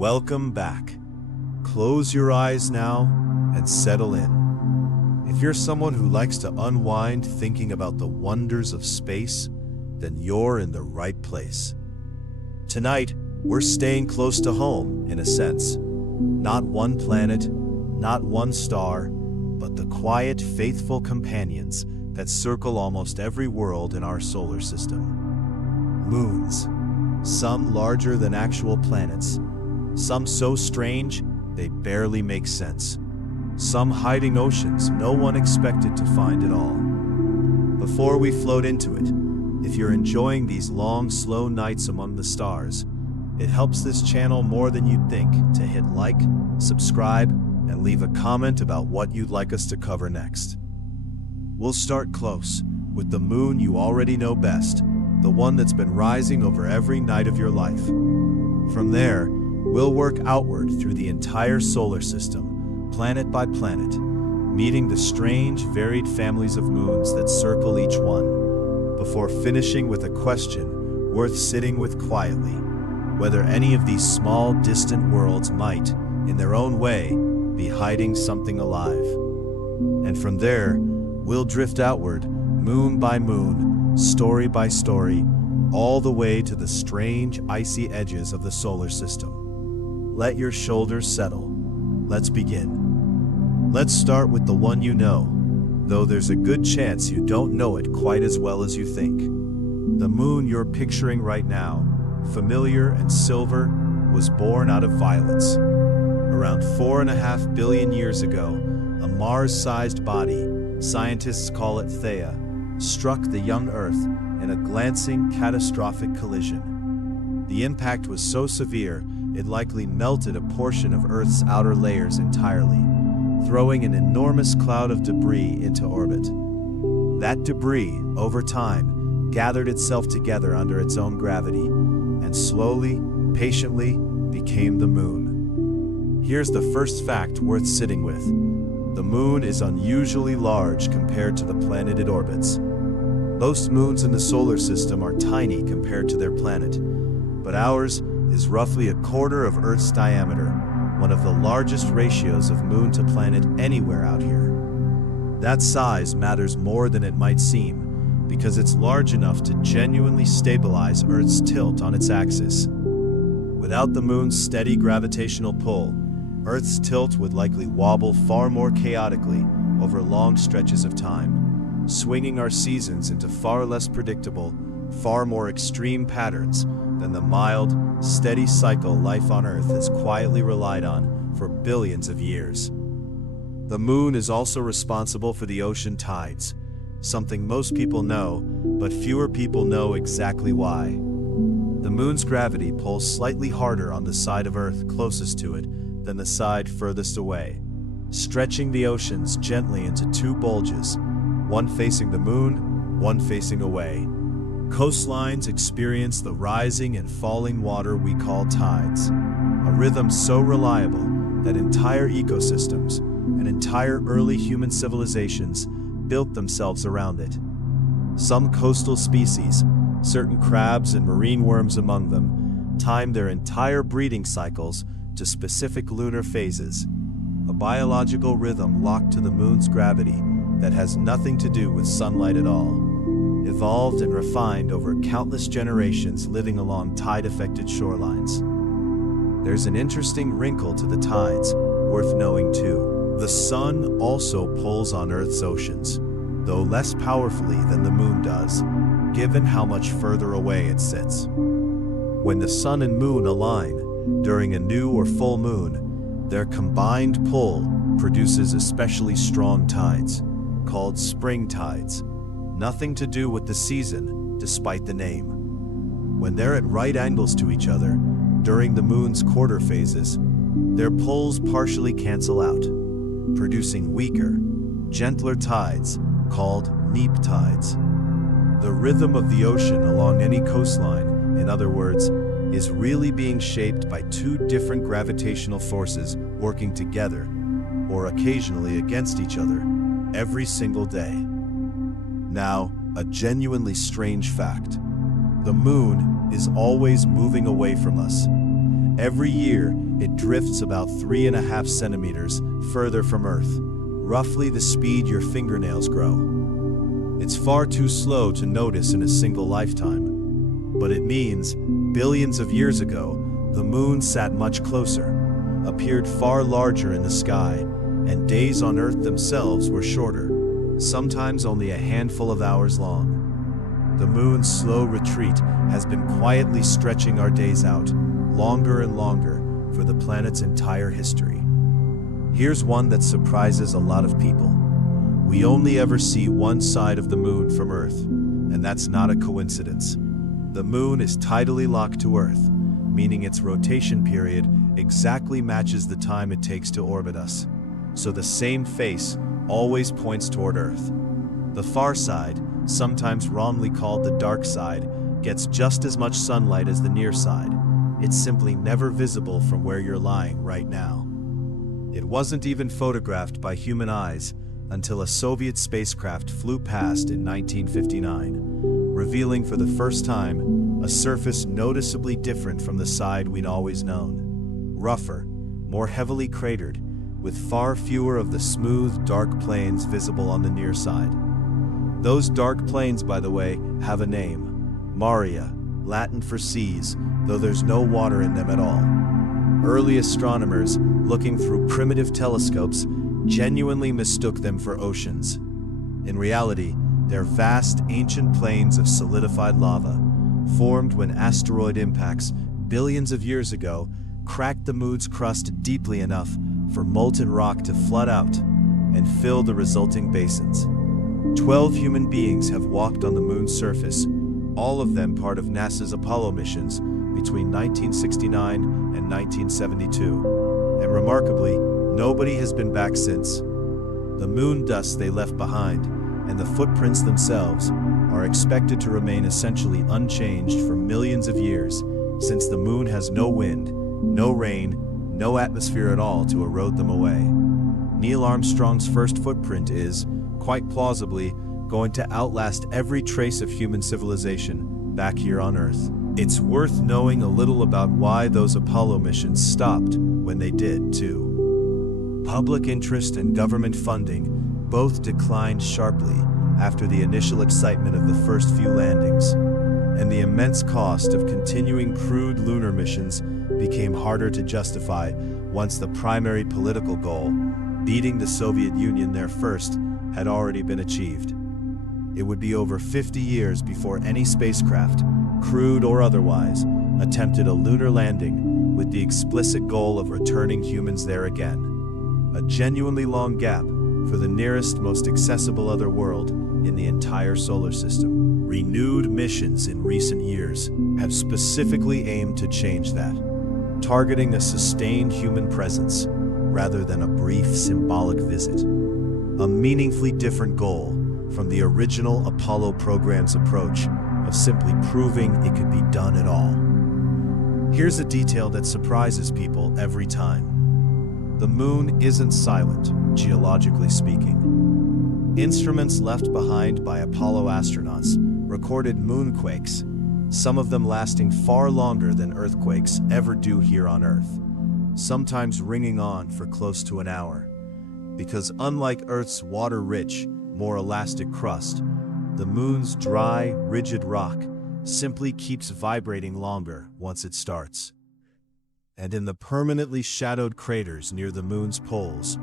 Welcome back. Close your eyes now and settle in. If you're someone who likes to unwind thinking about the wonders of space, then you're in the right place. Tonight, we're staying close to home, in a sense. Not one planet, not one star, but the quiet, faithful companions that circle almost every world in our solar system. Moons. Some larger than actual planets. Some so strange, they barely make sense. Some hiding oceans no one expected to find at all. Before we float into it, if you're enjoying these long, slow nights among the stars, it helps this channel more than you'd think to hit like, subscribe, and leave a comment about what you'd like us to cover next. We'll start close, with the moon you already know best, the one that's been rising over every night of your life. From there, we'll work outward through the entire solar system, planet by planet, meeting the strange, varied families of moons that circle each one, before finishing with a question worth sitting with quietly, whether any of these small, distant worlds might, in their own way, be hiding something alive. And from there, we'll drift outward, moon by moon, story by story, all the way to the strange, icy edges of the solar system. Let your shoulders settle. Let's begin. Let's start with the one you know, though there's a good chance you don't know it quite as well as you think. The moon you're picturing right now, familiar and silver, was born out of violets. Around 4.5 billion years ago, a Mars-sized body, scientists call it Theia, struck the young Earth in a glancing, catastrophic collision. The impact was so severe, it likely melted a portion of Earth's outer layers entirely, throwing an enormous cloud of debris into orbit. That debris, over time, gathered itself together under its own gravity, and slowly, patiently, became the moon. Here's the first fact worth sitting with. The moon is unusually large compared to the planet it orbits. Most moons in the solar system are tiny compared to their planet, but ours is roughly a quarter of Earth's diameter, one of the largest ratios of moon to planet anywhere out here. That size matters more than it might seem, because it's large enough to genuinely stabilize Earth's tilt on its axis. Without the moon's steady gravitational pull, Earth's tilt would likely wobble far more chaotically over long stretches of time, swinging our seasons into far less predictable, far more extreme patterns than the mild, steady cycle life on Earth has quietly relied on for billions of years. The moon is also responsible for the ocean tides, something most people know, but fewer people know exactly why. The moon's gravity pulls slightly harder on the side of Earth closest to it than the side furthest away, stretching the oceans gently into two bulges, one facing the moon, one facing away. Coastlines experience the rising and falling water we call tides, a rhythm so reliable that entire ecosystems and entire early human civilizations built themselves around it. Some coastal species, certain crabs and marine worms among them, time their entire breeding cycles to specific lunar phases, a biological rhythm locked to the moon's gravity that has nothing to do with sunlight at all, evolved and refined over countless generations living along tide-affected shorelines. There's an interesting wrinkle to the tides, worth knowing too. The sun also pulls on Earth's oceans, though less powerfully than the moon does, given how much further away it sits. When the sun and moon align during a new or full moon, their combined pull produces especially strong tides, called spring tides. Nothing to do with the season, despite the name. When they're at right angles to each other, during the moon's quarter phases, their pulls partially cancel out, producing weaker, gentler tides called neap tides. The rhythm of the ocean along any coastline, in other words, is really being shaped by two different gravitational forces working together, or occasionally against each other, every single day. Now, a genuinely strange fact. The moon is always moving away from us. Every year, it drifts about 3.5 centimeters further from Earth, roughly the speed your fingernails grow. It's far too slow to notice in a single lifetime, but it means billions of years ago, the moon sat much closer, appeared far larger in the sky, and days on Earth themselves were shorter, sometimes only a handful of hours long. The moon's slow retreat has been quietly stretching our days out, longer and longer, for the planet's entire history. Here's one that surprises a lot of people. We only ever see one side of the moon from Earth, and that's not a coincidence. The moon is tidally locked to Earth, meaning its rotation period exactly matches the time it takes to orbit us. So the same face always points toward Earth. The far side, sometimes wrongly called the dark side, gets just as much sunlight as the near side. It's simply never visible from where you're lying right now. It wasn't even photographed by human eyes until a Soviet spacecraft flew past in 1959, revealing for the first time a surface noticeably different from the side we'd always known. Rougher, more heavily cratered, with far fewer of the smooth, dark plains visible on the near side. Those dark plains, by the way, have a name: Maria, Latin for seas, though there's no water in them at all. Early astronomers, looking through primitive telescopes, genuinely mistook them for oceans. In reality, they're vast, ancient plains of solidified lava, formed when asteroid impacts billions of years ago cracked the moon's crust deeply enough for molten rock to flood out and fill the resulting basins. 12 human beings have walked on the moon's surface, all of them part of NASA's Apollo missions between 1969 and 1972. And remarkably, nobody has been back since. The moon dust they left behind and the footprints themselves are expected to remain essentially unchanged for millions of years, since the moon has no wind, no rain, no atmosphere at all to erode them away. Neil Armstrong's first footprint is, quite plausibly, going to outlast every trace of human civilization back here on Earth. It's worth knowing a little about why those Apollo missions stopped when they did, too. Public interest and government funding both declined sharply after the initial excitement of the first few landings, and the immense cost of continuing crewed lunar missions became harder to justify once the primary political goal, beating the Soviet Union there first, had already been achieved. It would be over 50 years before any spacecraft, crewed or otherwise, attempted a lunar landing with the explicit goal of returning humans there again. A genuinely long gap for the nearest, most accessible other world in the entire solar system. Renewed missions in recent years have specifically aimed to change that, targeting a sustained human presence rather than a brief symbolic visit. A meaningfully different goal from the original Apollo program's approach of simply proving it could be done at all. Here's a detail that surprises people every time. The moon isn't silent, geologically speaking. Instruments left behind by Apollo astronauts recorded moonquakes, some of them lasting far longer than earthquakes ever do here on Earth, sometimes ringing on for close to an hour. Because unlike Earth's water-rich, more elastic crust, the moon's dry, rigid rock simply keeps vibrating longer once it starts. And in the permanently shadowed craters near the moon's poles,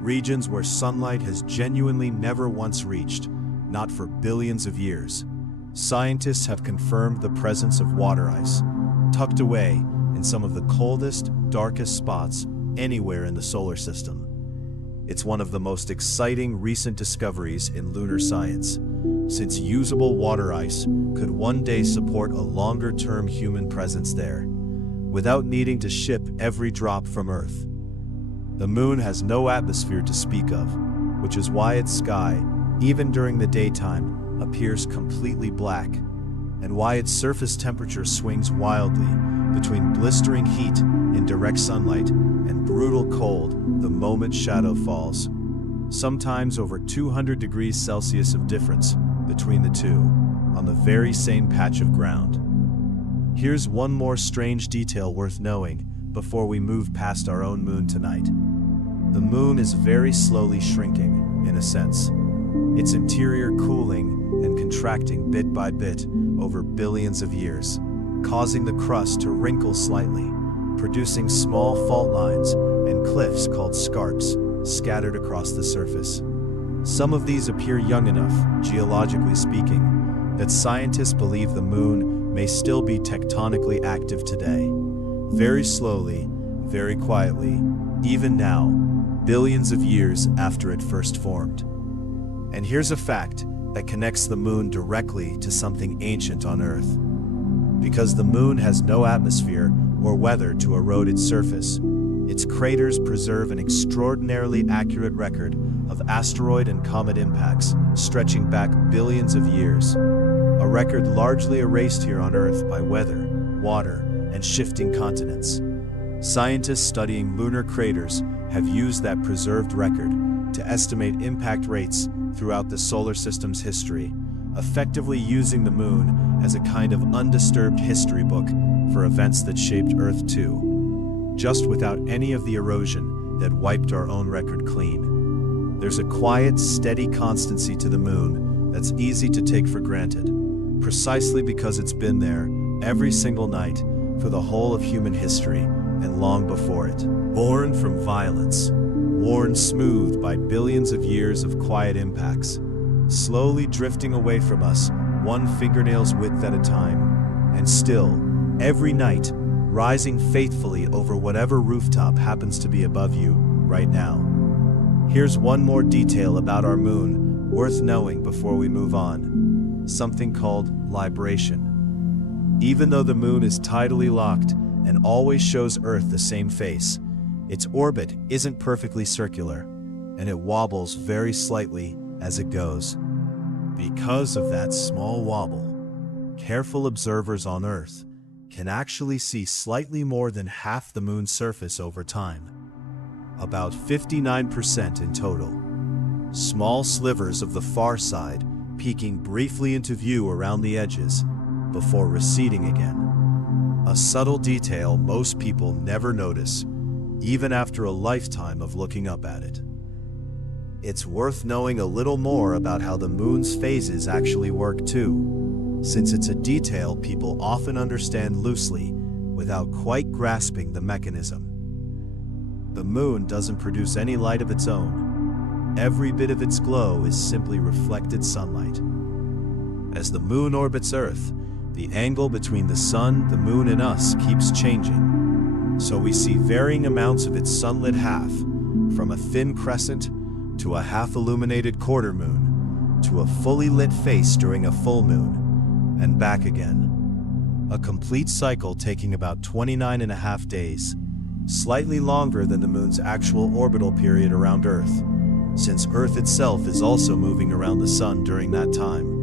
regions where sunlight has genuinely never once reached, not for billions of years, scientists have confirmed the presence of water ice, tucked away in some of the coldest, darkest spots anywhere in the solar system. It's one of the most exciting recent discoveries in lunar science, since usable water ice could one day support a longer-term human presence there, without needing to ship every drop from Earth. The moon has no atmosphere to speak of, which is why its sky, even during the daytime, appears completely black, and why its surface temperature swings wildly between blistering heat in direct sunlight and brutal cold the moment shadow falls. Sometimes over 200 degrees Celsius of difference between the two on the very same patch of ground. Here's one more strange detail worth knowing before we move past our own moon tonight. The moon is very slowly shrinking, in a sense. Its interior cooling and contracting bit by bit over billions of years, causing the crust to wrinkle slightly, producing small fault lines and cliffs called scarps scattered across the surface. Some of these appear young enough, geologically speaking, that scientists believe the moon may still be tectonically active today. Very slowly, very quietly, even now, billions of years after it first formed. And here's a fact that connects the moon directly to something ancient on Earth. Because the moon has no atmosphere or weather to erode its surface, its craters preserve an extraordinarily accurate record of asteroid and comet impacts stretching back billions of years, a record largely erased here on Earth by weather, water, and shifting continents. Scientists studying lunar craters have used that preserved record to estimate impact rates throughout the solar system's history, effectively using the moon as a kind of undisturbed history book for events that shaped Earth too, just without any of the erosion that wiped our own record clean. There's a quiet, steady constancy to the moon that's easy to take for granted, precisely because it's been there every single night for the whole of human history and long before it. Born from violence, worn smooth by billions of years of quiet impacts, slowly drifting away from us one fingernail's width at a time, and still, every night, rising faithfully over whatever rooftop happens to be above you right now. Here's one more detail about our moon worth knowing before we move on. Something called libration. Even though the moon is tidally locked and always shows Earth the same face, its orbit isn't perfectly circular, and it wobbles very slightly as it goes. Because of that small wobble, careful observers on Earth can actually see slightly more than half the moon's surface over time, about 59% in total. Small slivers of the far side peeking briefly into view around the edges before receding again. A subtle detail most people never notice, even after a lifetime of looking up at it. It's worth knowing a little more about how the moon's phases actually work too, since it's a detail people often understand loosely without quite grasping the mechanism. The moon doesn't produce any light of its own. Every bit of its glow is simply reflected sunlight. As the moon orbits Earth, the angle between the sun, the moon, and us keeps changing. So we see varying amounts of its sunlit half, from a thin crescent to a half-illuminated quarter moon, to a fully lit face during a full moon, and back again. A complete cycle taking about 29.5 days, slightly longer than the moon's actual orbital period around Earth, since Earth itself is also moving around the sun during that time,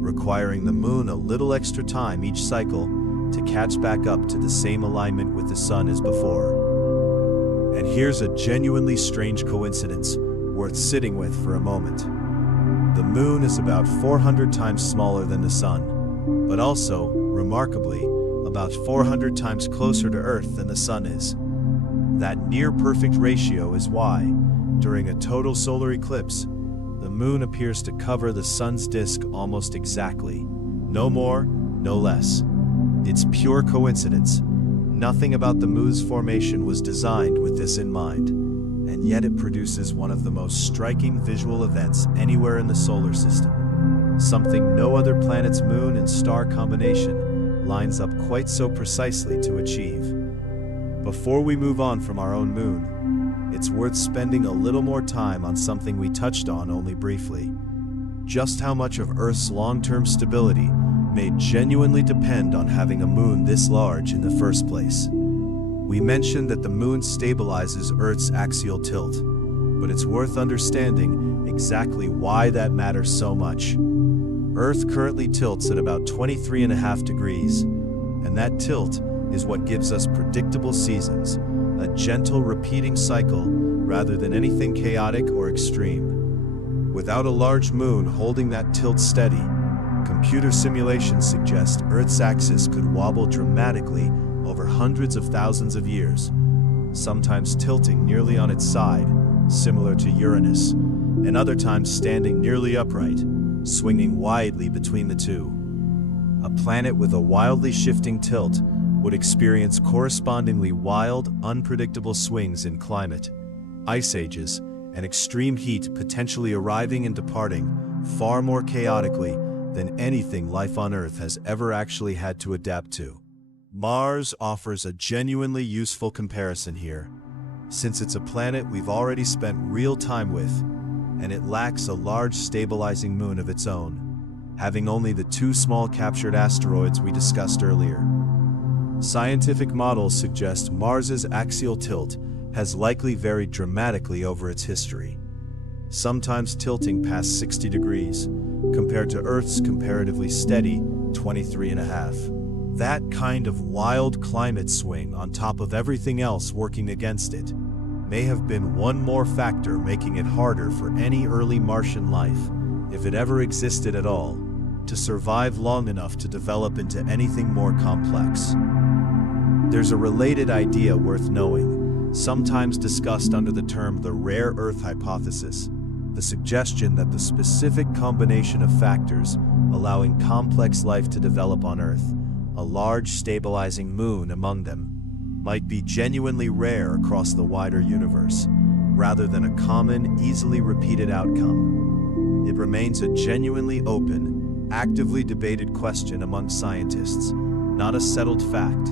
requiring the moon a little extra time each cycle to catch back up to the same alignment with the sun as before. And here's a genuinely strange coincidence worth sitting with for a moment. The moon is about 400 times smaller than the sun, but also, remarkably, about 400 times closer to Earth than the sun is. That near-perfect ratio is why, during a total solar eclipse, the moon appears to cover the sun's disk almost exactly. No more, no less. It's pure coincidence. Nothing about the moon's formation was designed with this in mind, and yet it produces one of the most striking visual events anywhere in the solar system. Something no other planet's moon and star combination lines up quite so precisely to achieve. Before we move on from our own moon, it's worth spending a little more time on something we touched on only briefly. Just how much of Earth's long-term stability may genuinely depend on having a moon this large in the first place. We mentioned that the moon stabilizes Earth's axial tilt, but it's worth understanding exactly why that matters so much. Earth currently tilts at about 23.5 degrees, and that tilt is what gives us predictable seasons, a gentle repeating cycle rather than anything chaotic or extreme. Without a large moon holding that tilt steady, computer simulations suggest Earth's axis could wobble dramatically over hundreds of thousands of years, sometimes tilting nearly on its side, similar to Uranus, and other times standing nearly upright, swinging widely between the two. A planet with a wildly shifting tilt would experience correspondingly wild, unpredictable swings in climate, ice ages, and extreme heat, potentially arriving and departing far more chaotically than anything life on Earth has ever actually had to adapt to. Mars offers a genuinely useful comparison here, since it's a planet we've already spent real time with, and it lacks a large stabilizing moon of its own, having only the two small captured asteroids we discussed earlier. Scientific models suggest Mars's axial tilt has likely varied dramatically over its history, sometimes tilting past 60 degrees, compared to Earth's comparatively steady 23.5. That kind of wild climate swing on top of everything else working against it may have been one more factor making it harder for any early Martian life, if it ever existed at all, to survive long enough to develop into anything more complex. There's a related idea worth knowing, sometimes discussed under the term the rare Earth hypothesis, the suggestion that the specific combination of factors allowing complex life to develop on Earth, a large stabilizing moon among them, might be genuinely rare across the wider universe, rather than a common, easily repeated outcome. It remains a genuinely open, actively debated question among scientists, not a settled fact,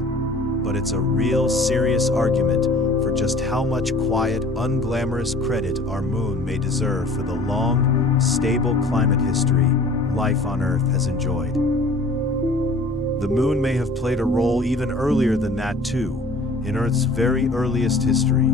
but it's a real, serious argument for just how much quiet, unglamorous credit our moon may deserve for the long, stable climate history life on Earth has enjoyed. The moon may have played a role even earlier than that too, in Earth's very earliest history.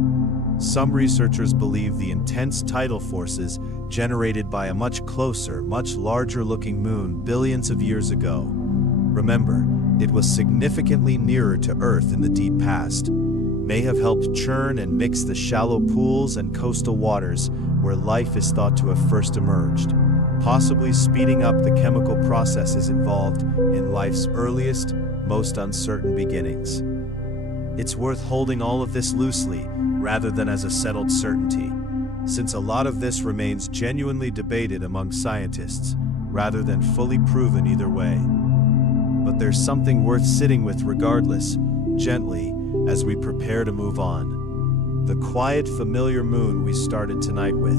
Some researchers believe the intense tidal forces generated by a much closer, much larger-looking moon billions of years ago. Remember, it was significantly nearer to Earth in the deep past, may have helped churn and mix the shallow pools and coastal waters where life is thought to have first emerged, possibly speeding up the chemical processes involved in life's earliest, most uncertain beginnings. It's worth holding all of this loosely rather than as a settled certainty, since a lot of this remains genuinely debated among scientists rather than fully proven either way. But there's something worth sitting with regardless, gently, as we prepare to move on. The quiet, familiar moon we started tonight with,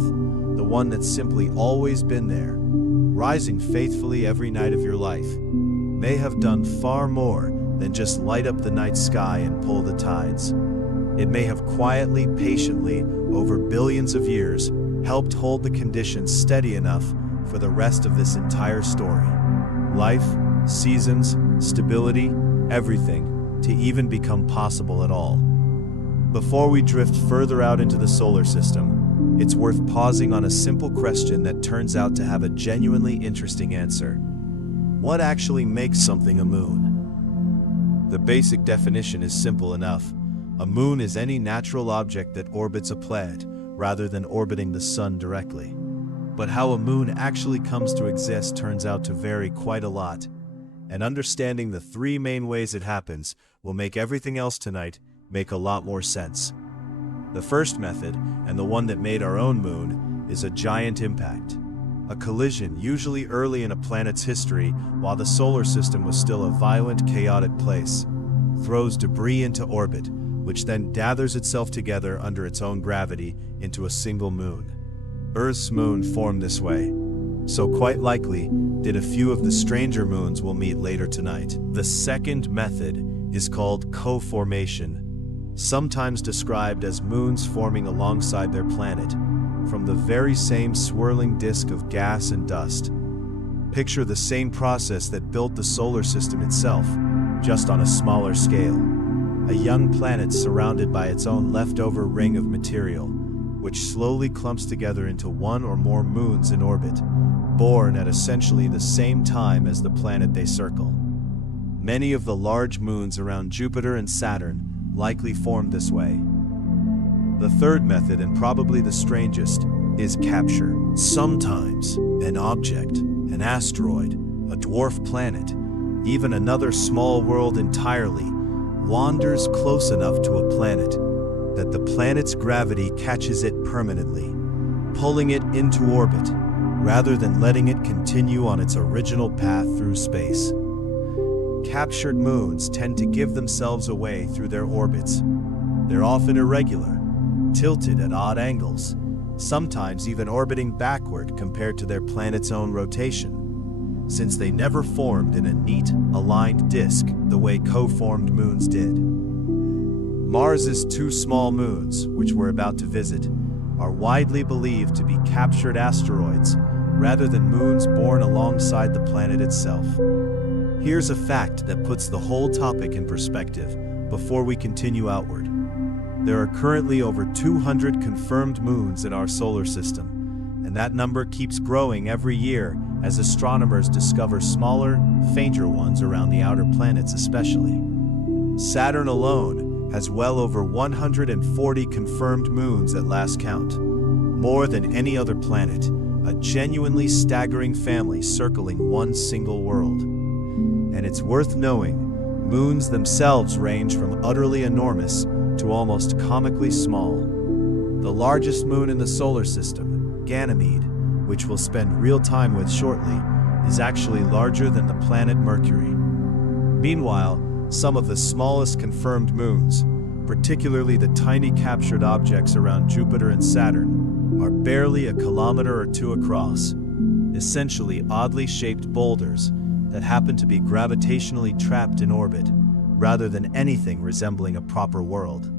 the one that's simply always been there, rising faithfully every night of your life, may have done far more than just light up the night sky and pull the tides. It may have quietly, patiently, over billions of years, helped hold the conditions steady enough for the rest of this entire story. Life, seasons, stability, everything, to even become possible at all. Before we drift further out into the solar system, it's worth pausing on a simple question that turns out to have a genuinely interesting answer. What actually makes something a moon? The basic definition is simple enough. A moon is any natural object that orbits a planet, rather than orbiting the sun directly. But how a moon actually comes to exist turns out to vary quite a lot, and understanding the three main ways it happens will make everything else tonight make a lot more sense. The first method, and the one that made our own moon, is a giant impact. A collision usually early in a planet's history while the solar system was still a violent, chaotic place, throws debris into orbit, which then gathers itself together under its own gravity into a single moon. Earth's moon formed this way, so quite likely did a few of the stranger moons we'll meet later tonight. The second method is called co-formation, sometimes described as moons forming alongside their planet, from the very same swirling disk of gas and dust. Picture the same process that built the solar system itself, just on a smaller scale. A young planet surrounded by its own leftover ring of material, which slowly clumps together into one or more moons in orbit, born at essentially the same time as the planet they circle. Many of the large moons around Jupiter and Saturn likely formed this way. The third method, and probably the strangest, is capture. Sometimes an object, an asteroid, a dwarf planet, even another small world entirely, wanders close enough to a planet that the planet's gravity catches it permanently, pulling it into orbit rather than letting it continue on its original path through space. Captured moons tend to give themselves away through their orbits. They're often irregular, tilted at odd angles, sometimes even orbiting backward compared to their planet's own rotation, since they never formed in a neat, aligned disk the way co-formed moons did. Mars's two small moons, which we're about to visit, are widely believed to be captured asteroids rather than moons born alongside the planet itself. Here's a fact that puts the whole topic in perspective before we continue outward. There are currently over 200 confirmed moons in our solar system, and that number keeps growing every year as astronomers discover smaller, fainter ones around the outer planets especially. Saturn alone has well over 140 confirmed moons at last count, more than any other planet, a genuinely staggering family circling one single world. And it's worth knowing, moons themselves range from utterly enormous to almost comically small. The largest moon in the solar system, Ganymede, which we'll spend real time with shortly, is actually larger than the planet Mercury. Meanwhile, some of the smallest confirmed moons, particularly the tiny captured objects around Jupiter and Saturn, are barely a kilometer or two across, essentially oddly shaped boulders that happen to be gravitationally trapped in orbit, rather than anything resembling a proper world.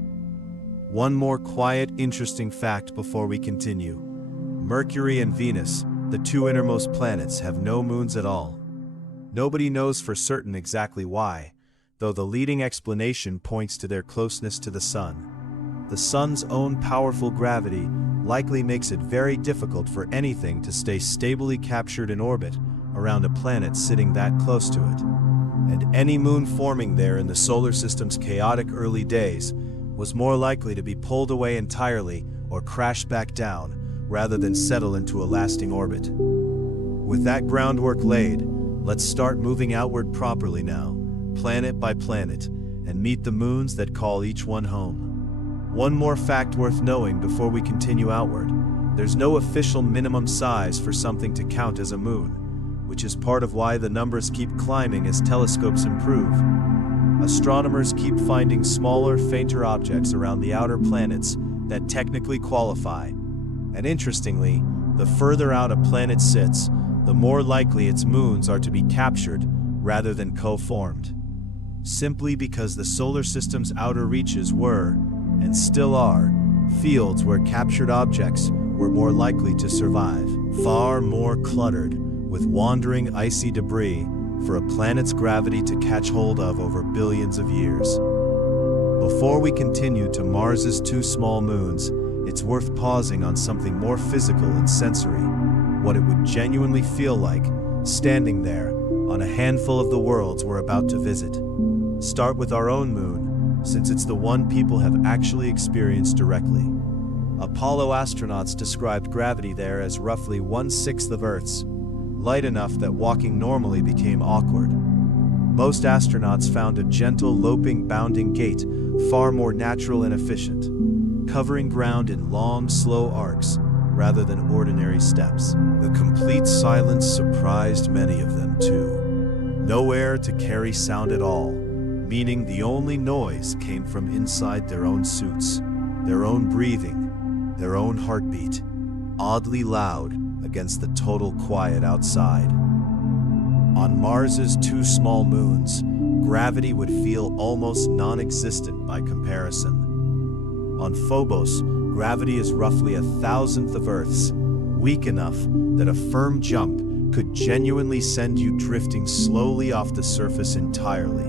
One more quiet, interesting fact before we continue. Mercury and Venus, the two innermost planets, have no moons at all. Nobody knows for certain exactly why, though the leading explanation points to their closeness to the Sun. The Sun's own powerful gravity likely makes it very difficult for anything to stay stably captured in orbit around a planet sitting that close to it. And any moon forming there in the solar system's chaotic early days was more likely to be pulled away entirely or crash back down rather than settle into a lasting orbit. With that groundwork laid, let's start moving outward properly now, planet by planet, and meet the moons that call each one home. One more fact worth knowing before we continue outward: there's no official minimum size for something to count as a moon, which is part of why the numbers keep climbing as telescopes improve. Astronomers keep finding smaller, fainter objects around the outer planets that technically qualify. And interestingly, the further out a planet sits, the more likely its moons are to be captured rather than co-formed. Simply because the solar system's outer reaches were, and still are, fields where captured objects were more likely to survive, far more cluttered with wandering icy debris for a planet's gravity to catch hold of over billions of years. Before we continue to Mars's two small moons, it's worth pausing on something more physical and sensory, what it would genuinely feel like standing there on a handful of the worlds we're about to visit. Start with our own moon, since it's the one people have actually experienced directly. Apollo astronauts described gravity there as roughly 1/6 of Earth's, light enough that walking normally became awkward. Most astronauts found a gentle, loping, bounding gait far more natural and efficient, covering ground in long, slow arcs rather than ordinary steps. The complete silence surprised many of them too. No air to carry sound at all, meaning the only noise came from inside their own suits, their own breathing, their own heartbeat, oddly loud against the total quiet outside. On Mars's two small moons, gravity would feel almost non-existent by comparison. On Phobos, gravity is roughly 1,000th of Earth's, weak enough that a firm jump could genuinely send you drifting slowly off the surface entirely.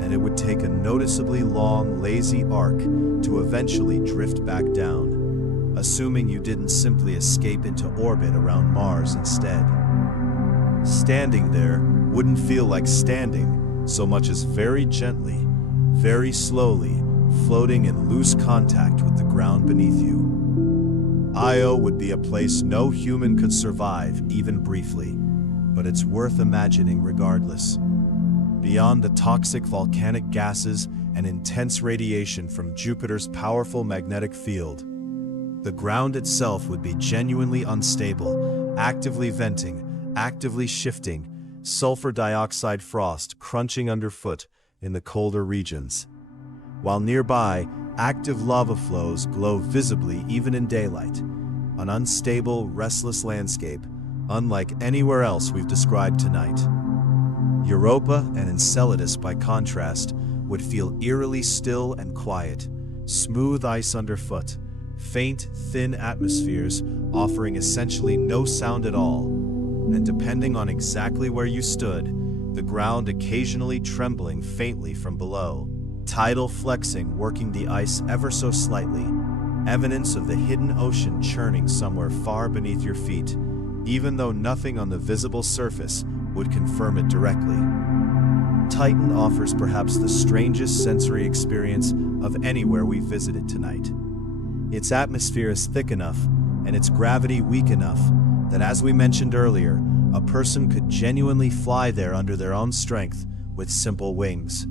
And it would take a noticeably long, lazy arc to eventually drift back down, assuming you didn't simply escape into orbit around Mars instead. Standing there wouldn't feel like standing so much as very gently, very slowly, floating in loose contact with the ground beneath you. Io would be a place no human could survive, even briefly, but it's worth imagining regardless. Beyond the toxic volcanic gases and intense radiation from Jupiter's powerful magnetic field, the ground itself would be genuinely unstable, actively venting, actively shifting, sulfur dioxide frost crunching underfoot in the colder regions. While nearby, active lava flows glow visibly even in daylight, an unstable, restless landscape, unlike anywhere else we've described tonight. Europa and Enceladus, by contrast, would feel eerily still and quiet, smooth ice underfoot, faint, thin atmospheres offering essentially no sound at all, and depending on exactly where you stood, the ground occasionally trembling faintly from below, tidal flexing working the ice ever so slightly, evidence of the hidden ocean churning somewhere far beneath your feet, even though nothing on the visible surface would confirm it directly. Titan offers perhaps the strangest sensory experience of anywhere we've visited tonight. Its atmosphere is thick enough and its gravity weak enough that, as we mentioned earlier, a person could genuinely fly there under their own strength with simple wings.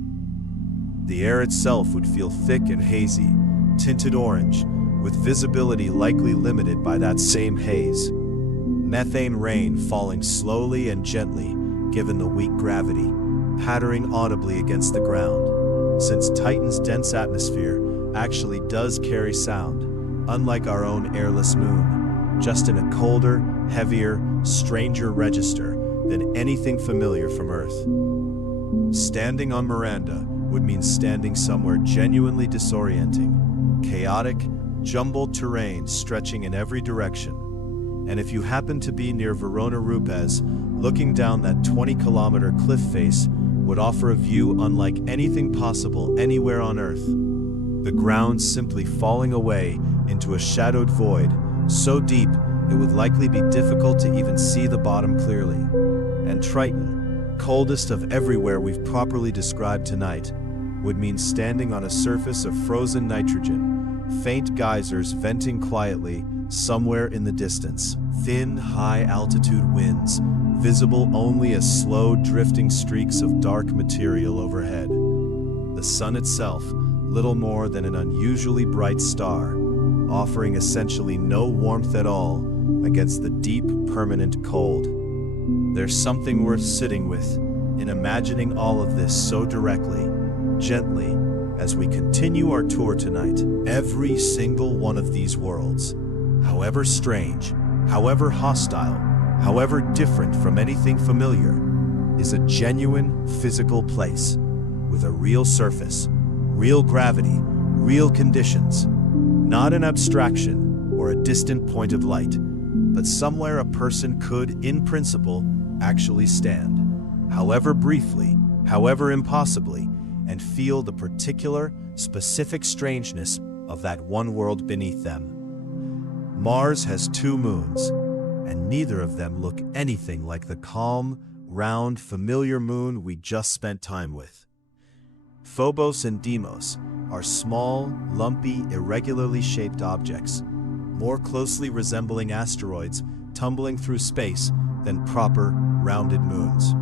The air itself would feel thick and hazy, tinted orange, with visibility likely limited by that same haze. Methane rain falling slowly and gently, given the weak gravity, pattering audibly against the ground, since Titan's dense atmosphere actually does carry sound, unlike our own airless moon, just in a colder, heavier, stranger register than anything familiar from Earth. Standing on Miranda would mean standing somewhere genuinely disorienting, chaotic, jumbled terrain stretching in every direction. And if you happen to be near Verona Rupes, looking down that 20-kilometer cliff face would offer a view unlike anything possible anywhere on Earth. The ground simply falling away into a shadowed void, so deep it would likely be difficult to even see the bottom clearly. And Triton, coldest of everywhere we've properly described tonight, would mean standing on a surface of frozen nitrogen, faint geysers venting quietly somewhere in the distance, thin, high-altitude winds, visible only as slow, drifting streaks of dark material overhead. The sun itself, little more than an unusually bright star, offering essentially no warmth at all against the deep, permanent cold. There's something worth sitting with in imagining all of this so directly, gently, as we continue our tour tonight. Every single one of these worlds, however strange, however hostile, however different from anything familiar, is a genuine physical place with a real surface, real gravity, real conditions, not an abstraction or a distant point of light, but somewhere a person could, in principle, actually stand, however briefly, however impossibly, and feel the particular, specific strangeness of that one world beneath them. Mars has 2 moons, and neither of them look anything like the calm, round, familiar moon we just spent time with. Phobos and Deimos are small, lumpy, irregularly shaped objects, more closely resembling asteroids tumbling through space than proper, rounded moons.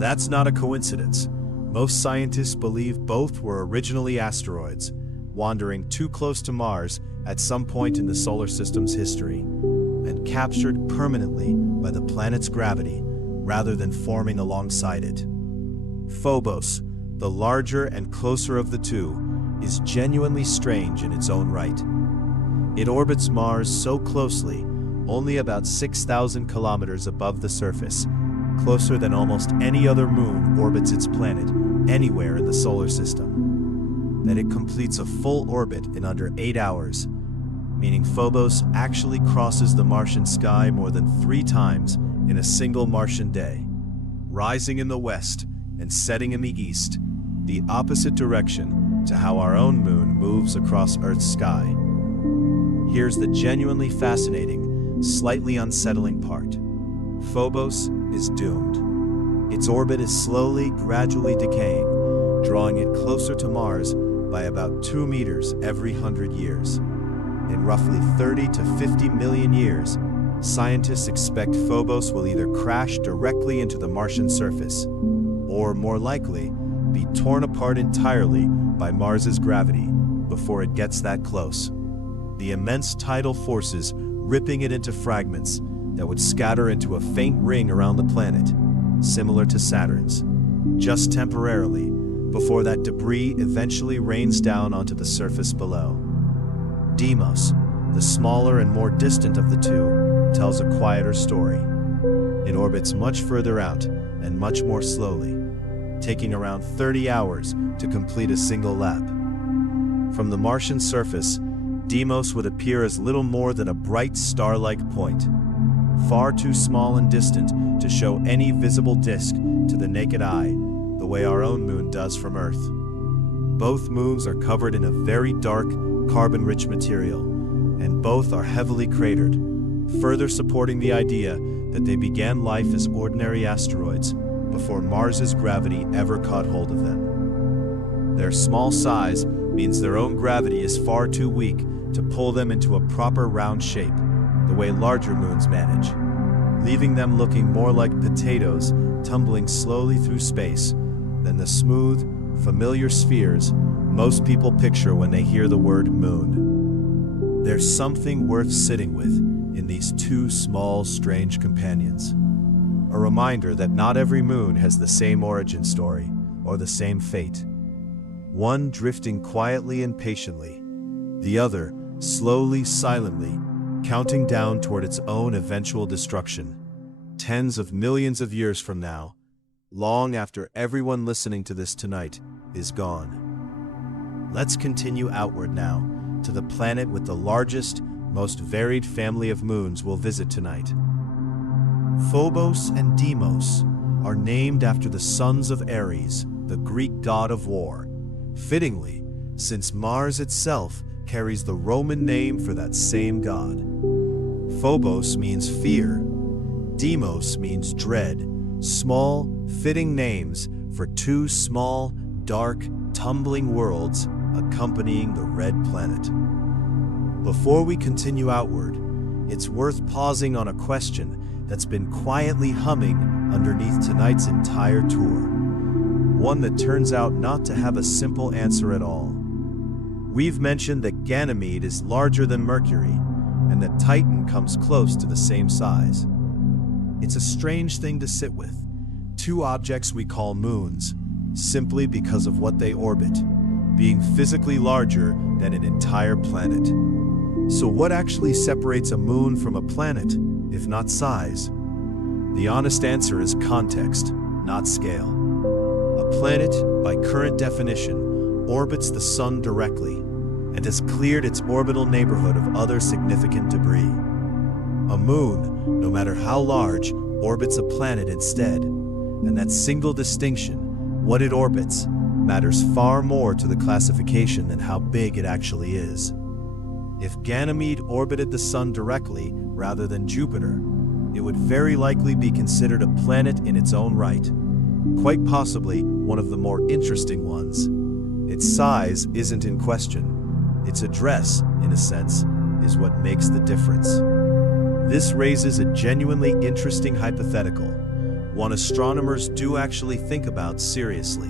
That's not a coincidence. Most scientists believe both were originally asteroids, wandering too close to Mars at some point in the solar system's history, and captured permanently by the planet's gravity rather than forming alongside it. Phobos, the larger and closer of the two, is genuinely strange in its own right. It orbits Mars so closely, only about 6,000 kilometers above the surface, closer than almost any other moon orbits its planet anywhere in the solar system, that it completes a full orbit in under 8 hours, meaning Phobos actually crosses the Martian sky more than 3 times in a single Martian day, rising in the west and setting in the east, the opposite direction to how our own moon moves across Earth's sky. Here's the genuinely fascinating, slightly unsettling part. Phobos is doomed. Its orbit is slowly, gradually decaying, drawing it closer to Mars by about 2 meters every 100 years. In roughly 30 to 50 million years, scientists expect Phobos will either crash directly into the Martian surface, or more likely, be torn apart entirely by Mars's gravity before it gets that close. The immense tidal forces ripping it into fragments that would scatter into a faint ring around the planet, similar to Saturn's, just temporarily, before that debris eventually rains down onto the surface below. Deimos, the smaller and more distant of the two, tells a quieter story. It orbits much further out and much more slowly, taking around 30 hours to complete a single lap. From the Martian surface, Deimos would appear as little more than a bright star-like point, far too small and distant to show any visible disk to the naked eye, the way our own moon does from Earth. Both moons are covered in a very dark, carbon-rich material, and both are heavily cratered, further supporting the idea that they began life as ordinary asteroids before Mars's gravity ever caught hold of them. Their small size means their own gravity is far too weak to pull them into a proper round shape, the way larger moons manage, leaving them looking more like potatoes tumbling slowly through space than the smooth, familiar spheres most people picture when they hear the word moon. There's something worth sitting with in these two small, strange companions. A reminder that not every moon has the same origin story or the same fate. One drifting quietly and patiently, the other slowly, silently, counting down toward its own eventual destruction, tens of millions of years from now, long after everyone listening to this tonight is gone. Let's continue outward now to the planet with the largest, most varied family of moons we'll visit tonight. Phobos and Deimos are named after the sons of Ares, the Greek god of war, fittingly, since Mars itself carries the Roman name for that same god. Phobos means fear. Deimos means dread. Small, fitting names for two small, dark, tumbling worlds accompanying the red planet. Before we continue outward, it's worth pausing on a question that's been quietly humming underneath tonight's entire tour. One that turns out not to have a simple answer at all. We've mentioned that Ganymede is larger than Mercury, and that Titan comes close to the same size. It's a strange thing to sit with, two objects we call moons, simply because of what they orbit, being physically larger than an entire planet. So what actually separates a moon from a planet, if not size? The honest answer is context, not scale. A planet, by current definition, orbits the sun directly and has cleared its orbital neighborhood of other significant debris. A moon, no matter how large, orbits a planet instead, and that single distinction, what it orbits, matters far more to the classification than how big it actually is. If Ganymede orbited the sun directly rather than Jupiter, it would very likely be considered a planet in its own right, quite possibly one of the more interesting ones. Its size isn't in question. Its address, in a sense, is what makes the difference. This raises a genuinely interesting hypothetical, one astronomers do actually think about seriously.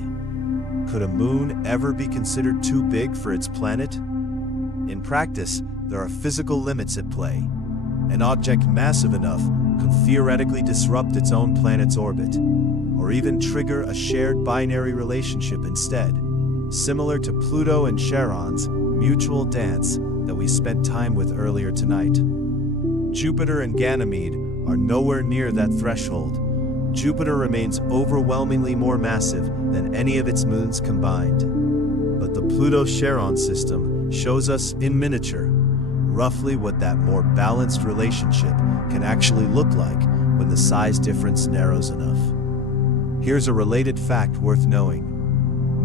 Could a moon ever be considered too big for its planet? In practice, there are physical limits at play. An object massive enough could theoretically disrupt its own planet's orbit, or even trigger a shared binary relationship instead, similar to Pluto and Charon's mutual dance that we spent time with earlier tonight. Jupiter and Ganymede are nowhere near that threshold. Jupiter remains overwhelmingly more massive than any of its moons combined. But the Pluto-Charon system shows us in miniature roughly what that more balanced relationship can actually look like when the size difference narrows enough. Here's a related fact worth knowing.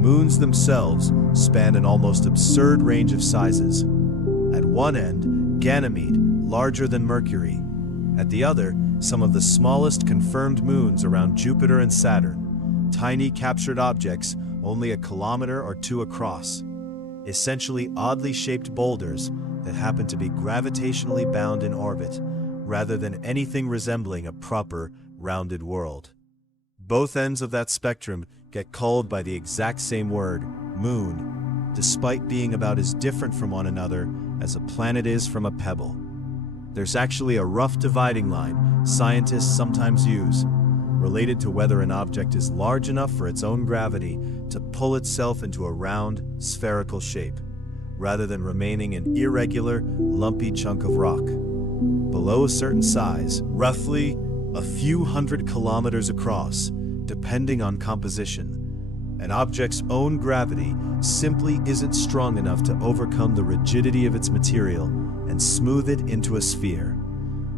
Moons themselves span an almost absurd range of sizes. At one end, Ganymede, larger than Mercury. At the other, some of the smallest confirmed moons around Jupiter and Saturn, tiny captured objects only a kilometer or two across, essentially oddly shaped boulders that happen to be gravitationally bound in orbit, rather than anything resembling a proper, rounded world. Both ends of that spectrum get called by the exact same word, moon, despite being about as different from one another as a planet is from a pebble. There's actually a rough dividing line scientists sometimes use, related to whether an object is large enough for its own gravity to pull itself into a round, spherical shape, rather than remaining an irregular, lumpy chunk of rock. Below a certain size, roughly a few hundred kilometers across, depending on composition, an object's own gravity simply isn't strong enough to overcome the rigidity of its material and smooth it into a sphere,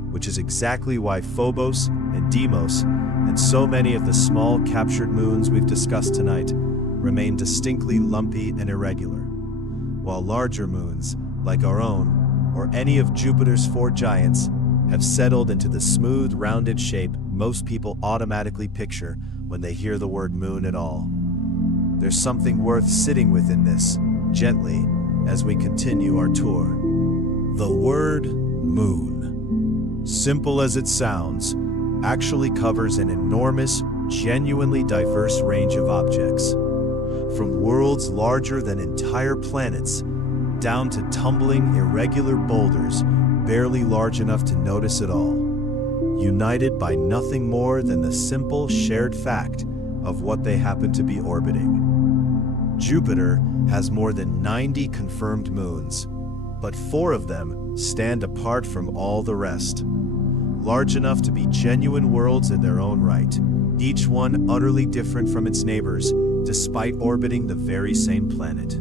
which is exactly why Phobos and Deimos and so many of the small captured moons we've discussed tonight remain distinctly lumpy and irregular, while larger moons, like our own, or any of Jupiter's four giants, have settled into the smooth, rounded shape most people automatically picture when they hear the word moon at all. There's something worth sitting with in this, gently, as we continue our tour. The word moon, simple as it sounds, actually covers an enormous, genuinely diverse range of objects. From worlds larger than entire planets, down to tumbling, irregular boulders barely large enough to notice at all, united by nothing more than the simple shared fact of what they happen to be orbiting. Jupiter has more than 90 confirmed moons, but 4 of them stand apart from all the rest, large enough to be genuine worlds in their own right, each one utterly different from its neighbors, despite orbiting the very same planet.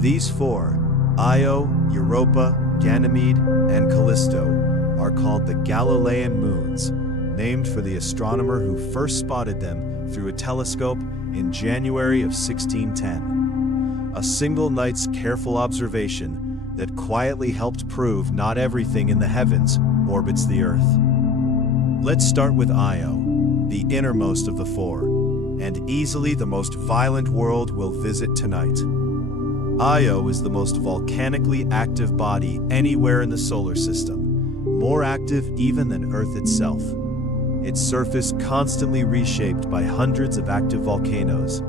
These 4, Io, Europa, Ganymede, and Callisto, are called the Galilean moons, named for the astronomer who first spotted them through a telescope in January of 1610. A single night's careful observation that quietly helped prove not everything in the heavens orbits the Earth. Let's start with Io, the innermost of the 4, and easily the most violent world we'll visit tonight. Io is the most volcanically active body anywhere in the solar system, more active even than Earth itself. Its surface constantly reshaped by hundreds of active volcanoes,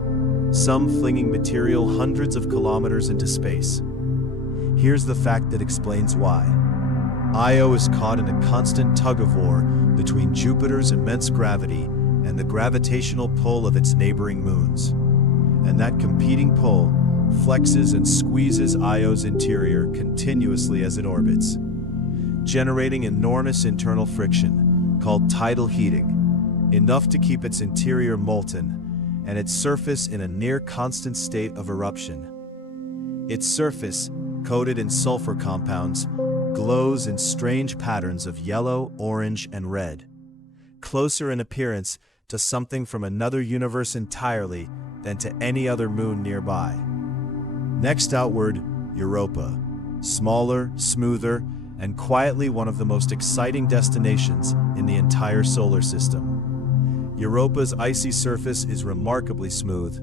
some flinging material hundreds of kilometers into space. Here's the fact that explains why. Io is caught in a constant tug-of-war between Jupiter's immense gravity and the gravitational pull of its neighboring moons. And that competing pull flexes and squeezes Io's interior continuously as it orbits, generating enormous internal friction called tidal heating, enough to keep its interior molten and its surface in a near-constant state of eruption. Its surface, coated in sulfur compounds, glows in strange patterns of yellow, orange, and red, closer in appearance to something from another universe entirely than to any other moon nearby. Next outward, Europa, smaller, smoother, and quietly one of the most exciting destinations in the entire solar system. Europa's icy surface is remarkably smooth,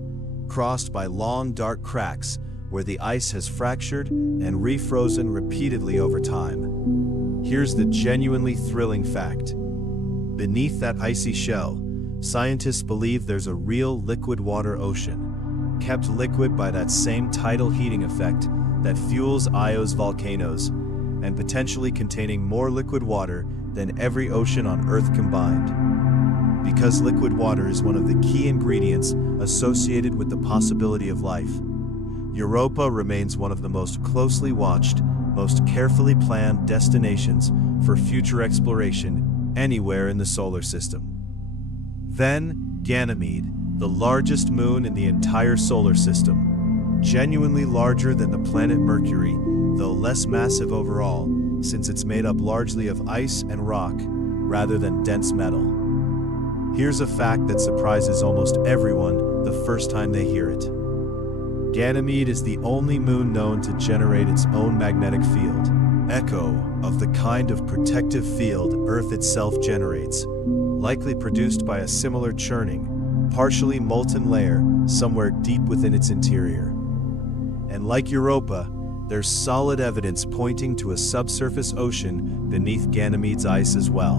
crossed by long, dark cracks where the ice has fractured and refrozen repeatedly over time. Here's the genuinely thrilling fact. Beneath that icy shell, scientists believe there's a real liquid water ocean, kept liquid by that same tidal heating effect that fuels Io's volcanoes, and potentially containing more liquid water than every ocean on Earth combined. Because liquid water is one of the key ingredients associated with the possibility of life, Europa remains one of the most closely watched, most carefully planned destinations for future exploration anywhere in the solar system. Then, Ganymede, the largest moon in the entire solar system, genuinely larger than the planet Mercury, though less massive overall, since it's made up largely of ice and rock rather than dense metal. Here's a fact that surprises almost everyone the first time they hear it. Ganymede is the only moon known to generate its own magnetic field, echo of the kind of protective field Earth itself generates, likely produced by a similar churning, partially molten layer somewhere deep within its interior. And like Europa, there's solid evidence pointing to a subsurface ocean beneath Ganymede's ice as well.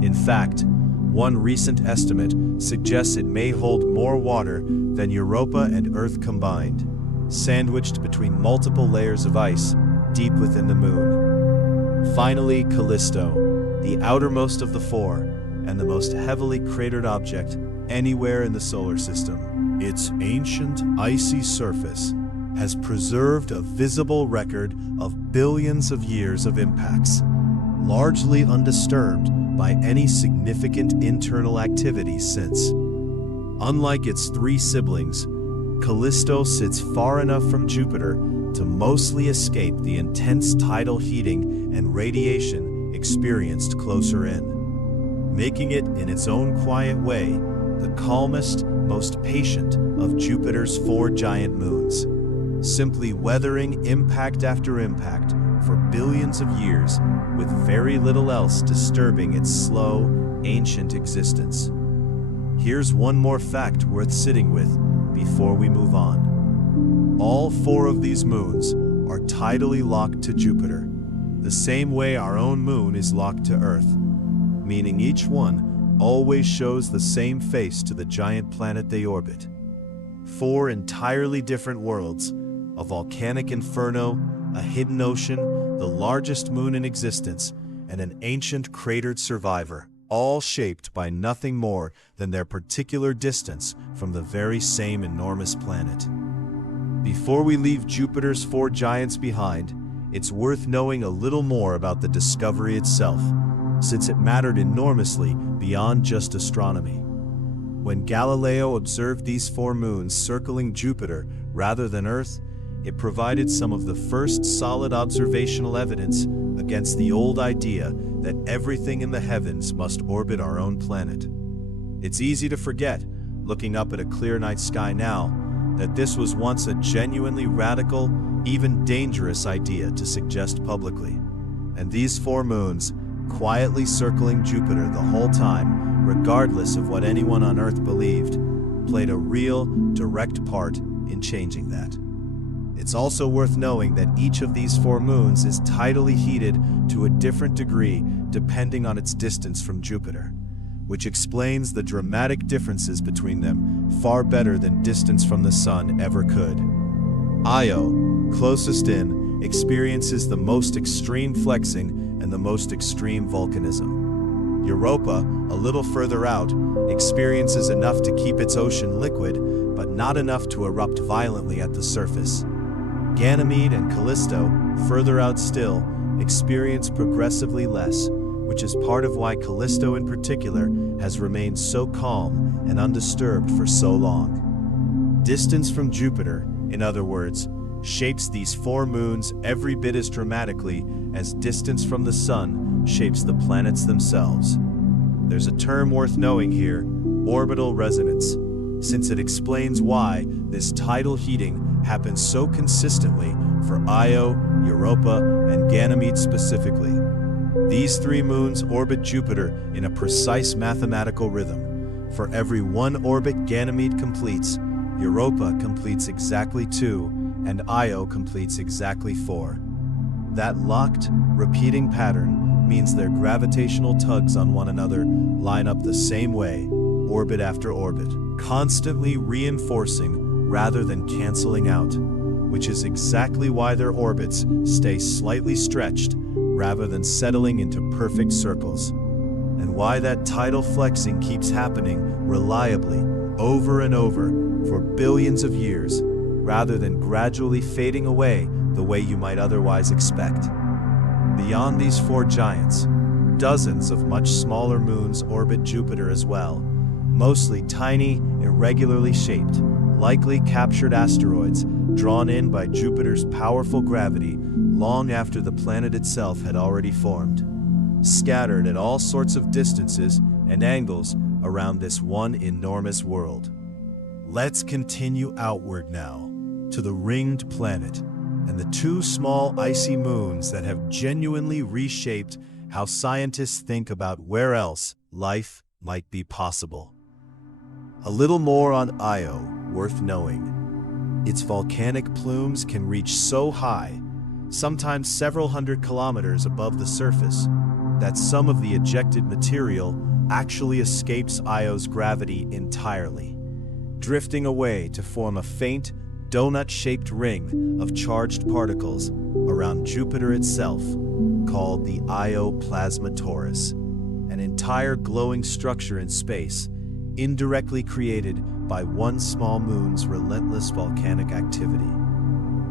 In fact, One recent estimate suggests it may hold more water than Europa and Earth combined, sandwiched between multiple layers of ice deep within the moon. Finally, Callisto, the outermost of the four and the most heavily cratered object anywhere in the solar system. Its ancient, icy surface has preserved a visible record of billions of years of impacts, largely undisturbed by any significant internal activity since. Unlike its three siblings, Callisto sits far enough from Jupiter to mostly escape the intense tidal heating and radiation experienced closer in, making it, in its own quiet way, the calmest, most patient of Jupiter's four giant moons, simply weathering impact after impact for billions of years with very little else disturbing its slow, ancient existence. Here's one more fact worth sitting with before we move on. All four of these moons are tidally locked to Jupiter, the same way our own moon is locked to Earth, meaning each one always shows the same face to the giant planet they orbit. Four entirely different worlds, a volcanic inferno, a hidden ocean, the largest moon in existence, and an ancient cratered survivor, all shaped by nothing more than their particular distance from the very same enormous planet. Before we leave Jupiter's four giants behind, it's worth knowing a little more about the discovery itself, since it mattered enormously beyond just astronomy. When Galileo observed these four moons circling Jupiter rather than Earth, it provided some of the first solid observational evidence against the old idea that everything in the heavens must orbit our own planet. It's easy to forget, looking up at a clear night sky now, that this was once a genuinely radical, even dangerous idea to suggest publicly. And these four moons, quietly circling Jupiter the whole time, regardless of what anyone on Earth believed, played a real, direct part in changing that. It's also worth knowing that each of these four moons is tidally heated to a different degree depending on its distance from Jupiter, which explains the dramatic differences between them far better than distance from the Sun ever could. Io, closest in, experiences the most extreme flexing and the most extreme volcanism. Europa, a little further out, experiences enough to keep its ocean liquid, but not enough to erupt violently at the surface. Ganymede and Callisto, further out still, experience progressively less, which is part of why Callisto in particular has remained so calm and undisturbed for so long. Distance from Jupiter, in other words, shapes these four moons every bit as dramatically as distance from the Sun shapes the planets themselves. There's a term worth knowing here, orbital resonance, since it explains why this tidal heating happens so consistently for Io, Europa, and Ganymede specifically. These three moons orbit Jupiter in a precise mathematical rhythm. For every one orbit Ganymede completes, Europa completes exactly 2, and Io completes exactly 4. That locked, repeating pattern means their gravitational tugs on one another line up the same way, orbit after orbit, constantly reinforcing rather than canceling out, which is exactly why their orbits stay slightly stretched rather than settling into perfect circles, and why that tidal flexing keeps happening reliably over and over for billions of years rather than gradually fading away the way you might otherwise expect. Beyond these four giants, dozens of much smaller moons orbit Jupiter as well, mostly tiny, irregularly shaped, likely captured asteroids drawn in by Jupiter's powerful gravity long after the planet itself had already formed, scattered at all sorts of distances and angles around this one enormous world. Let's continue outward now to the ringed planet and the two small icy moons that have genuinely reshaped how scientists think about where else life might be possible. A little more on Io, worth knowing. Its volcanic plumes can reach so high, sometimes several hundred kilometers above the surface, that some of the ejected material actually escapes Io's gravity entirely, drifting away to form a faint, donut-shaped ring of charged particles around Jupiter itself, called the Io plasma torus, an entire glowing structure in space, indirectly created by one small moon's relentless volcanic activity.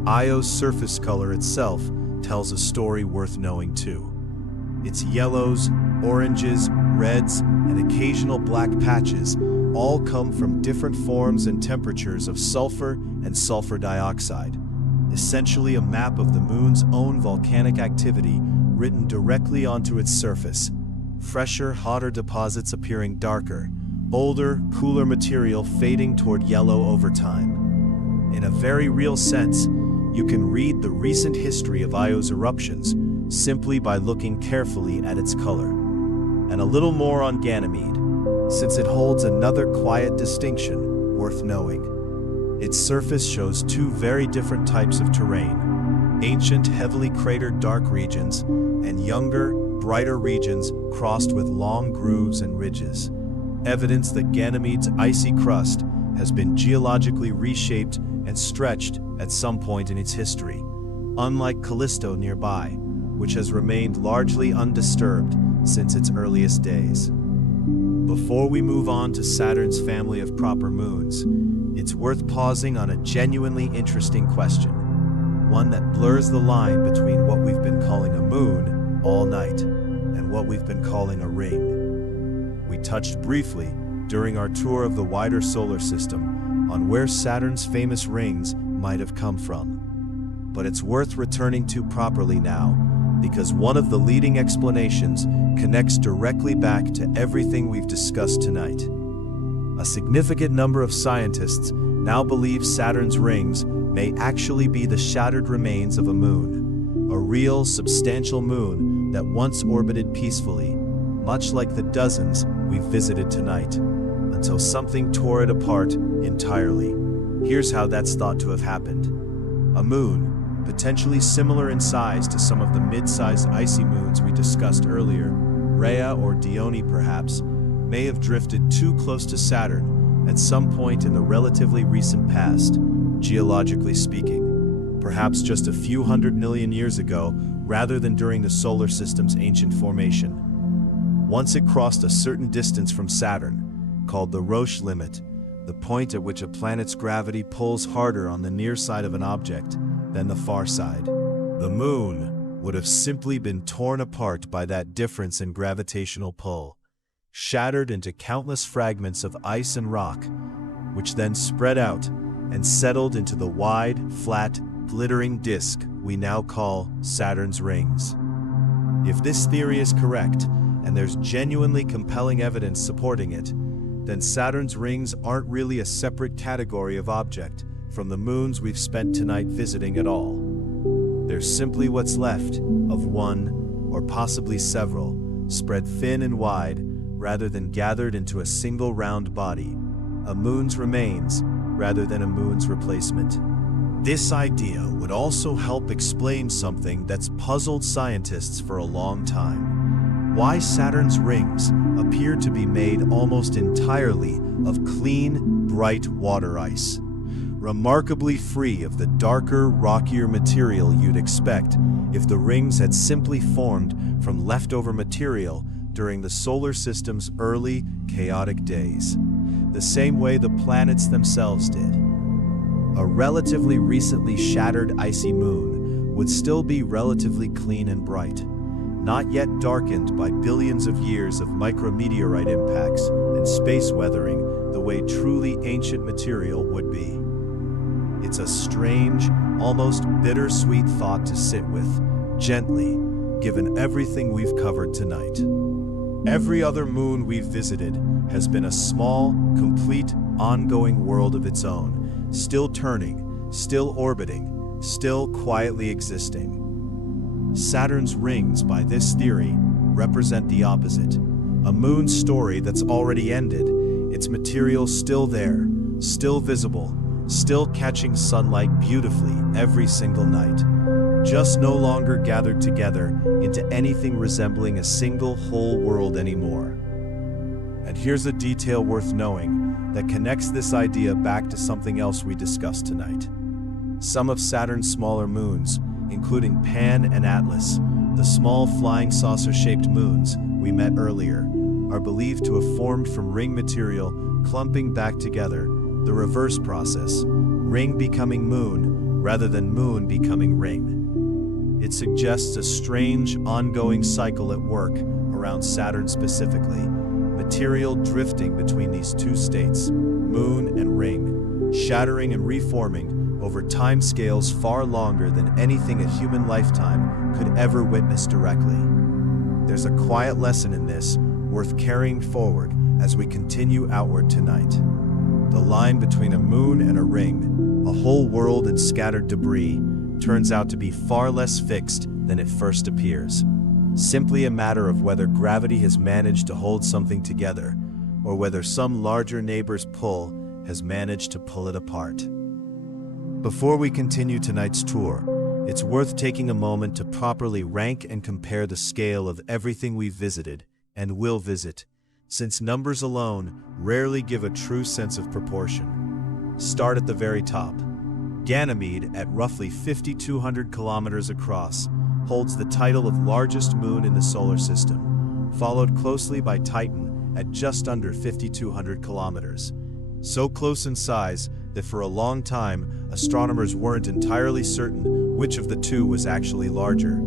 Io's surface color itself tells a story worth knowing too. Its yellows, oranges, reds, and occasional black patches all come from different forms and temperatures of sulfur and sulfur dioxide, essentially a map of the moon's own volcanic activity written directly onto its surface. Fresher, hotter deposits appearing darker, older, cooler material fading toward yellow over time. In a very real sense, you can read the recent history of Io's eruptions simply by looking carefully at its color. And a little more on Ganymede, since it holds another quiet distinction worth knowing. Its surface shows two very different types of terrain: ancient, heavily cratered dark regions, and younger, brighter regions crossed with long grooves and ridges. Evidence that Ganymede's icy crust has been geologically reshaped and stretched at some point in its history, unlike Callisto nearby, which has remained largely undisturbed since its earliest days. Before we move on to Saturn's family of proper moons, it's worth pausing on a genuinely interesting question, one that blurs the line between what we've been calling a moon all night and what we've been calling a ring. We touched briefly during our tour of the wider solar system on where Saturn's famous rings might have come from. But it's worth returning to properly now, because one of the leading explanations connects directly back to everything we've discussed tonight. A significant number of scientists now believe Saturn's rings may actually be the shattered remains of a moon, a real, substantial moon that once orbited peacefully, much like the dozens we've visited tonight, until something tore it apart entirely. Here's how that's thought to have happened. A moon, potentially similar in size to some of the mid-sized icy moons we discussed earlier, Rhea or Dione perhaps, may have drifted too close to Saturn at some point in the relatively recent past, geologically speaking, perhaps just a few 100 million years ago rather than during the solar system's ancient formation. Once it crossed a certain distance from Saturn, called the Roche limit, the point at which a planet's gravity pulls harder on the near side of an object than the far side, the moon would have simply been torn apart by that difference in gravitational pull, shattered into countless fragments of ice and rock, which then spread out and settled into the wide, flat, glittering disk we now call Saturn's rings. If this theory is correct, and there's genuinely compelling evidence supporting it, then Saturn's rings aren't really a separate category of object from the moons we've spent tonight visiting at all. They're simply what's left of one, or possibly several, spread thin and wide, rather than gathered into a single round body, a moon's remains rather than a moon's replacement. This idea would also help explain something that's puzzled scientists for a long time. Why Saturn's rings appear to be made almost entirely of clean, bright water ice, remarkably free of the darker, rockier material you'd expect if the rings had simply formed from leftover material during the solar system's early, chaotic days, the same way the planets themselves did. A relatively recently shattered icy moon would still be relatively clean and bright, not yet darkened by billions of years of micrometeorite impacts and space weathering the way truly ancient material would be. It's a strange, almost bittersweet thought to sit with, gently, given everything we've covered tonight. Every other moon we've visited has been a small, complete, ongoing world of its own, still turning, still orbiting, still quietly existing. Saturn's rings, by this theory, represent the opposite. A moon story that's already ended, its material still there, still visible, still catching sunlight beautifully every single night, just no longer gathered together into anything resembling a single whole world anymore. And here's a detail worth knowing that connects this idea back to something else we discussed tonight. Some of Saturn's smaller moons, including Pan and Atlas, the small flying saucer-shaped moons we met earlier, are believed to have formed from ring material clumping back together, the reverse process, ring becoming moon rather than moon becoming ring. It suggests a strange, ongoing cycle at work around Saturn specifically, material drifting between these two states, moon and ring, shattering and reforming over timescales far longer than anything a human lifetime could ever witness directly. There's a quiet lesson in this, worth carrying forward as we continue outward tonight. The line between a moon and a ring, a whole world and scattered debris, turns out to be far less fixed than it first appears. Simply a matter of whether gravity has managed to hold something together, or whether some larger neighbor's pull has managed to pull it apart. Before we continue tonight's tour, it's worth taking a moment to properly rank and compare the scale of everything we've visited and will visit, since numbers alone rarely give a true sense of proportion. Start at the very top. Ganymede, at roughly 5,200 kilometers across, holds the title of largest moon in the solar system, followed closely by Titan at just under 5,200 kilometers. So close in size that for a long time, astronomers weren't entirely certain which of the two was actually larger.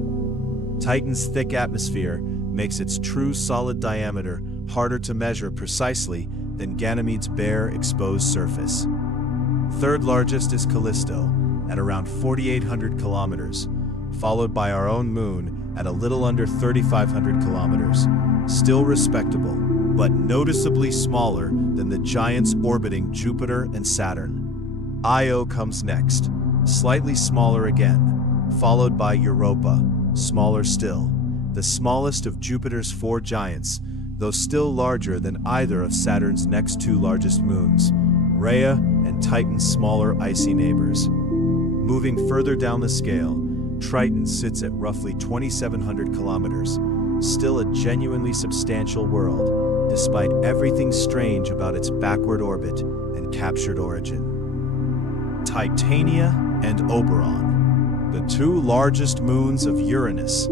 Titan's thick atmosphere makes its true solid diameter harder to measure precisely than Ganymede's bare, exposed surface. Third largest is Callisto, at around 4,800 kilometers, followed by our own moon at a little under 3,500 kilometers, still respectable, but noticeably smaller than the giants orbiting Jupiter and Saturn. Io comes next, slightly smaller again, followed by Europa, smaller still, the smallest of Jupiter's four giants, though still larger than either of Saturn's next two largest moons, Rhea and Titan's smaller icy neighbors. Moving further down the scale, Triton sits at roughly 2,700 kilometers, still a genuinely substantial world, despite everything strange about its backward orbit and captured origin. Titania and Oberon, the two largest moons of Uranus,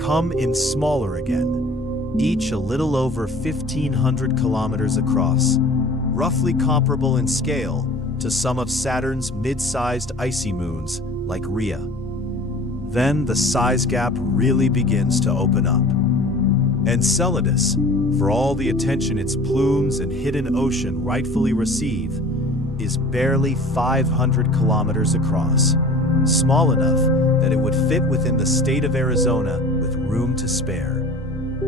come in smaller again, each a little over 1,500 kilometers across, roughly comparable in scale to some of Saturn's mid-sized icy moons like Rhea. Then the size gap really begins to open up. Enceladus, for all the attention its plumes and hidden ocean rightfully receive, is barely 500 kilometers across, small enough that it would fit within the state of Arizona with room to spare.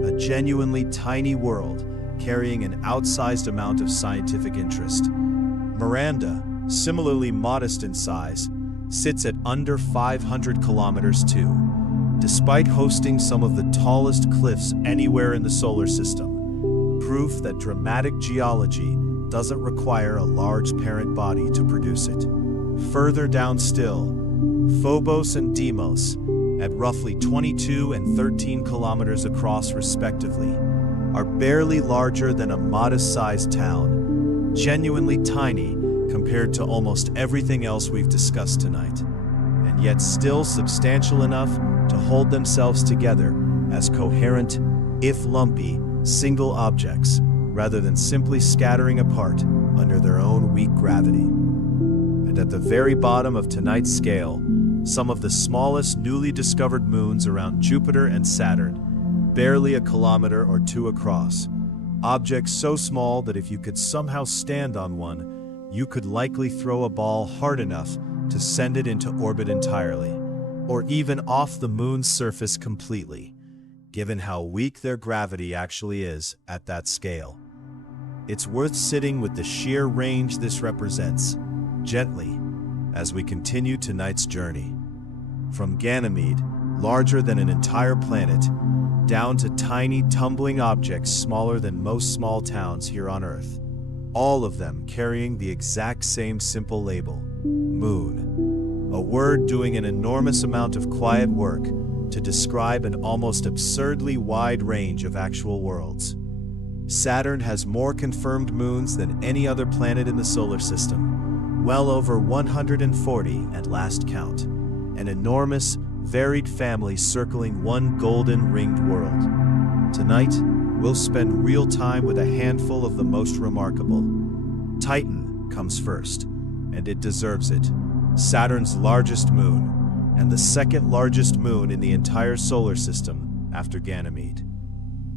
A genuinely tiny world carrying an outsized amount of scientific interest. Miranda, similarly modest in size, sits at under 500 kilometers too, despite hosting some of the tallest cliffs anywhere in the solar system, proof that dramatic geology doesn't require a large parent body to produce it. Further down still, Phobos and Deimos, at roughly 22 and 13 kilometers across respectively, are barely larger than a modest-sized town, genuinely tiny compared to almost everything else we've discussed tonight, and yet still substantial enough to hold themselves together as coherent, if lumpy, single objects, rather than simply scattering apart under their own weak gravity. And at the very bottom of tonight's scale, some of the smallest newly discovered moons around Jupiter and Saturn, barely a kilometer or two across, objects so small that if you could somehow stand on one, you could likely throw a ball hard enough to send it into orbit entirely, or even off the moon's surface completely, given how weak their gravity actually is at that scale. It's worth sitting with the sheer range this represents, gently, as we continue tonight's journey. From Ganymede, larger than an entire planet, down to tiny tumbling objects smaller than most small towns here on Earth, all of them carrying the exact same simple label, moon, a word doing an enormous amount of quiet work to describe an almost absurdly wide range of actual worlds. Saturn has more confirmed moons than any other planet in the solar system, well over 140 at last count, an enormous, varied family circling one golden ringed world. Tonight, we'll spend real time with a handful of the most remarkable. Titan comes first, and it deserves it. Saturn's largest moon, and the second largest moon in the entire solar system after Ganymede.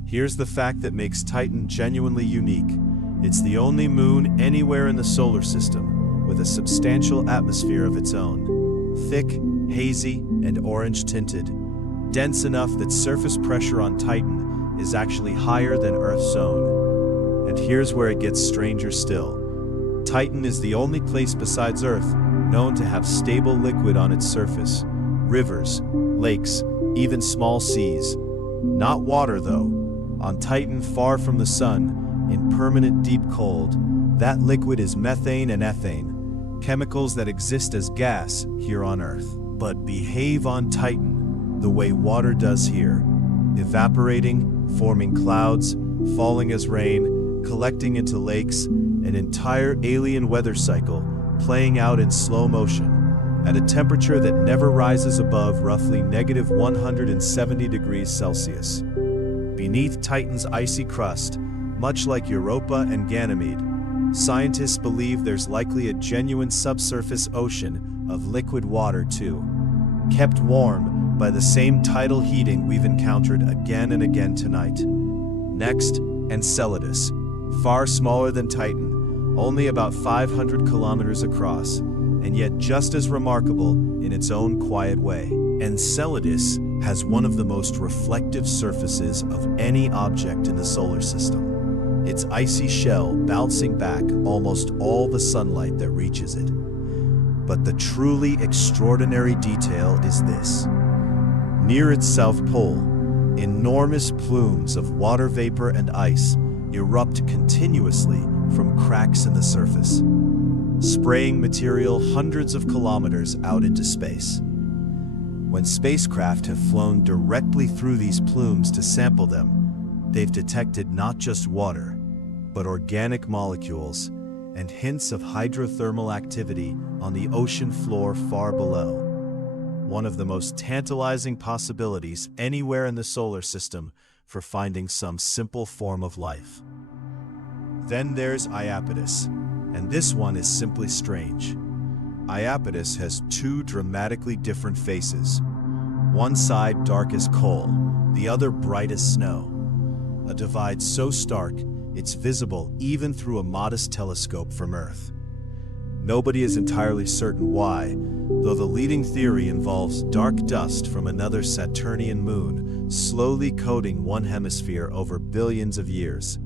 Here's the fact that makes Titan genuinely unique. It's the only moon anywhere in the solar system with a substantial atmosphere of its own. Thick, hazy, and orange-tinted. Dense enough that surface pressure on Titan is actually higher than Earth's own. And here's where it gets stranger still. Titan is the only place besides Earth known to have stable liquid on its surface. Rivers, lakes, even small seas. Not water, though. On Titan, far from the sun, in permanent deep cold, that liquid is methane and ethane, chemicals that exist as gas here on Earth, but behave on Titan the way water does here, evaporating, forming clouds, falling as rain, collecting into lakes, an entire alien weather cycle playing out in slow motion, at a temperature that never rises above roughly -170 degrees Celsius. Beneath Titan's icy crust, much like Europa and Ganymede, scientists believe there's likely a genuine subsurface ocean of liquid water too, kept warm by the same tidal heating we've encountered again and again tonight. Next, Enceladus, far smaller than Titan, only about 500 kilometers across, and yet just as remarkable in its own quiet way. Enceladus has one of the most reflective surfaces of any object in the solar system, its icy shell bouncing back almost all the sunlight that reaches it. But the truly extraordinary detail is this. Near its south pole, enormous plumes of water vapor and ice erupt continuously from cracks in the surface, spraying material hundreds of kilometers out into space. When spacecraft have flown directly through these plumes to sample them, they've detected not just water, but organic molecules and hints of hydrothermal activity on the ocean floor far below. One of the most tantalizing possibilities anywhere in the solar system for finding some simple form of life. Then there's Iapetus, and this one is simply strange. Iapetus has two dramatically different faces. One side dark as coal, the other bright as snow. A divide so stark, it's visible even through a modest telescope from Earth. Nobody is entirely certain why, though the leading theory involves dark dust from another Saturnian moon slowly coating one hemisphere over billions of years,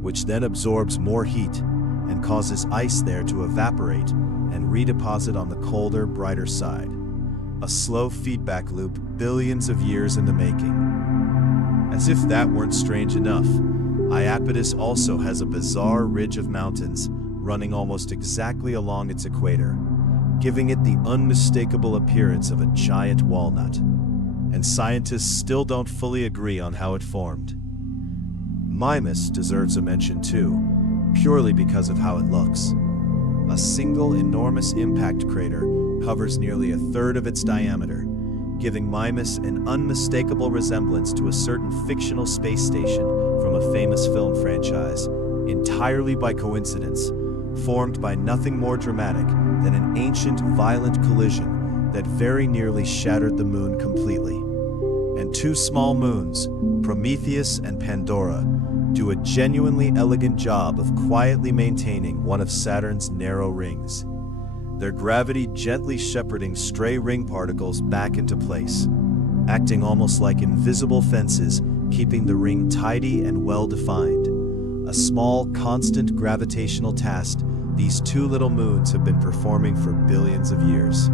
which then absorbs more heat and causes ice there to evaporate and redeposit on the colder, brighter side. A slow feedback loop billions of years in the making. As if that weren't strange enough, Iapetus also has a bizarre ridge of mountains running almost exactly along its equator, giving it the unmistakable appearance of a giant walnut. And scientists still don't fully agree on how it formed. Mimas deserves a mention too, purely because of how it looks. A single enormous impact crater covers nearly a third of its diameter, giving Mimas an unmistakable resemblance to a certain fictional space station from a famous film franchise, entirely by coincidence, formed by nothing more dramatic than an ancient, violent collision that very nearly shattered the moon completely. And two small moons, Prometheus and Pandora, do a genuinely elegant job of quietly maintaining one of Saturn's narrow rings, their gravity gently shepherding stray ring particles back into place, acting almost like invisible fences keeping the ring tidy and well-defined. A small, constant gravitational task these two little moons have been performing for billions of years.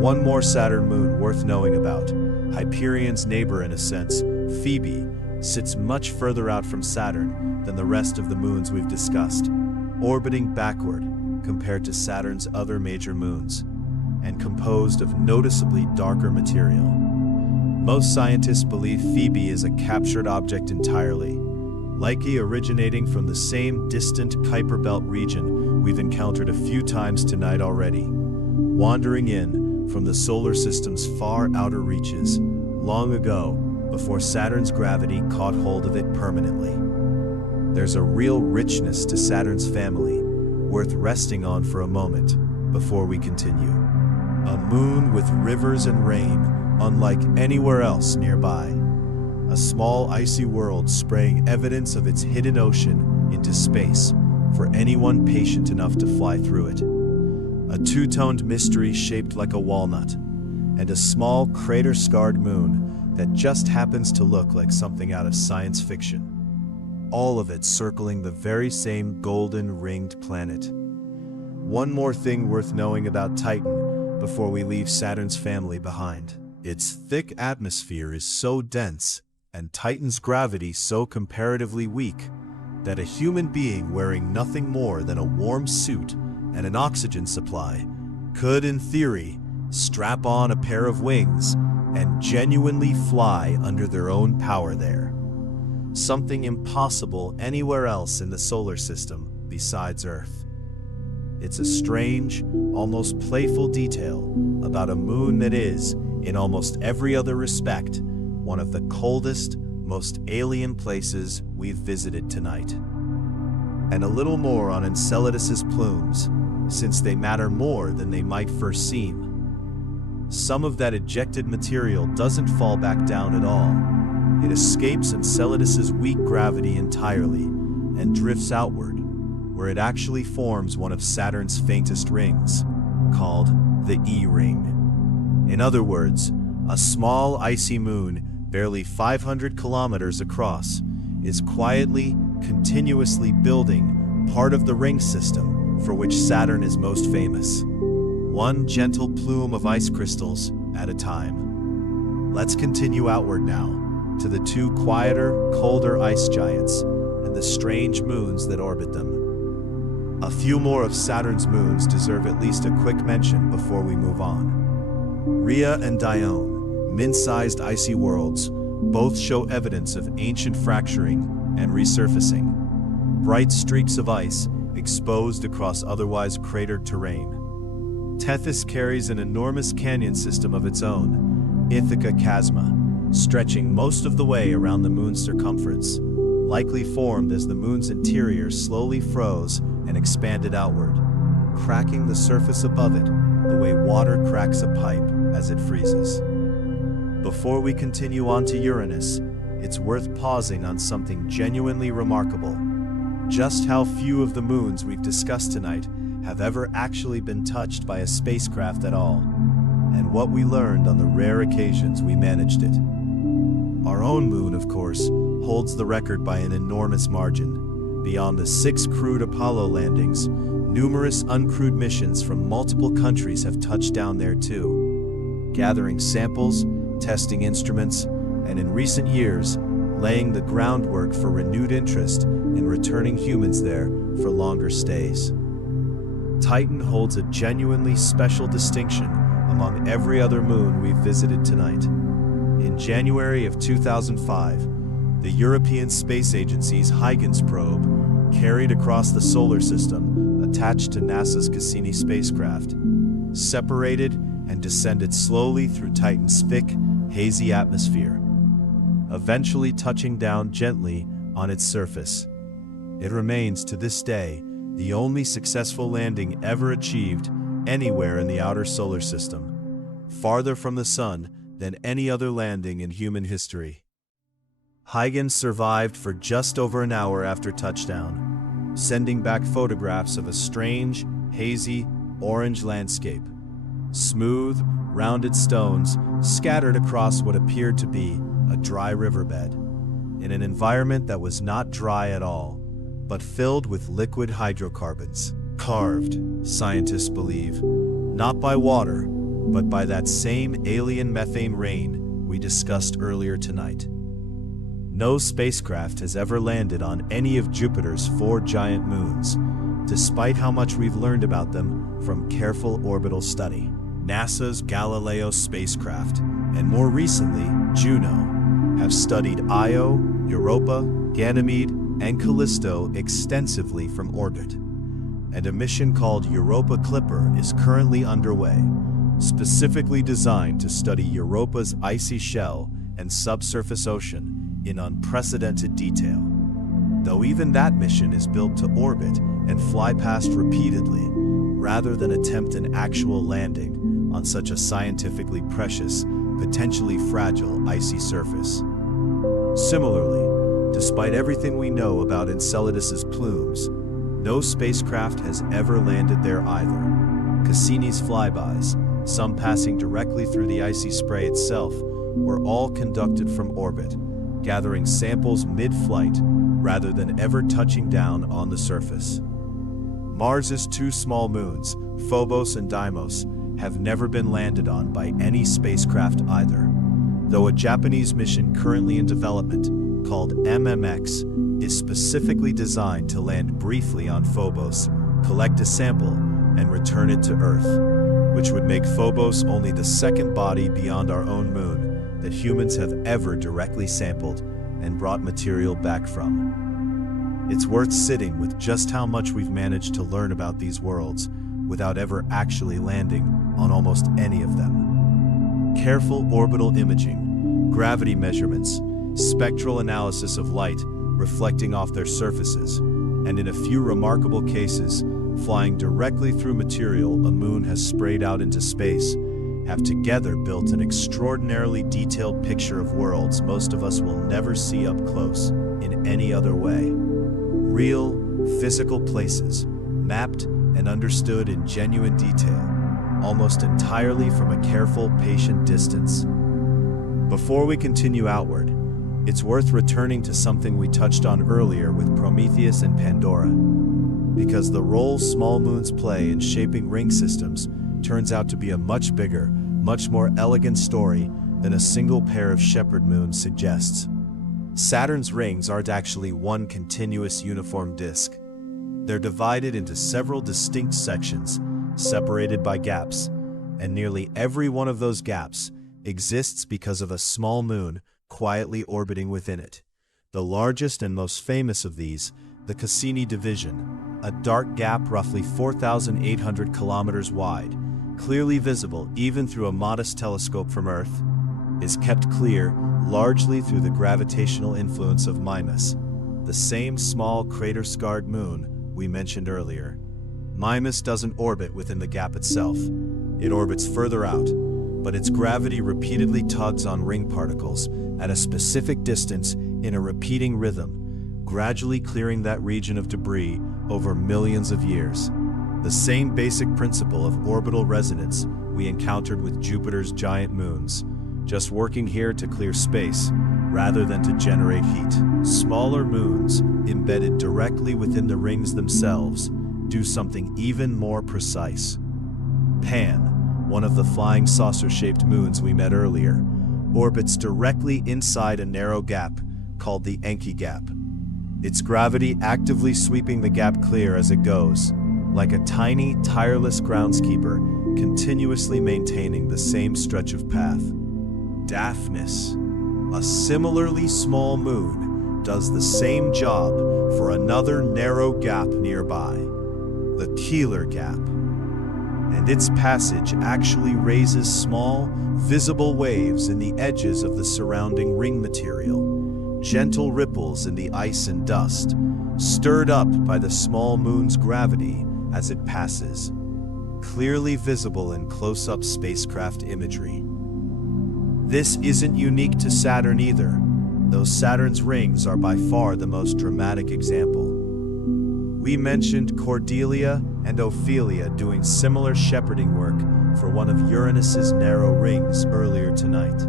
One more Saturn moon worth knowing about, Hyperion's neighbor in a sense, Phoebe, sits much further out from Saturn than the rest of the moons we've discussed, orbiting backward compared to Saturn's other major moons, and composed of noticeably darker material. Most scientists believe Phoebe is a captured object entirely, likely originating from the same distant Kuiper Belt region we've encountered a few times tonight already, wandering in from the solar system's far outer reaches, long ago, before Saturn's gravity caught hold of it permanently. There's a real richness to Saturn's family, worth resting on for a moment before we continue. A moon with rivers and rain, unlike anywhere else nearby. A small icy world spraying evidence of its hidden ocean into space for anyone patient enough to fly through it. A two-toned mystery shaped like a walnut, and a small crater-scarred moon that just happens to look like something out of science fiction. All of it circling the very same golden ringed planet. One more thing worth knowing about Titan before we leave Saturn's family behind. Its thick atmosphere is so dense, and Titan's gravity so comparatively weak, that a human being wearing nothing more than a warm suit and an oxygen supply could, in theory, strap on a pair of wings and genuinely fly under their own power there. Something impossible anywhere else in the solar system besides Earth. It's a strange, almost playful detail about a moon that is, in almost every other respect, one of the coldest, most alien places we've visited tonight. And a little more on Enceladus's plumes, since they matter more than they might first seem. Some of that ejected material doesn't fall back down at all. It escapes Enceladus's weak gravity entirely and drifts outward, where it actually forms one of Saturn's faintest rings, called the E-ring. In other words, a small icy moon barely 500 kilometers across is quietly, continuously building part of the ring system for which Saturn is most famous. One gentle plume of ice crystals at a time. Let's continue outward now to the two quieter, colder ice giants and the strange moons that orbit them. A few more of Saturn's moons deserve at least a quick mention before we move on. Rhea and Dione, mint-sized icy worlds, both show evidence of ancient fracturing and resurfacing. Bright streaks of ice exposed across otherwise cratered terrain. Tethys carries an enormous canyon system of its own, Ithaca Chasma, stretching most of the way around the moon's circumference, likely formed as the moon's interior slowly froze and expanded outward, cracking the surface above it the way water cracks a pipe as it freezes. Before we continue on to Uranus, it's worth pausing on something genuinely remarkable. Just how few of the moons we've discussed tonight have ever actually been touched by a spacecraft at all, and what we learned on the rare occasions we managed it. Our own moon, of course, holds the record by an enormous margin. Beyond the 6 crewed Apollo landings, numerous uncrewed missions from multiple countries have touched down there too, gathering samples, testing instruments, and in recent years, laying the groundwork for renewed interest in returning humans there for longer stays. Titan holds a genuinely special distinction among every other moon we've visited tonight. In January of 2005, the European Space Agency's Huygens probe carried across the solar system attached to NASA's Cassini spacecraft, separated and descended slowly through Titan's thick, hazy atmosphere, eventually touching down gently on its surface. It remains to this day the only successful landing ever achieved anywhere in the outer solar system, farther from the Sun than any other landing in human history. Huygens survived for just over an hour after touchdown, sending back photographs of a strange, hazy, orange landscape. Smooth, rounded stones scattered across what appeared to be a dry riverbed, in an environment that was not dry at all, but filled with liquid hydrocarbons, carved, scientists believe, not by water, but by that same alien methane rain we discussed earlier tonight. No spacecraft has ever landed on any of Jupiter's 4 giant moons, despite how much we've learned about them from careful orbital study. NASA's Galileo spacecraft, and more recently, Juno, have studied Io, Europa, Ganymede, and Callisto extensively from orbit. And a mission called Europa Clipper is currently underway, specifically designed to study Europa's icy shell and subsurface ocean in unprecedented detail. Though even that mission is built to orbit and fly past repeatedly, rather than attempt an actual landing on such a scientifically precious, potentially fragile icy surface. Similarly, despite everything we know about Enceladus's plumes, no spacecraft has ever landed there either. Cassini's flybys, some passing directly through the icy spray itself, were all conducted from orbit, gathering samples mid-flight rather than ever touching down on the surface. Mars's two small moons, Phobos and Deimos, have never been landed on by any spacecraft either, though a Japanese mission currently in development, called MMX, is specifically designed to land briefly on Phobos, collect a sample, and return it to Earth, which would make Phobos only the second body beyond our own moon that humans have ever directly sampled and brought material back from. It's worth sitting with just how much we've managed to learn about these worlds without ever actually landing on almost any of them. Careful orbital imaging, gravity measurements, spectral analysis of light reflecting off their surfaces, and in a few remarkable cases, flying directly through material a moon has sprayed out into space, have together built an extraordinarily detailed picture of worlds most of us will never see up close in any other way. Real, physical places, mapped and understood in genuine detail, almost entirely from a careful, patient distance. Before we continue outward, it's worth returning to something we touched on earlier with Prometheus and Pandora, because the role small moons play in shaping ring systems turns out to be a much bigger, much more elegant story than a single pair of shepherd moons suggests. Saturn's rings aren't actually one continuous uniform disk. They're divided into several distinct sections, separated by gaps, and nearly every one of those gaps exists because of a small moon quietly orbiting within it. The largest and most famous of these, the Cassini division, a dark gap roughly 4,800 kilometers wide, clearly visible even through a modest telescope from Earth, is kept clear largely through the gravitational influence of Mimas, the same small crater-scarred moon we mentioned earlier. Mimas doesn't orbit within the gap itself. It orbits further out, but its gravity repeatedly tugs on ring particles at a specific distance in a repeating rhythm, gradually clearing that region of debris over millions of years. The same basic principle of orbital resonance we encountered with Jupiter's giant moons, just working here to clear space rather than to generate heat. Smaller moons, embedded directly within the rings themselves, do something even more precise. Pan, one of the flying saucer-shaped moons we met earlier, orbits directly inside a narrow gap called the Encke Gap. Its gravity actively sweeping the gap clear as it goes, like a tiny, tireless groundskeeper continuously maintaining the same stretch of path. Daphnis, a similarly small moon, does the same job for another narrow gap nearby, the Keeler Gap. And its passage actually raises small, visible waves in the edges of the surrounding ring material, gentle ripples in the ice and dust, stirred up by the small moon's gravity as it passes, clearly visible in close-up spacecraft imagery. This isn't unique to Saturn either, though Saturn's rings are by far the most dramatic example. We mentioned Cordelia and Ophelia doing similar shepherding work for one of Uranus's narrow rings earlier tonight.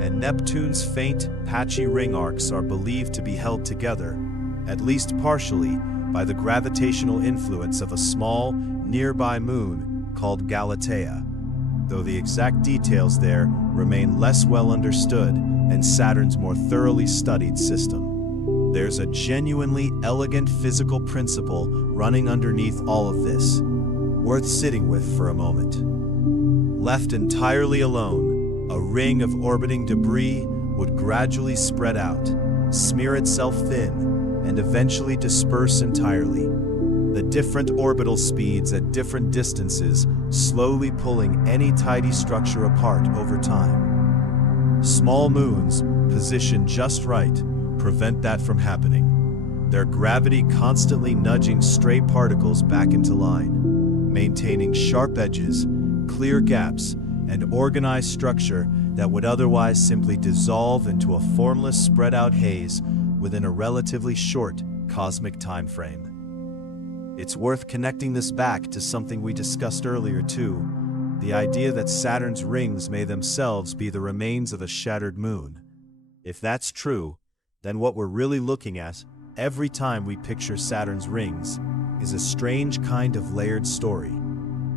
And Neptune's faint, patchy ring arcs are believed to be held together, at least partially, by the gravitational influence of a small, nearby moon called Galatea, though the exact details there remain less well understood in Saturn's more thoroughly studied system. There's a genuinely elegant physical principle running underneath all of this, worth sitting with for a moment. Left entirely alone, a ring of orbiting debris would gradually spread out, smear itself thin, and eventually disperse entirely. The different orbital speeds at different distances slowly pulling any tidy structure apart over time. Small moons, positioned just right, prevent that from happening. Their gravity constantly nudging stray particles back into line, maintaining sharp edges, clear gaps, and organized structure that would otherwise simply dissolve into a formless spread-out haze within a relatively short cosmic time frame. It's worth connecting this back to something we discussed earlier too, the idea that Saturn's rings may themselves be the remains of a shattered moon. If that's true, then what we're really looking at, every time we picture Saturn's rings, is a strange kind of layered story.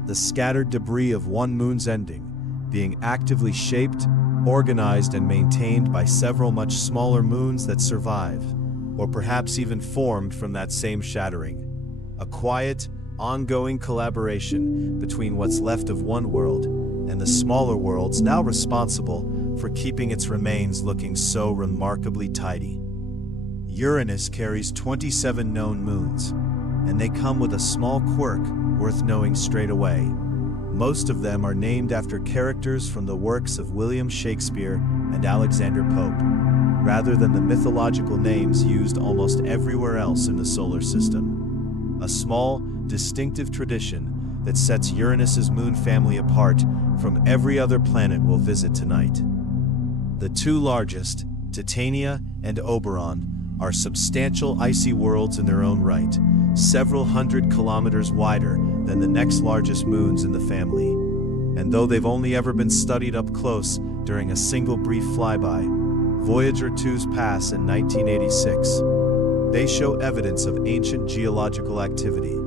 The scattered debris of one moon's ending, being actively shaped, organized, and maintained by several much smaller moons that survive, or perhaps even formed from that same shattering. A quiet, ongoing collaboration between what's left of one world and the smaller worlds now responsible for keeping its remains looking so remarkably tidy. Uranus carries 27 known moons, and they come with a small quirk worth knowing straight away. Most of them are named after characters from the works of William Shakespeare and Alexander Pope, rather than the mythological names used almost everywhere else in the solar system. A small, distinctive tradition that sets Uranus's moon family apart from every other planet we'll visit tonight. The two largest, Titania and Oberon, are substantial icy worlds in their own right, several hundred kilometers wider than the next largest moons in the family. And though they've only ever been studied up close during a single brief flyby, Voyager 2's pass in 1986, they show evidence of ancient geological activity,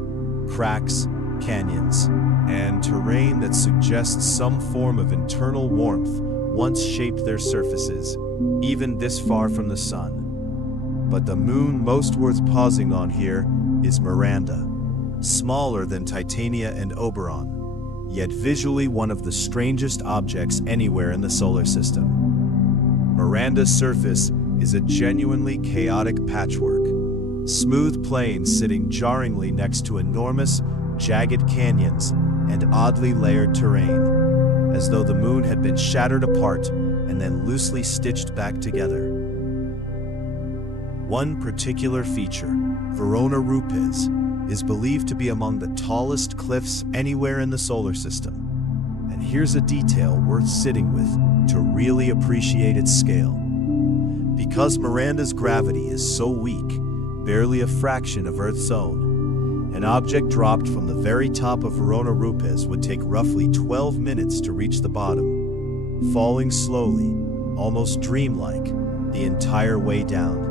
cracks, canyons, and terrain that suggests some form of internal warmth once shaped their surfaces, even this far from the sun. But the moon most worth pausing on here is Miranda, smaller than Titania and Oberon, yet visually one of the strangest objects anywhere in the solar system. Miranda's surface is a genuinely chaotic patchwork. Smooth plains sitting jarringly next to enormous, jagged canyons and oddly layered terrain, as though the moon had been shattered apart and then loosely stitched back together. One particular feature, Verona Rupes, is believed to be among the tallest cliffs anywhere in the solar system. And here's a detail worth sitting with to really appreciate its scale. Because Miranda's gravity is so weak, barely a fraction of Earth's own, an object dropped from the very top of Verona Rupes would take roughly 12 minutes to reach the bottom, falling slowly, almost dreamlike, the entire way down.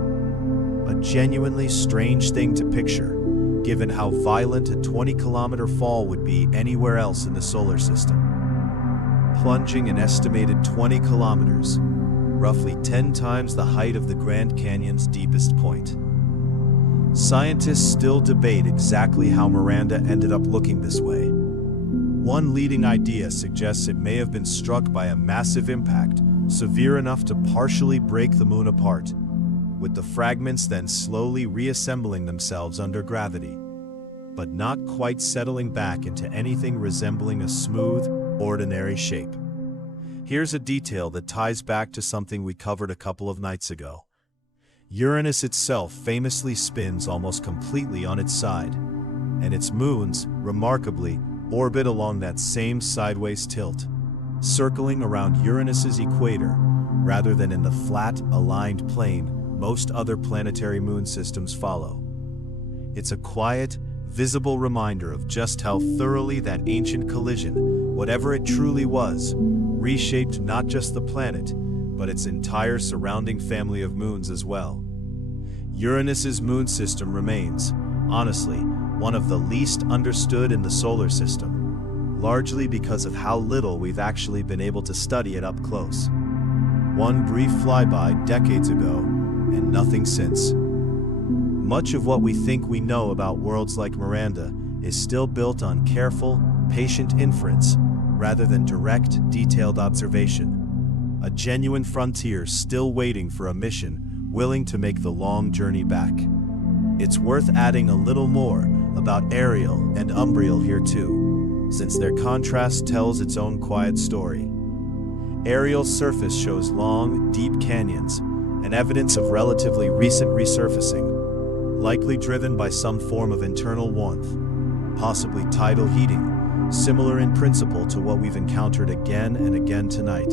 A genuinely strange thing to picture, given how violent a 20-kilometer fall would be anywhere else in the solar system. Plunging an estimated 20 kilometers, roughly 10 times the height of the Grand Canyon's deepest point. Scientists still debate exactly how Miranda ended up looking this way. One leading idea suggests it may have been struck by a massive impact, severe enough to partially break the moon apart, with the fragments then slowly reassembling themselves under gravity, but not quite settling back into anything resembling a smooth, ordinary shape. Here's a detail that ties back to something we covered a couple of nights ago. Uranus itself famously spins almost completely on its side, and its moons, remarkably, orbit along that same sideways tilt, circling around Uranus's equator rather than in the flat, aligned plane most other planetary moon systems follow. It's a quiet, visible reminder of just how thoroughly that ancient collision, whatever it truly was, reshaped not just the planet, but its entire surrounding family of moons as well. Uranus's moon system remains, honestly, one of the least understood in the solar system, largely because of how little we've actually been able to study it up close. One brief flyby decades ago, and nothing since. Much of what we think we know about worlds like Miranda is still built on careful, patient inference rather than direct, detailed observation. A genuine frontier still waiting for a mission willing to make the long journey back. It's worth adding a little more about Ariel and Umbriel here too, since their contrast tells its own quiet story. Ariel's surface shows long, deep canyons and evidence of relatively recent resurfacing, likely driven by some form of internal warmth, possibly tidal heating, similar in principle to what we've encountered again and again tonight,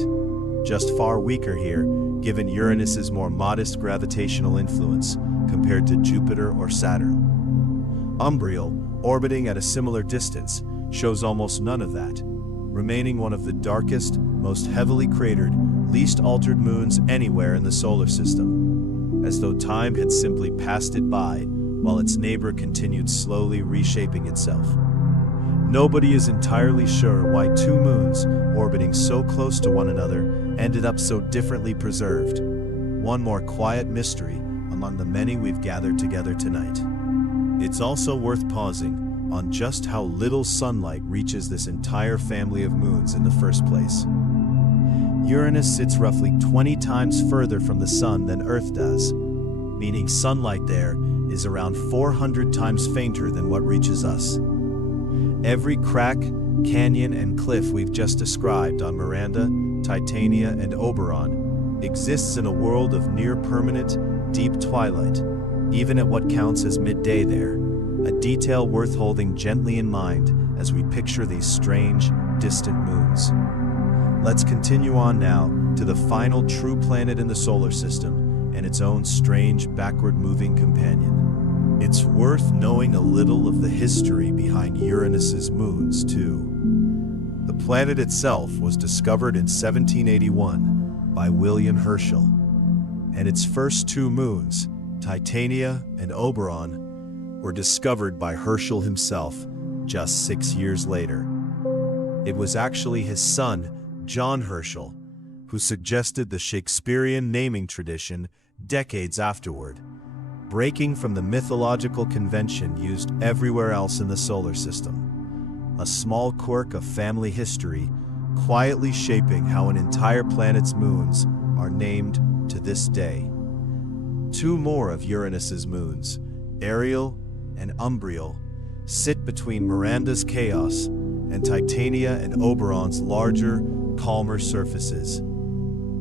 just far weaker here given Uranus's more modest gravitational influence compared to Jupiter or Saturn. Umbriel, orbiting at a similar distance, shows almost none of that, remaining one of the darkest, most heavily cratered, least altered moons anywhere in the solar system, as though time had simply passed it by while its neighbor continued slowly reshaping itself. Nobody is entirely sure why two moons, orbiting so close to one another, ended up so differently preserved. One more quiet mystery among the many we've gathered together tonight. It's also worth pausing on just how little sunlight reaches this entire family of moons in the first place. Uranus sits roughly 20 times further from the Sun than Earth does, meaning sunlight there is around 400 times fainter than what reaches us. Every crack, canyon, and cliff we've just described on Miranda, Titania, and Oberon exists in a world of near-permanent, deep twilight, even at what counts as midday there, a detail worth holding gently in mind as we picture these strange, distant moons. Let's continue on now to the final true planet in the solar system and its own strange, backward-moving companion. It's worth knowing a little of the history behind Uranus's moons, too. The planet itself was discovered in 1781 by William Herschel, and its first two moons, Titania and Oberon, were discovered by Herschel himself just 6 years later. It was actually his son, John Herschel, who suggested the Shakespearean naming tradition decades afterward, breaking from the mythological convention used everywhere else in the solar system. A small quirk of family history, quietly shaping how an entire planet's moons are named to this day. Two more of Uranus's moons, Ariel and Umbriel, sit between Miranda's chaos and Titania and Oberon's larger, calmer surfaces.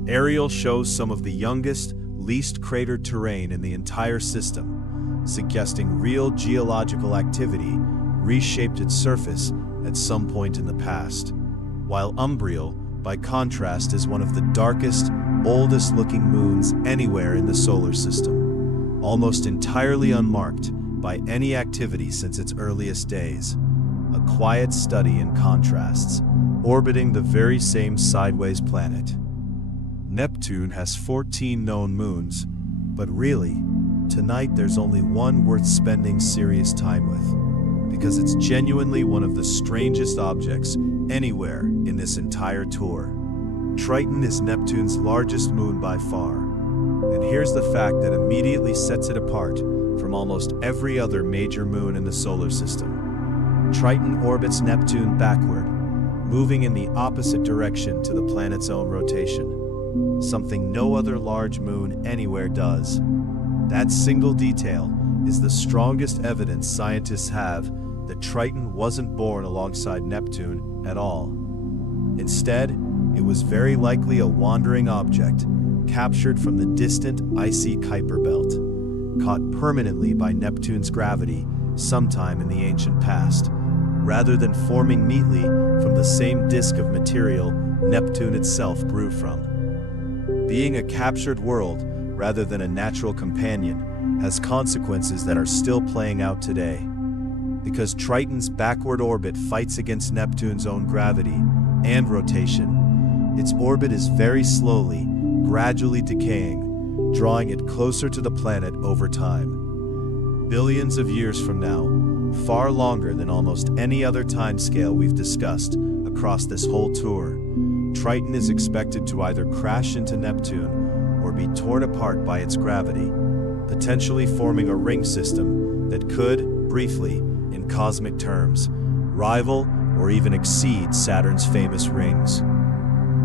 Ariel shows some of the youngest, least cratered terrain in the entire system, suggesting real geological activity reshaped its surface at some point in the past, while Umbriel, by contrast, is one of the darkest, oldest-looking moons anywhere in the solar system, almost entirely unmarked by any activity since its earliest days, a quiet study in contrasts, orbiting the very same sideways planet. Neptune has 14 known moons, but really, tonight there's only one worth spending serious time with, because it's genuinely one of the strangest objects anywhere in this entire tour. Triton is Neptune's largest moon by far, and here's the fact that immediately sets it apart from almost every other major moon in the solar system. Triton orbits Neptune backward, moving in the opposite direction to the planet's own rotation, something no other large moon anywhere does. That single detail is the strongest evidence scientists have that Triton wasn't born alongside Neptune at all. Instead, it was very likely a wandering object captured from the distant icy Kuiper belt, caught permanently by Neptune's gravity sometime in the ancient past, rather than forming neatly from the same disk of material Neptune itself grew from. Being a captured world rather than a natural companion has consequences that are still playing out today. Because Triton's backward orbit fights against Neptune's own gravity and rotation, its orbit is very slowly, gradually decaying, drawing it closer to the planet over time. Billions of years from now, far longer than almost any other timescale we've discussed across this whole tour, Triton is expected to either crash into Neptune or be torn apart by its gravity, potentially forming a ring system that could, briefly, in cosmic terms, rival or even exceed Saturn's famous rings.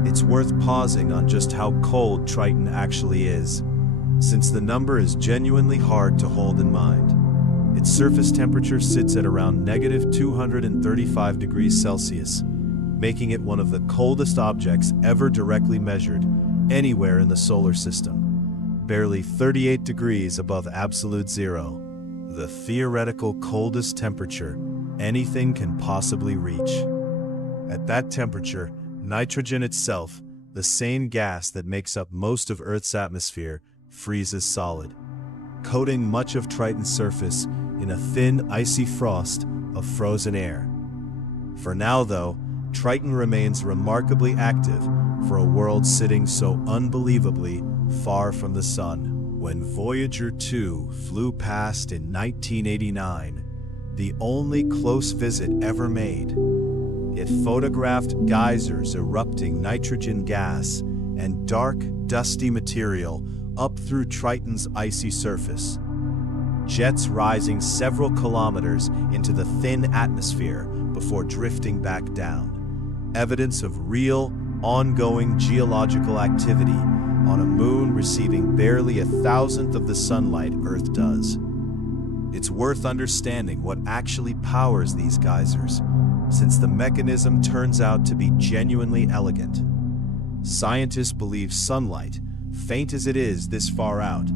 It's worth pausing on just how cold Triton actually is, since the number is genuinely hard to hold in mind. Its surface temperature sits at around -235 degrees Celsius, making it one of the coldest objects ever directly measured anywhere in the solar system, barely 38 degrees above absolute zero, the theoretical coldest temperature anything can possibly reach. At that temperature, nitrogen itself, the same gas that makes up most of Earth's atmosphere, freezes solid, coating much of Triton's surface in a thin, icy frost of frozen air. For now, though, Triton remains remarkably active for a world sitting so unbelievably far from the Sun. When Voyager 2 flew past in 1989, the only close visit ever made, it photographed geysers erupting nitrogen gas and dark, dusty material up through Triton's icy surface. Jets rising several kilometers into the thin atmosphere before drifting back down. Evidence of real, ongoing geological activity on a moon receiving barely 1,000th of the sunlight Earth does. It's worth understanding what actually powers these geysers, since the mechanism turns out to be genuinely elegant. Scientists believe sunlight, faint as it is this far out,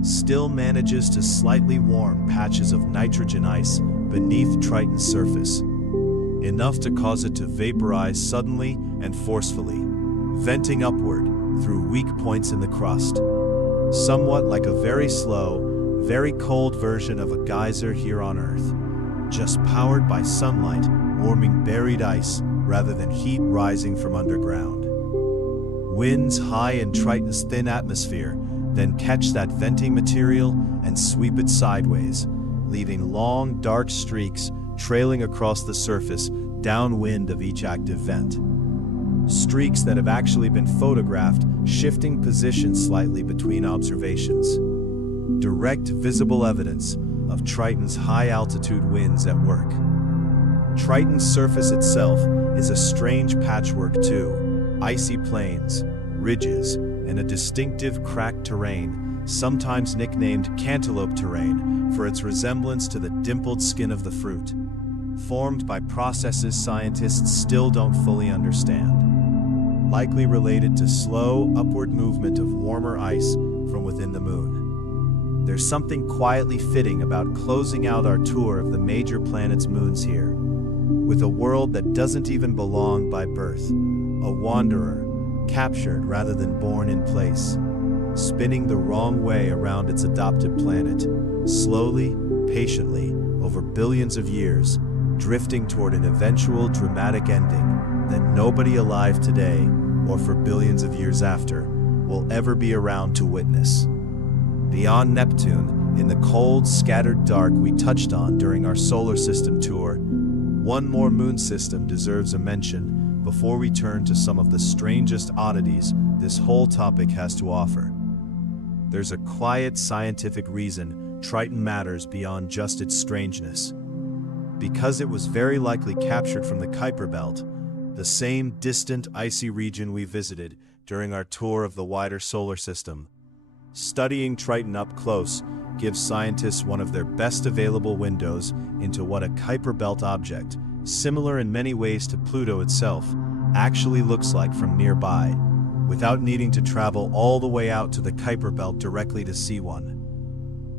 still manages to slightly warm patches of nitrogen ice beneath Triton's surface, enough to cause it to vaporize suddenly and forcefully, venting upward through weak points in the crust, somewhat like a very slow, very cold version of a geyser here on Earth, just powered by sunlight warming buried ice rather than heat rising from underground. Winds high in Triton's thin atmosphere then catch that venting material and sweep it sideways, leaving long, dark streaks trailing across the surface downwind of each active vent. Streaks that have actually been photographed shifting position slightly between observations. Direct visible evidence of Triton's high-altitude winds at work. Triton's surface itself is a strange patchwork too. Icy plains, ridges, and a distinctive cracked terrain, sometimes nicknamed cantaloupe terrain for its resemblance to the dimpled skin of the fruit, formed by processes scientists still don't fully understand, likely related to slow upward movement of warmer ice from within the moon. There's something quietly fitting about closing out our tour of the major planet's moons here, with a world that doesn't even belong by birth, a wanderer, captured rather than born in place, spinning the wrong way around its adopted planet, slowly, patiently, over billions of years, drifting toward an eventual dramatic ending that nobody alive today, or for billions of years after, will ever be around to witness. Beyond Neptune, in the cold, scattered dark we touched on during our solar system tour, one more moon system deserves a mention before we turn to some of the strangest oddities this whole topic has to offer. There's a quiet scientific reason Triton matters beyond just its strangeness. Because it was very likely captured from the Kuiper Belt, the same distant icy region we visited during our tour of the wider solar system. Studying Triton up close gives scientists one of their best available windows into what a Kuiper Belt object, similar in many ways to Pluto itself, actually looks like from nearby, without needing to travel all the way out to the Kuiper Belt directly to see one.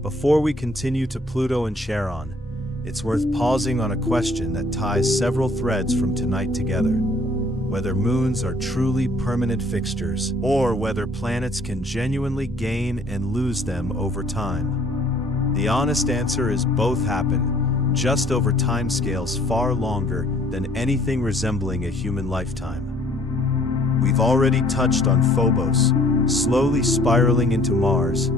Before we continue to Pluto and Charon, it's worth pausing on a question that ties several threads from tonight together: whether moons are truly permanent fixtures, or whether planets can genuinely gain and lose them over time. The honest answer is both happen, just over timescales far longer than anything resembling a human lifetime. We've already touched on Phobos, slowly spiraling into Mars,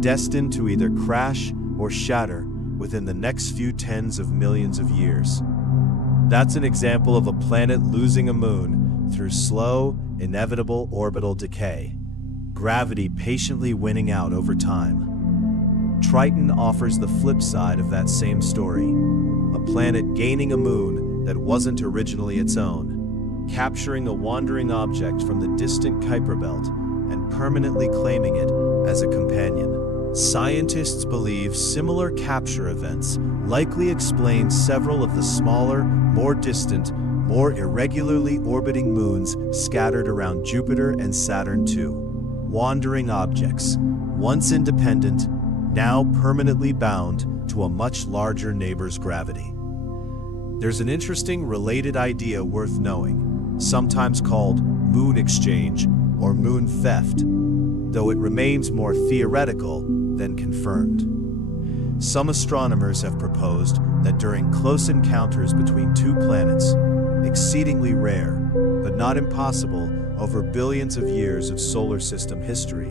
destined to either crash or shatter within the next few tens of millions of years. That's an example of a planet losing a moon through slow, inevitable orbital decay, gravity patiently winning out over time. Triton offers the flip side of that same story, a planet gaining a moon that wasn't originally its own, capturing a wandering object from the distant Kuiper Belt and permanently claiming it as a companion. Scientists believe similar capture events likely explain several of the smaller, more distant, more irregularly orbiting moons scattered around Jupiter and Saturn II. Wandering objects, once independent, now permanently bound to a much larger neighbor's gravity. There's an interesting related idea worth knowing, sometimes called moon exchange or moon theft, though it remains more theoretical than confirmed. Some astronomers have proposed that during close encounters between two planets, exceedingly rare, but not impossible over billions of years of solar system history,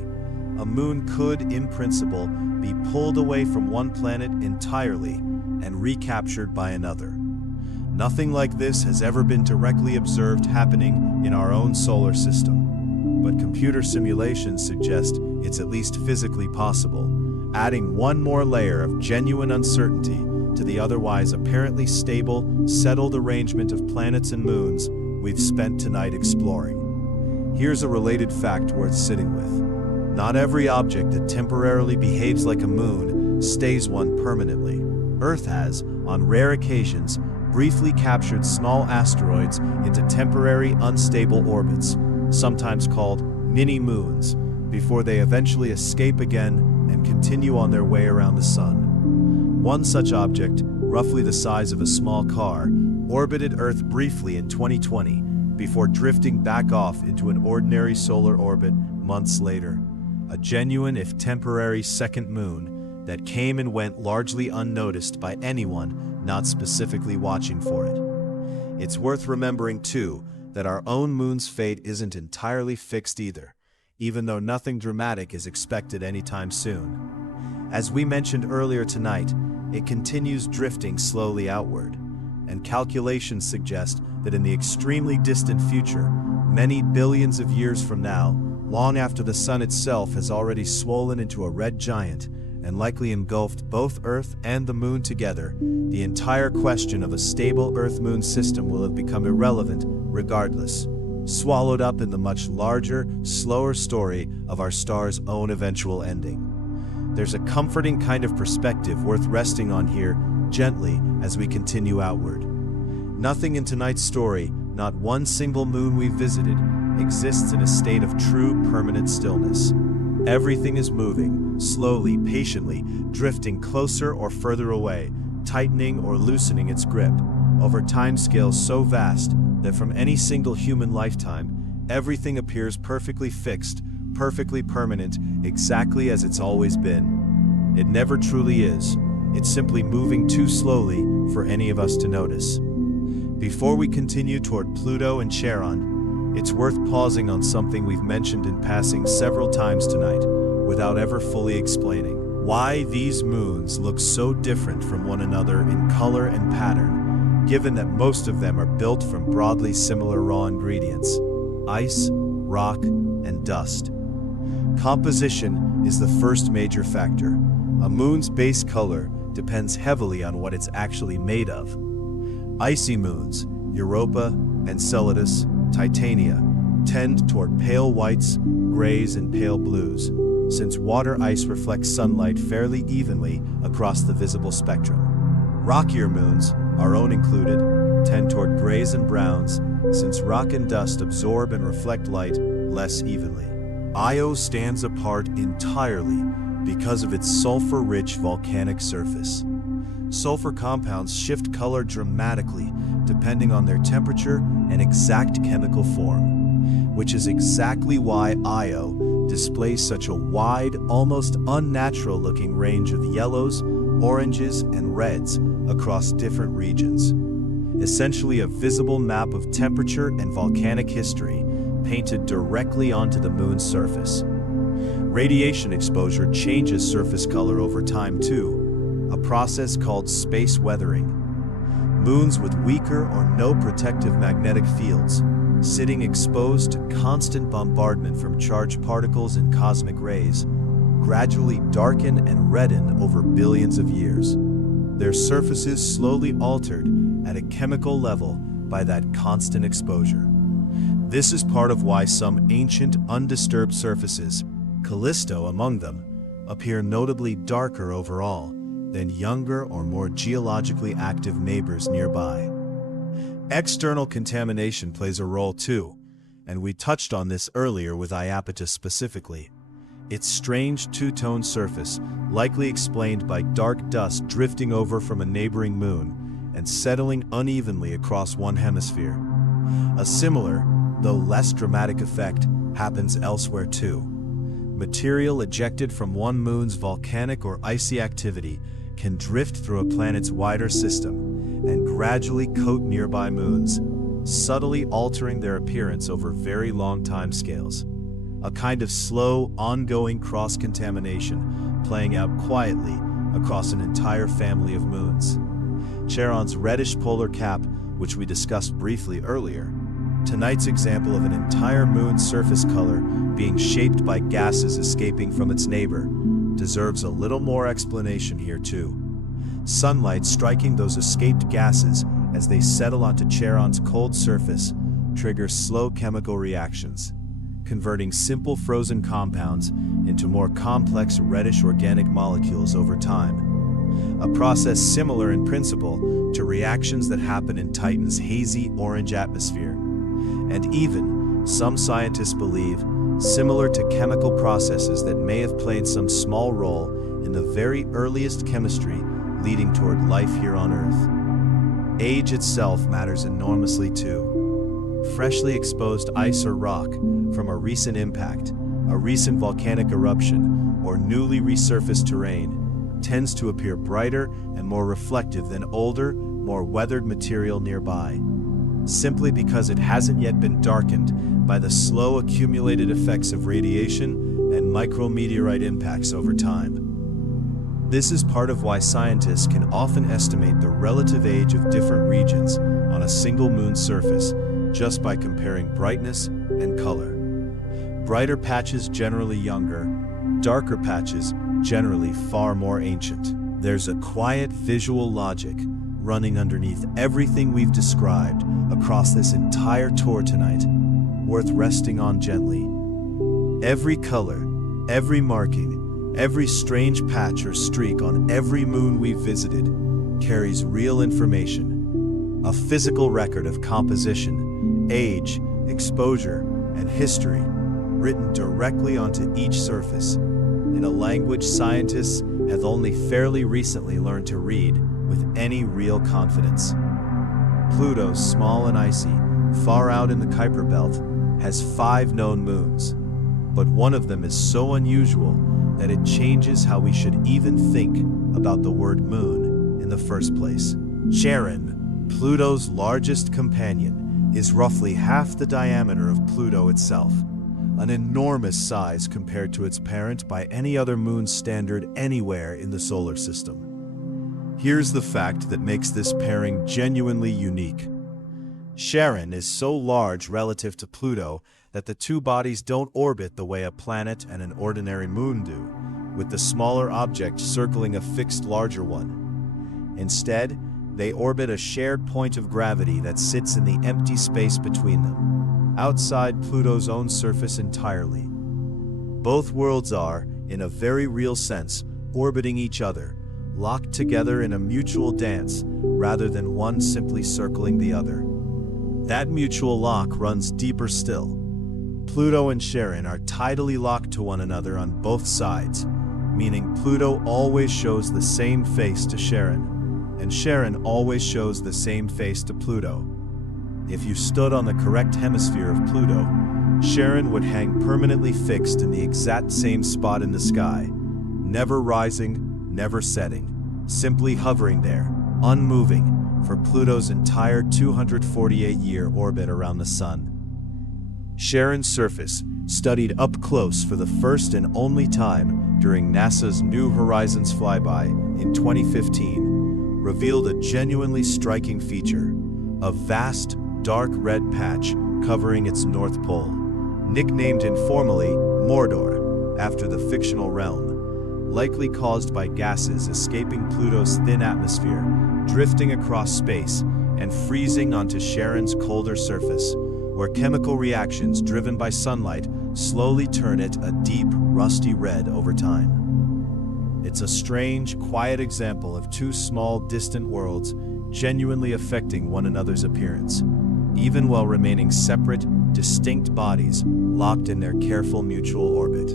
a moon could, in principle, be pulled away from one planet entirely and recaptured by another. Nothing like this has ever been directly observed happening in our own solar system, but computer simulations suggest it's at least physically possible, adding one more layer of genuine uncertainty to the otherwise apparently stable, settled arrangement of planets and moons we've spent tonight exploring. Here's a related fact worth sitting with. Not every object that temporarily behaves like a moon stays one permanently. Earth has, on rare occasions, briefly captured small asteroids into temporary unstable orbits, sometimes called mini-moons, before they eventually escape again and continue on their way around the sun. One such object, roughly the size of a small car, orbited Earth briefly in 2020 before drifting back off into an ordinary solar orbit months later. A genuine, if temporary, second moon that came and went largely unnoticed by anyone not specifically watching for it. It's worth remembering, too, that our own moon's fate isn't entirely fixed either, even though nothing dramatic is expected anytime soon. As we mentioned earlier tonight, it continues drifting slowly outward, and calculations suggest that in the extremely distant future, many billions of years from now, long after the sun itself has already swollen into a red giant and likely engulfed both Earth and the moon together, the entire question of a stable Earth-Moon system will have become irrelevant regardless, swallowed up in the much larger, slower story of our star's own eventual ending. There's a comforting kind of perspective worth resting on here, gently, as we continue outward. Nothing in tonight's story, not one single moon we've visited, exists in a state of true permanent stillness. Everything is moving, slowly, patiently, drifting closer or further away, tightening or loosening its grip, over timescales so vast that from any single human lifetime, everything appears perfectly fixed, perfectly permanent, exactly as it's always been. It never truly is. It's simply moving too slowly for any of us to notice. Before we continue toward Pluto and Charon, it's worth pausing on something we've mentioned in passing several times tonight, without ever fully explaining why these moons look so different from one another in color and pattern, given that most of them are built from broadly similar raw ingredients: ice, rock, and dust. Composition is the first major factor. A moon's base color depends heavily on what it's actually made of. Icy moons, Europa, Enceladus, Titania, tend toward pale whites, grays, and pale blues, since water ice reflects sunlight fairly evenly across the visible spectrum. Rockier moons, our own included, tend toward grays and browns, since rock and dust absorb and reflect light less evenly. Io stands apart entirely because of its sulfur-rich volcanic surface. Sulfur compounds shift color dramatically depending on their temperature and exact chemical form, which is exactly why Io displays such a wide, almost unnatural-looking range of yellows, oranges, and reds across different regions. Essentially a visible map of temperature and volcanic history painted directly onto the moon's surface. Radiation exposure changes surface color over time too, a process called space weathering. Moons with weaker or no protective magnetic fields, sitting exposed to constant bombardment from charged particles and cosmic rays, gradually darken and redden over billions of years, their surfaces slowly altered at a chemical level by that constant exposure. This is part of why some ancient, undisturbed surfaces, Callisto among them, appear notably darker overall than younger or more geologically active neighbors nearby. External contamination plays a role too, and we touched on this earlier with Iapetus specifically. Its strange two-tone surface, likely explained by dark dust drifting over from a neighboring moon and settling unevenly across one hemisphere. A similar, though less dramatic effect happens elsewhere too. Material ejected from one moon's volcanic or icy activity can drift through a planet's wider system and gradually coat nearby moons, subtly altering their appearance over very long timescales. A kind of slow, ongoing cross-contamination playing out quietly across an entire family of moons. Charon's reddish polar cap, which we discussed briefly earlier, tonight's example of an entire moon's surface color being shaped by gases escaping from its neighbor, deserves a little more explanation here too. Sunlight striking those escaped gases as they settle onto Charon's cold surface triggers slow chemical reactions, converting simple frozen compounds into more complex reddish organic molecules over time. A process similar in principle to reactions that happen in Titan's hazy orange atmosphere, and even, some scientists believe, similar to chemical processes that may have played some small role in the very earliest chemistry leading toward life here on Earth. Age itself matters enormously too. Freshly exposed ice or rock from a recent impact, a recent volcanic eruption, or newly resurfaced terrain tends to appear brighter and more reflective than older, more weathered material nearby, simply because it hasn't yet been darkened by the slow accumulated effects of radiation and micrometeorite impacts over time. This is part of why scientists can often estimate the relative age of different regions on a single moon's surface just by comparing brightness and color. Brighter patches generally younger, darker patches generally far more ancient. There's a quiet visual logic running underneath everything we've described across this entire tour tonight, worth resting on gently. Every color, every marking, every strange patch or streak on every moon we've visited carries real information, a physical record of composition, age, exposure, and history, written directly onto each surface, in a language scientists have only fairly recently learned to read with any real confidence. Pluto, small and icy, far out in the Kuiper Belt, has 5 known moons, but one of them is so unusual that it changes how we should even think about the word moon in the first place. Charon, Pluto's largest companion, is roughly half the diameter of Pluto itself, an enormous size compared to its parent by any other moon standard anywhere in the solar system. Here's the fact that makes this pairing genuinely unique. Charon is so large relative to Pluto that the two bodies don't orbit the way a planet and an ordinary moon do, with the smaller object circling a fixed larger one. Instead, they orbit a shared point of gravity that sits in the empty space between them, outside Pluto's own surface entirely. Both worlds are, in a very real sense, orbiting each other, locked together in a mutual dance rather than one simply circling the other. That mutual lock runs deeper still. Pluto and Charon are tidally locked to one another on both sides, meaning Pluto always shows the same face to Charon, and Charon always shows the same face to Pluto. If you stood on the correct hemisphere of Pluto, Charon would hang permanently fixed in the exact same spot in the sky, never rising, never setting, simply hovering there, unmoving, for Pluto's entire 248-year orbit around the Sun. Charon's surface, studied up close for the first and only time during NASA's New Horizons flyby in 2015, revealed a genuinely striking feature, a vast, dark red patch covering its North Pole, nicknamed informally Mordor, after the fictional realm, likely caused by gases escaping Pluto's thin atmosphere, drifting across space and freezing onto Charon's colder surface, where chemical reactions driven by sunlight slowly turn it a deep, rusty red over time. It's a strange, quiet example of two small, distant worlds genuinely affecting one another's appearance, even while remaining separate, distinct bodies locked in their careful mutual orbit.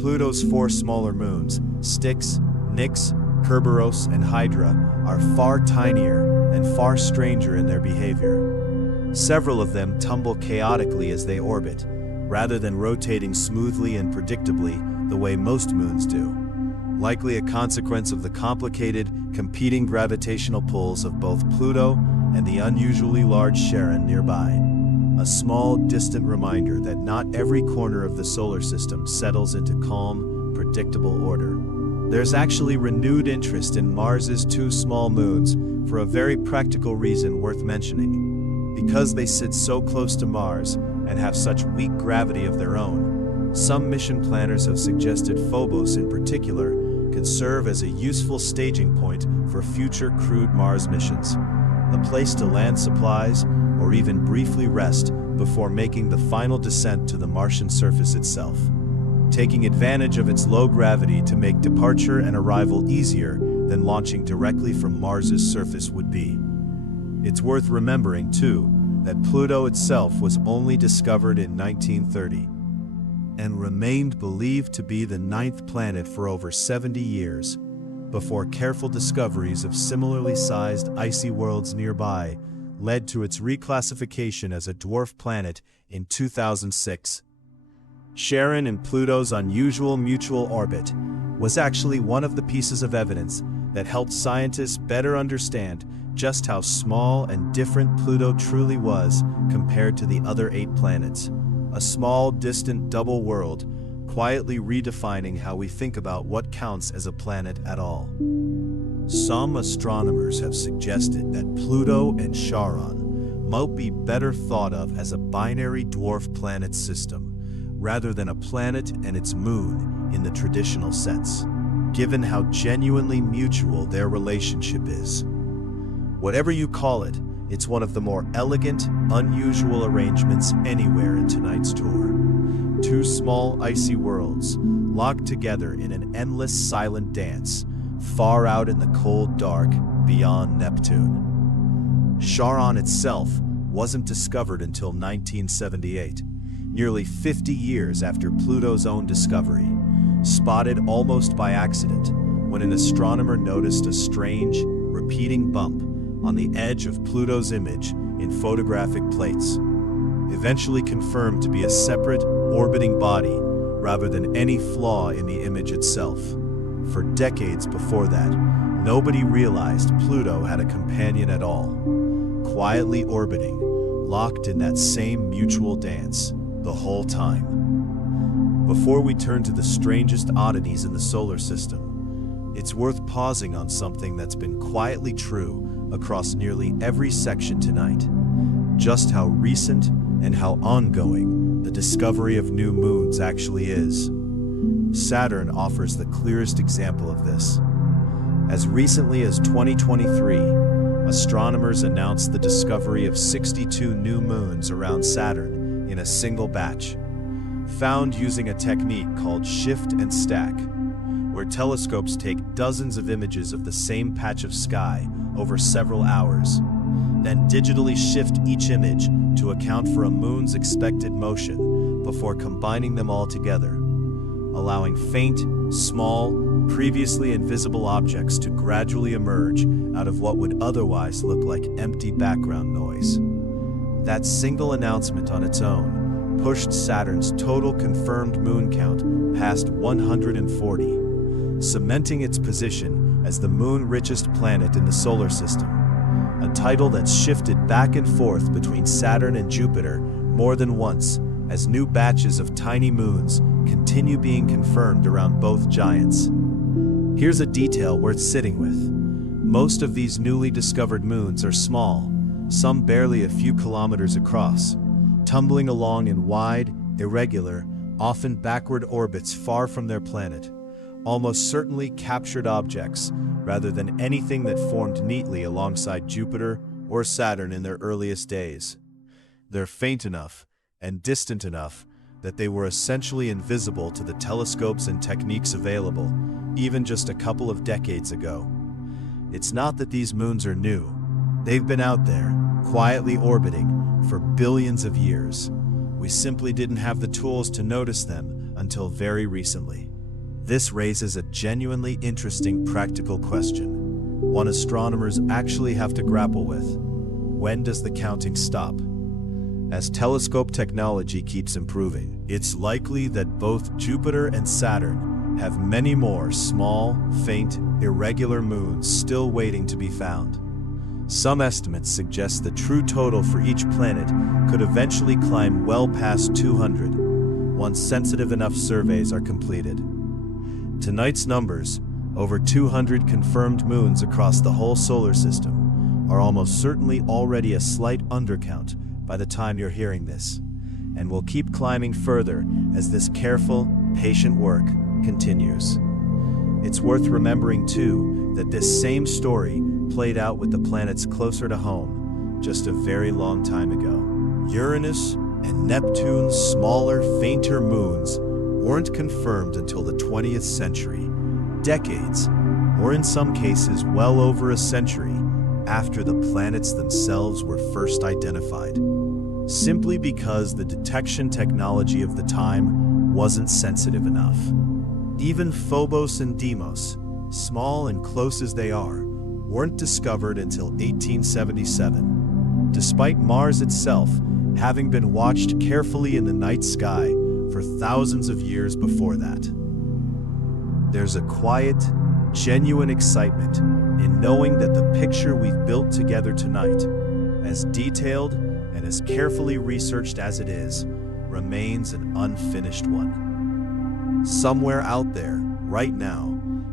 Pluto's four smaller moons, Styx, Nix, Kerberos, and Hydra, are far tinier and far stranger in their behavior. Several of them tumble chaotically as they orbit, rather than rotating smoothly and predictably the way most moons do, likely a consequence of the complicated, competing gravitational pulls of both Pluto and the unusually large Charon nearby. A small, distant reminder that not every corner of the solar system settles into calm, predictable order. There's actually renewed interest in Mars's two small moons for a very practical reason worth mentioning. Because they sit so close to Mars and have such weak gravity of their own, some mission planners have suggested Phobos in particular could serve as a useful staging point for future crewed Mars missions, a place to land supplies or even briefly rest before making the final descent to the Martian surface itself, taking advantage of its low gravity to make departure and arrival easier than launching directly from Mars's surface would be. It's worth remembering, too, that Pluto itself was only discovered in 1930 and remained believed to be the ninth planet for over 70 years, before careful discoveries of similarly sized icy worlds nearby led to its reclassification as a dwarf planet in 2006. Charon and Pluto's unusual mutual orbit was actually one of the pieces of evidence that helped scientists better understand just how small and different Pluto truly was compared to the other 8 planets. A small, distant double world, quietly redefining how we think about what counts as a planet at all. Some astronomers have suggested that Pluto and Charon might be better thought of as a binary dwarf planet system, rather than a planet and its moon in the traditional sense, given how genuinely mutual their relationship is. Whatever you call it, it's one of the more elegant, unusual arrangements anywhere in tonight's tour. Two small, icy worlds, locked together in an endless silent dance, far out in the cold dark beyond Neptune. Charon itself wasn't discovered until 1978, nearly 50 years after Pluto's own discovery, spotted almost by accident when an astronomer noticed a strange, repeating bump on the edge of Pluto's image in photographic plates, eventually confirmed to be a separate, orbiting body rather than any flaw in the image itself. For decades before that, nobody realized Pluto had a companion at all, quietly orbiting, locked in that same mutual dance the whole time. Before we turn to the strangest oddities in the solar system, it's worth pausing on something that's been quietly true across nearly every section tonight: just how recent and how ongoing the discovery of new moons actually is. Saturn offers the clearest example of this. As recently as 2023, astronomers announced the discovery of 62 new moons around Saturn in a single batch, found using a technique called shift and stack, where telescopes take dozens of images of the same patch of sky over several hours, then digitally shift each image to account for a moon's expected motion before combining them all together, allowing faint, small, previously invisible objects to gradually emerge out of what would otherwise look like empty background noise. That single announcement on its own pushed Saturn's total confirmed moon count past 140, cementing its position as the moon-richest planet in the solar system, a title that's shifted back and forth between Saturn and Jupiter more than once as new batches of tiny moons continue being confirmed around both giants. Here's a detail worth sitting with. Most of these newly discovered moons are small, some barely a few kilometers across, tumbling along in wide, irregular, often backward orbits far from their planet, almost certainly captured objects rather than anything that formed neatly alongside Jupiter or Saturn in their earliest days. They're faint enough and distant enough that they were essentially invisible to the telescopes and techniques available, even just a couple of decades ago. It's not that these moons are new. They've been out there, quietly orbiting, for billions of years. We simply didn't have the tools to notice them until very recently. This raises a genuinely interesting practical question, one astronomers actually have to grapple with. When does the counting stop? As telescope technology keeps improving, it's likely that both Jupiter and Saturn have many more small, faint, irregular moons still waiting to be found. Some estimates suggest the true total for each planet could eventually climb well past 200, once sensitive enough surveys are completed. Tonight's numbers, over 200 confirmed moons across the whole solar system, are almost certainly already a slight undercount by the time you're hearing this, and will keep climbing further as this careful, patient work continues. It's worth remembering, too, that this same story played out with the planets closer to home just a very long time ago. Uranus and Neptune's smaller, fainter moons weren't confirmed until the 20th century, decades, or in some cases well over a century, after the planets themselves were first identified, simply because the detection technology of the time wasn't sensitive enough. Even Phobos and Deimos, small and close as they are, weren't discovered until 1877, despite Mars itself having been watched carefully in the night sky for thousands of years before that. There's a quiet, genuine excitement in knowing that the picture we've built together tonight, as detailed and as carefully researched as it is, remains an unfinished one. Somewhere out there, right now,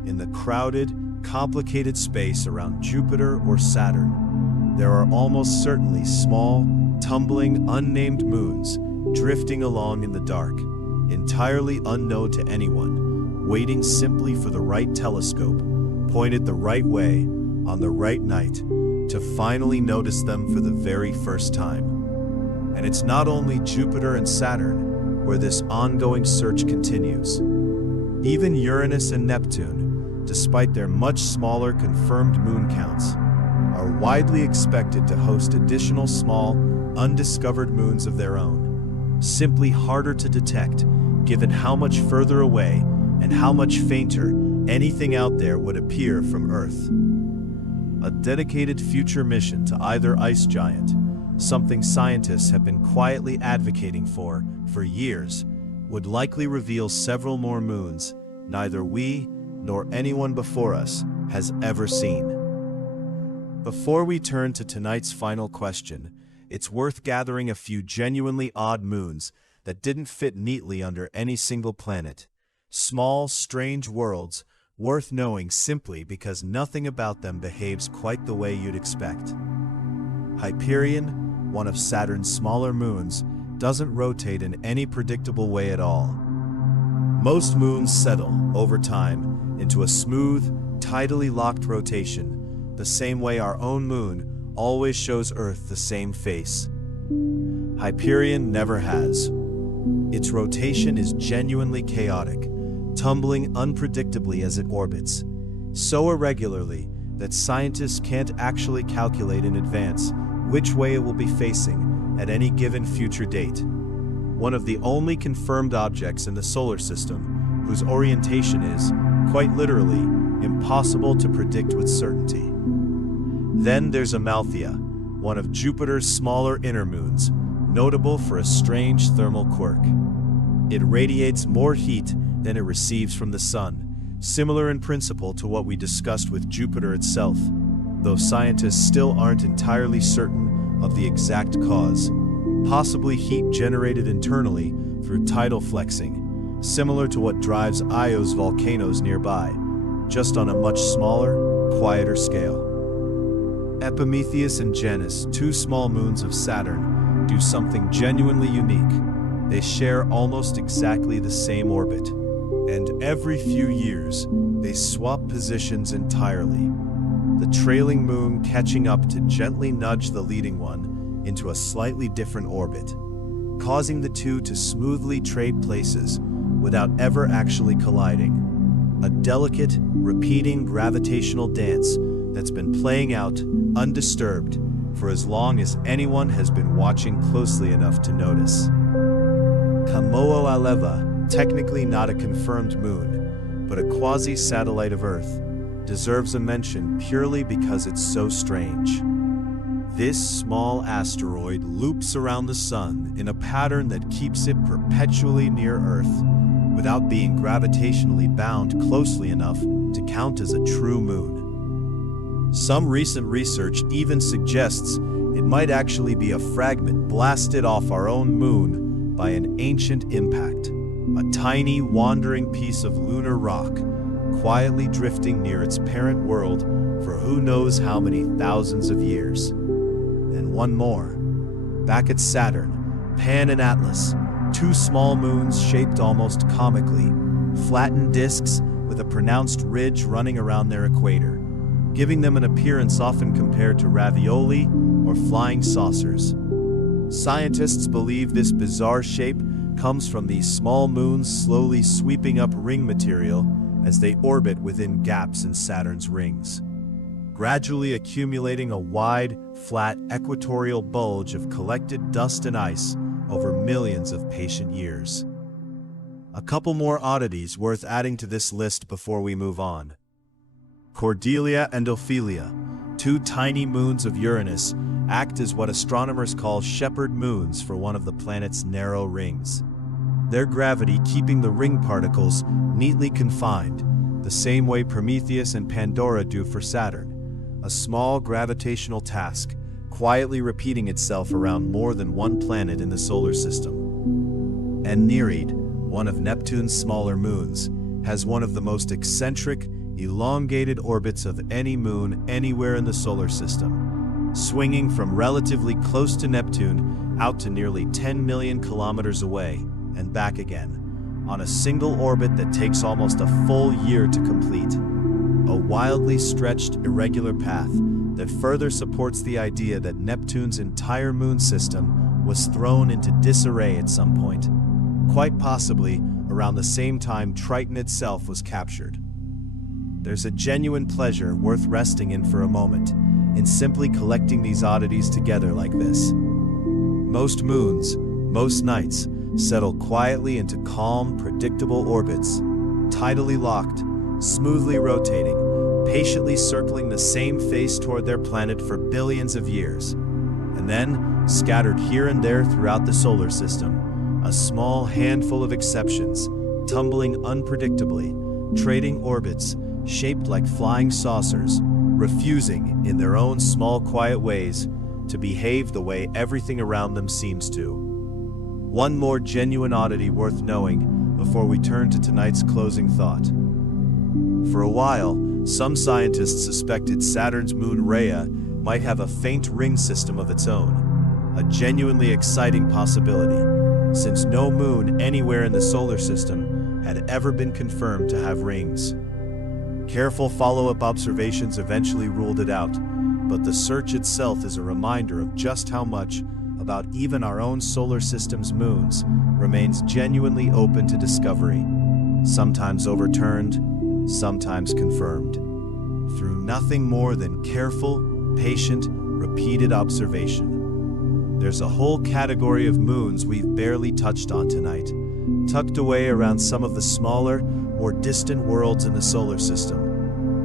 in the crowded, complicated space around Jupiter or Saturn, there are almost certainly small, tumbling, unnamed moons drifting along in the dark, entirely unknown to anyone, waiting simply for the right telescope, pointed the right way, on the right night, to finally notice them for the very first time. And it's not only Jupiter and Saturn where this ongoing search continues. Even Uranus and Neptune, despite their much smaller confirmed moon counts, are widely expected to host additional small, undiscovered moons of their own, simply harder to detect given how much further away and how much fainter anything out there would appear from Earth. A dedicated future mission to either ice giant, something scientists have been quietly advocating for years, would likely reveal several more moons neither we nor anyone before us has ever seen. Before we turn to tonight's final question, it's worth gathering a few genuinely odd moons that didn't fit neatly under any single planet. Small, strange worlds worth knowing simply because nothing about them behaves quite the way you'd expect. Hyperion, one of Saturn's smaller moons, doesn't rotate in any predictable way at all. Most moons settle, over time, into a smooth, tidally locked rotation, the same way our own moon always shows Earth the same face. Hyperion never has. Its rotation is genuinely chaotic, tumbling unpredictably as it orbits, so irregularly that scientists can't actually calculate in advance which way it will be facing at any given future date. One of the only confirmed objects in the solar system whose orientation is, quite literally, impossible to predict with certainty. Then there's Amalthea, one of Jupiter's smaller inner moons, notable for a strange thermal quirk. It radiates more heat than it receives from the sun, similar in principle to what we discussed with Jupiter itself, though scientists still aren't entirely certain of the exact cause, possibly heat generated internally through tidal flexing, similar to what drives Io's volcanoes nearby, just on a much smaller, quieter scale. Epimetheus and Janus, two small moons of Saturn, do something genuinely unique. They share almost exactly the same orbit, and every few years, they swap positions entirely, the trailing moon catching up to gently nudge the leading one into a slightly different orbit, causing the two to smoothly trade places without ever actually colliding. a delicate, repeating gravitational dance that's been playing out undisturbed for as long as anyone has been watching closely enough to notice. Kamoa-Aleva, technically not a confirmed moon, but a quasi-satellite of Earth, deserves a mention purely because it's so strange. This small asteroid loops around the Sun in a pattern that keeps it perpetually near Earth, without being gravitationally bound closely enough to count as a true moon. Some recent research even suggests it might actually be a fragment blasted off our own moon by an ancient impact, a tiny wandering piece of lunar rock, quietly drifting near its parent world for who knows how many thousands of years. And one more. Back at Saturn, Pan and Atlas, two small moons shaped almost comically, flattened disks with a pronounced ridge running around their equator, giving them an appearance often compared to ravioli or flying saucers. Scientists believe this bizarre shape comes from these small moons slowly sweeping up ring material as they orbit within gaps in Saturn's rings, gradually accumulating a wide, flat equatorial bulge of collected dust and ice over millions of patient years. A couple more oddities worth adding to this list before we move on. Cordelia and Ophelia, two tiny moons of Uranus, act as what astronomers call shepherd moons for one of the planet's narrow rings, their gravity keeping the ring particles neatly confined, the same way Prometheus and Pandora do for Saturn, a small gravitational task, quietly repeating itself around more than one planet in the solar system. And Nereid, one of Neptune's smaller moons, has one of the most eccentric, elongated orbits of any moon anywhere in the solar system, swinging from relatively close to Neptune out to nearly 10 million kilometers away and back again, on a single orbit that takes almost a full year to complete. A wildly stretched, irregular path that further supports the idea that Neptune's entire moon system was thrown into disarray at some point, quite possibly around the same time Triton itself was captured. There's a genuine pleasure worth resting in for a moment in simply collecting these oddities together like this. Most moons, most nights, settle quietly into calm, predictable orbits, tidally locked, smoothly rotating, patiently circling the same face toward their planet for billions of years. And then, scattered here and there throughout the solar system, a small handful of exceptions, tumbling unpredictably, trading orbits, shaped like flying saucers, refusing, in their own small, quiet ways, to behave the way everything around them seems to. One more genuine oddity worth knowing before we turn to tonight's closing thought. For a while, some scientists suspected Saturn's moon Rhea might have a faint ring system of its own, a genuinely exciting possibility, since no moon anywhere in the solar system had ever been confirmed to have rings. Careful follow-up observations eventually ruled it out, but the search itself is a reminder of just how much about even our own solar system's moons remains genuinely open to discovery, sometimes overturned, sometimes confirmed, through nothing more than careful, patient, repeated observation. There's a whole category of moons we've barely touched on tonight, tucked away around some of the smaller, more distant worlds in the solar system.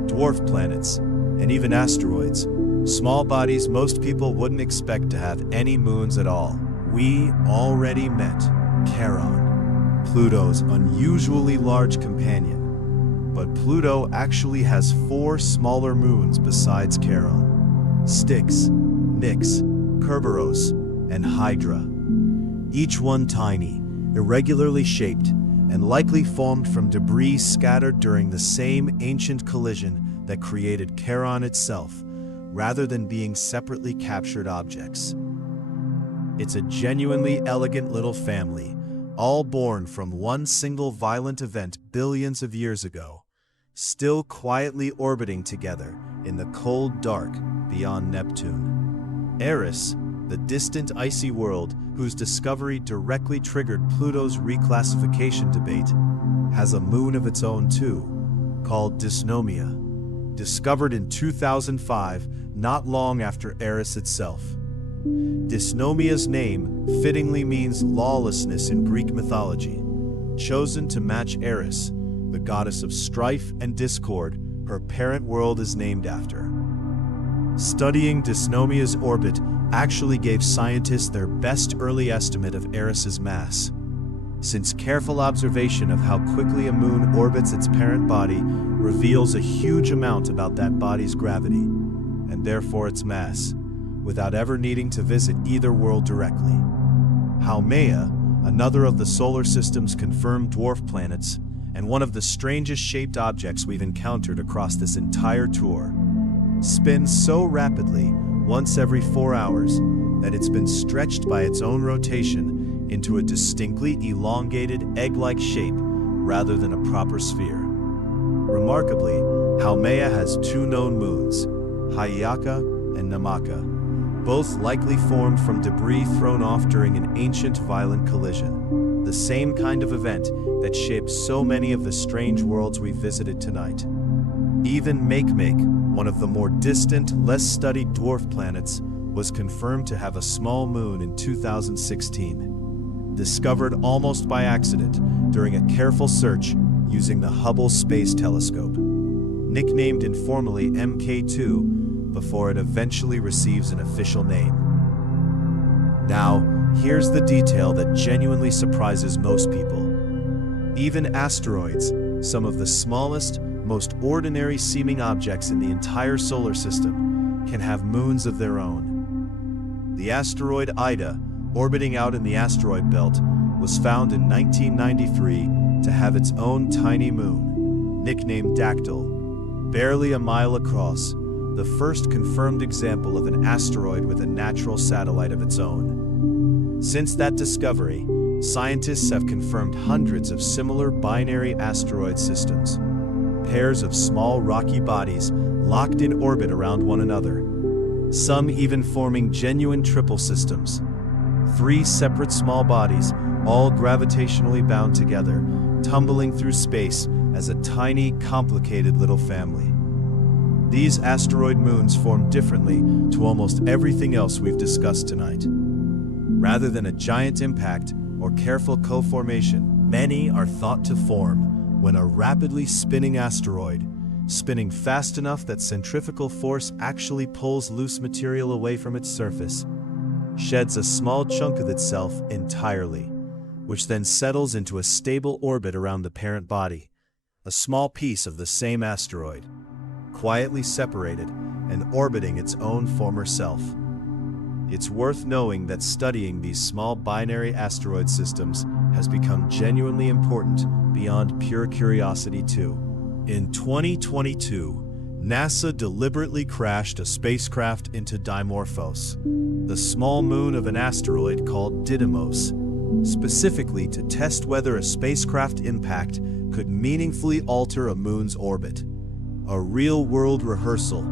Dwarf planets, and even asteroids, small bodies most people wouldn't expect to have any moons at all. We already met Charon, Pluto's unusually large companion. But Pluto actually has 4 smaller moons besides Charon: Styx, Nix, Kerberos, and Hydra. Each one tiny, irregularly shaped, and likely formed from debris scattered during the same ancient collision that created Charon itself, rather than being separately captured objects. It's a genuinely elegant little family, all born from one single violent event billions of years ago, still quietly orbiting together in the cold dark beyond Neptune. Eris, the distant icy world whose discovery directly triggered Pluto's reclassification debate, has a moon of its own too, called dysnomia, discovered in 2005, not long after Eris itself. Dysnomia's name fittingly means lawlessness in Greek mythology, chosen to match Eris, the goddess of strife and discord her parent world is named after. Studying dysnomia's orbit actually gave scientists their best early estimate of Eris's mass, since careful observation of how quickly a moon orbits its parent body reveals a huge amount about that body's gravity, and therefore its mass, without ever needing to visit either world directly. Haumea, another of the solar system's confirmed dwarf planets, and one of the strangest shaped objects we've encountered across this entire tour, spins so rapidly once every 4 hours that it's been stretched by its own rotation into a distinctly elongated egg-like shape rather than a proper sphere. Remarkably, Haumea has 2 known moons, Hyakka and Namaka, both likely formed from debris thrown off during an ancient violent collision, the same kind of event that shaped so many of the strange worlds we visited tonight. Even Makemake, one of the more distant, less studied dwarf planets, was confirmed to have a small moon in 2016, discovered almost by accident during a careful search using the Hubble Space Telescope, nicknamed informally MK2 before it eventually receives an official name. Now, here's the detail that genuinely surprises most people. Even asteroids, some of the smallest, most ordinary seeming objects in the entire solar system, can have moons of their own. The asteroid Ida, orbiting out in the asteroid belt, was found in 1993 to have its own tiny moon, nicknamed Dactyl, barely a mile across, the first confirmed example of an asteroid with a natural satellite of its own. Since that discovery, scientists have confirmed hundreds of similar binary asteroid systems, pairs of small rocky bodies locked in orbit around one another, some even forming genuine triple systems, 3 separate small bodies, all gravitationally bound together, tumbling through space as a tiny, complicated little family. These asteroid moons form differently to almost everything else we've discussed tonight. Rather than a giant impact or careful co-formation, many are thought to form when a rapidly spinning asteroid, spinning fast enough that centrifugal force actually pulls loose material away from its surface, sheds a small chunk of itself entirely, which then settles into a stable orbit around the parent body, a small piece of the same asteroid, quietly separated and orbiting its own former self. It's worth knowing that studying these small binary asteroid systems has become genuinely important beyond pure curiosity too. In 2022, NASA deliberately crashed a spacecraft into Dimorphos, the small moon of an asteroid called Didymos, specifically to test whether a spacecraft impact could meaningfully alter a moon's orbit. A real-world rehearsal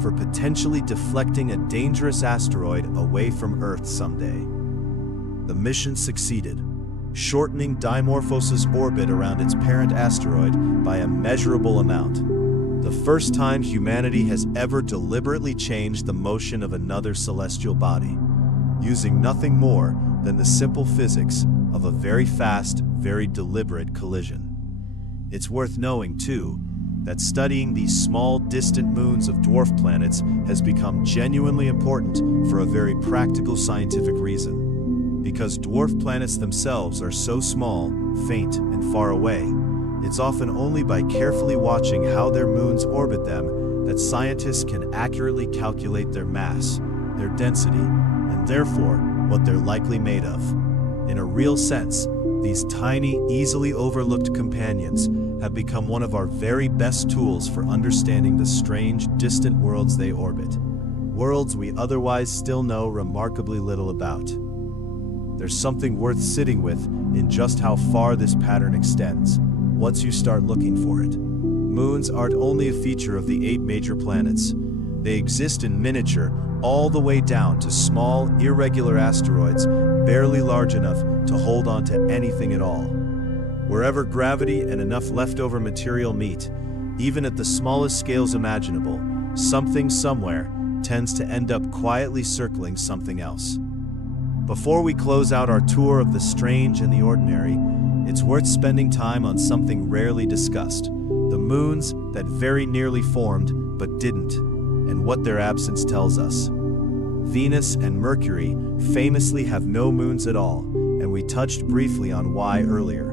for potentially deflecting a dangerous asteroid away from Earth someday. The mission succeeded, shortening Dimorphos's orbit around its parent asteroid by a measurable amount. The first time humanity has ever deliberately changed the motion of another celestial body, using nothing more than the simple physics of a very fast, very deliberate collision. It's worth knowing, too, that studying these small, distant moons of dwarf planets has become genuinely important for a very practical scientific reason. Because dwarf planets themselves are so small, faint, and far away, it's often only by carefully watching how their moons orbit them that scientists can accurately calculate their mass, their density, and therefore what they're likely made of. In a real sense, these tiny, easily overlooked companions have become one of our very best tools for understanding the strange, distant worlds they orbit, worlds we otherwise still know remarkably little about. There's something worth sitting with in just how far this pattern extends, once you start looking for it. Moons aren't only a feature of the 8 major planets. They exist in miniature, all the way down to small, irregular asteroids, barely large enough to hold on to anything at all. Wherever gravity and enough leftover material meet, Even at the smallest scales imaginable, something somewhere tends to end up quietly circling something else. Before we close out our tour of the strange and the ordinary, it's worth spending time on something rarely discussed: the moons that very nearly formed but didn't, and what their absence tells us. Venus and Mercury famously have no moons at all, and we touched briefly on why earlier.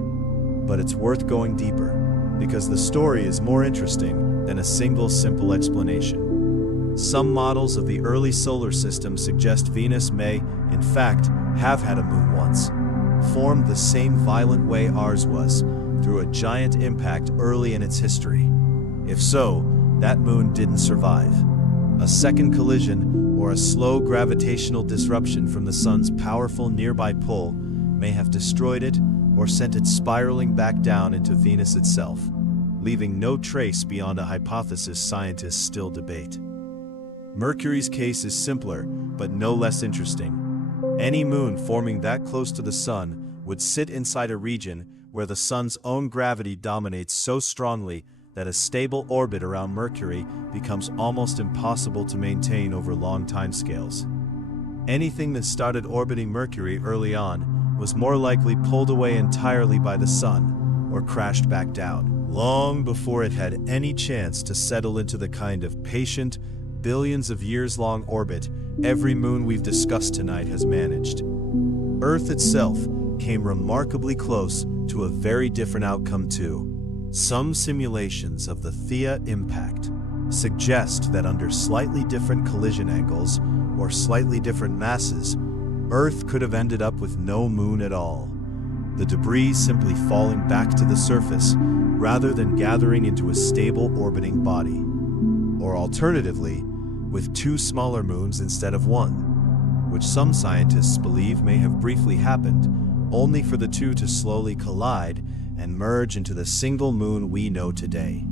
But it's worth going deeper, because the story is more interesting than a single simple explanation. Some models of the early solar system suggest Venus may, in fact, have had a moon once, formed the same violent way ours was, through a giant impact early in its history. If so, that moon didn't survive. A second collision or a slow gravitational disruption from the sun's powerful nearby pull may have destroyed it or sent it spiraling back down into Venus itself, leaving no trace beyond a hypothesis scientists still debate. Mercury's case is simpler, but no less interesting. Any moon forming that close to the sun would sit inside a region where the sun's own gravity dominates so strongly that a stable orbit around Mercury becomes almost impossible to maintain over long timescales. Anything that started orbiting Mercury early on was more likely pulled away entirely by the sun or crashed back down, long before it had any chance to settle into the kind of patient, billions of years long orbit every moon we've discussed tonight has managed. Earth itself came remarkably close to a very different outcome too. Some simulations of the Theia impact suggest that under slightly different collision angles or slightly different masses, Earth could have ended up with no moon at all, the debris simply falling back to the surface rather than gathering into a stable orbiting body. Or alternatively, with two smaller moons instead of one, which some scientists believe may have briefly happened, only for the two to slowly collide and merge into the single moon we know today.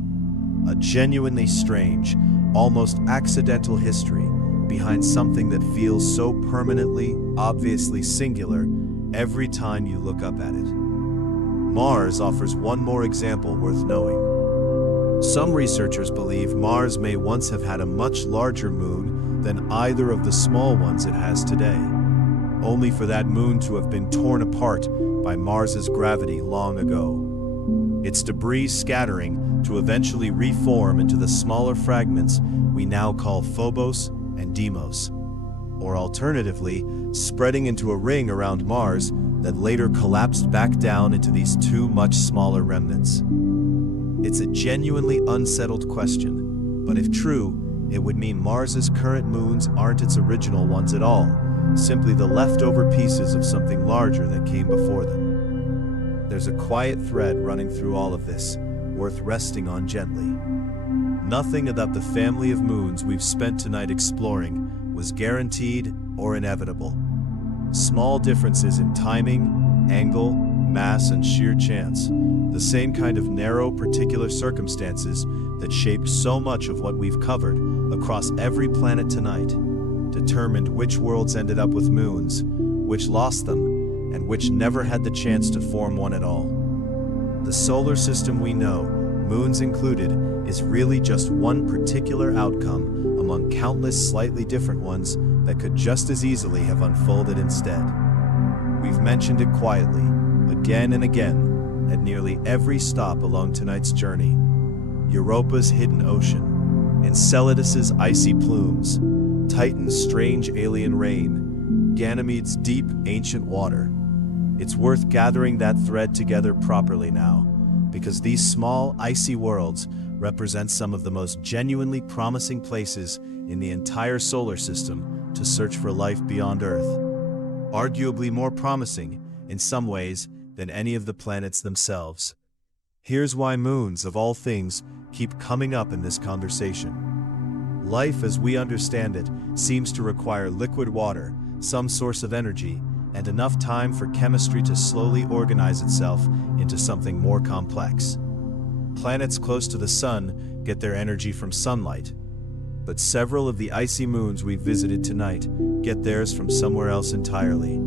A genuinely strange, almost accidental history behind something that feels so permanently, obviously singular every time you look up at it. Mars offers one more example worth knowing. Some researchers believe Mars may once have had a much larger moon than either of the small ones it has today, only for that moon to have been torn apart by Mars's gravity long ago, its debris scattering to eventually reform into the smaller fragments we now call Phobos and Deimos, or alternatively, spreading into a ring around Mars that later collapsed back down into these two much smaller remnants. It's a genuinely unsettled question, but if true, it would mean Mars's current moons aren't its original ones at all, simply the leftover pieces of something larger that came before them. There's a quiet thread running through all of this, worth resting on gently. Nothing about the family of moons we've spent tonight exploring was guaranteed or inevitable. Small differences in timing, angle, mass, and sheer chance, the same kind of narrow particular circumstances that shaped so much of what we've covered across every planet tonight, determined which worlds ended up with moons, which lost them, and which never had the chance to form one at all. The solar system we know, moons included, is really just one particular outcome among countless slightly different ones that could just as easily have unfolded instead. We've mentioned it quietly, again and again, at nearly every stop along tonight's journey. Europa's hidden ocean, Enceladus's icy plumes, Titan's strange alien rain, Ganymede's deep, ancient water. It's worth gathering that thread together properly now, because these small, icy worlds represent some of the most genuinely promising places in the entire solar system to search for life beyond Earth. Arguably more promising, in some ways, than any of the planets themselves. Here's why moons, of all things, keep coming up in this conversation. Life as we understand it seems to require liquid water, some source of energy, and enough time for chemistry to slowly organize itself into something more complex. Planets close to the sun get their energy from sunlight, but several of the icy moons we've visited tonight get theirs from somewhere else entirely.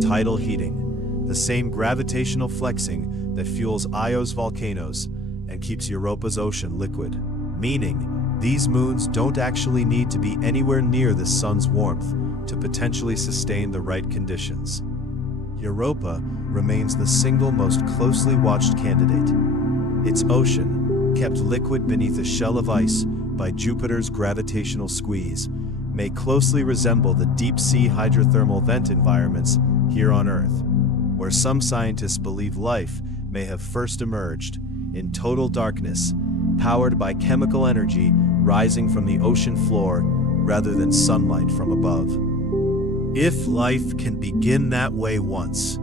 Tidal heating, the same gravitational flexing that fuels Io's volcanoes, and keeps Europa's ocean liquid, meaning these moons don't actually need to be anywhere near the sun's warmth to potentially sustain the right conditions. Europa remains the single most closely watched candidate. Its ocean, kept liquid beneath a shell of ice by Jupiter's gravitational squeeze, may closely resemble the deep-sea hydrothermal vent environments here on Earth, where some scientists believe life may have first emerged in total darkness, powered by chemical energy rising from the ocean floor rather than sunlight from above. If life can begin that way once,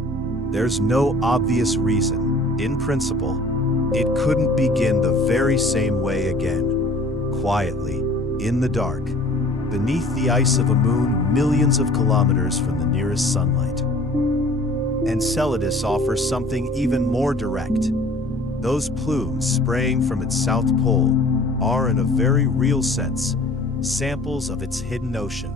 there's no obvious reason, in principle, it couldn't begin the very same way again, quietly, in the dark, beneath the ice of a moon millions of kilometers from the nearest sunlight. Enceladus offers something even more direct. Those plumes spraying from its south pole are, in a very real sense, samples of its hidden ocean,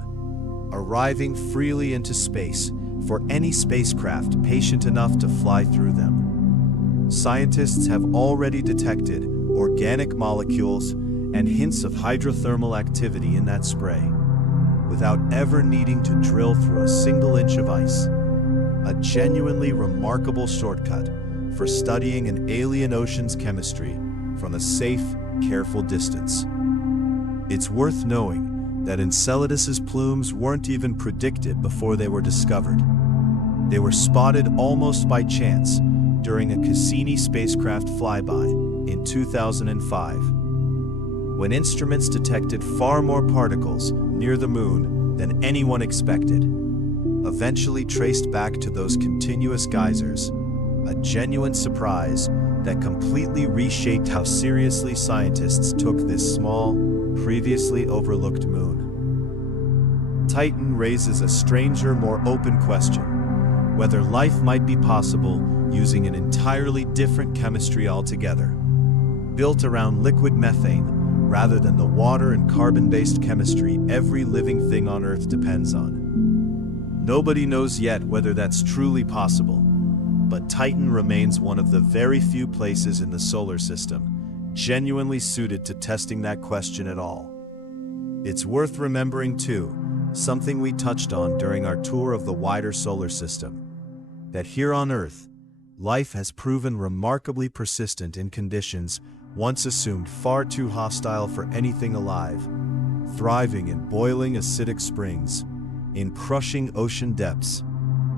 arriving freely into space for any spacecraft patient enough to fly through them. Scientists have already detected organic molecules and hints of hydrothermal activity in that spray, without ever needing to drill through a single inch of ice. A genuinely remarkable shortcut for studying an alien ocean's chemistry from a safe, careful distance. It's worth knowing that Enceladus's plumes weren't even predicted before they were discovered. They were spotted almost by chance during a Cassini spacecraft flyby in 2005, when instruments detected far more particles near the moon than anyone expected, eventually traced back to those continuous geysers, a genuine surprise that completely reshaped how seriously scientists took this small, previously overlooked moon. Titan raises a stranger, more open question: whether life might be possible using an entirely different chemistry altogether, built around liquid methane rather than the water and carbon-based chemistry every living thing on Earth depends on. Nobody knows yet whether that's truly possible, but Titan remains one of the very few places in the solar system genuinely suited to testing that question at all. It's worth remembering, too, something we touched on during our tour of the wider solar system, that here on Earth, life has proven remarkably persistent in conditions once assumed far too hostile for anything alive, thriving in boiling acidic springs, in crushing ocean depths,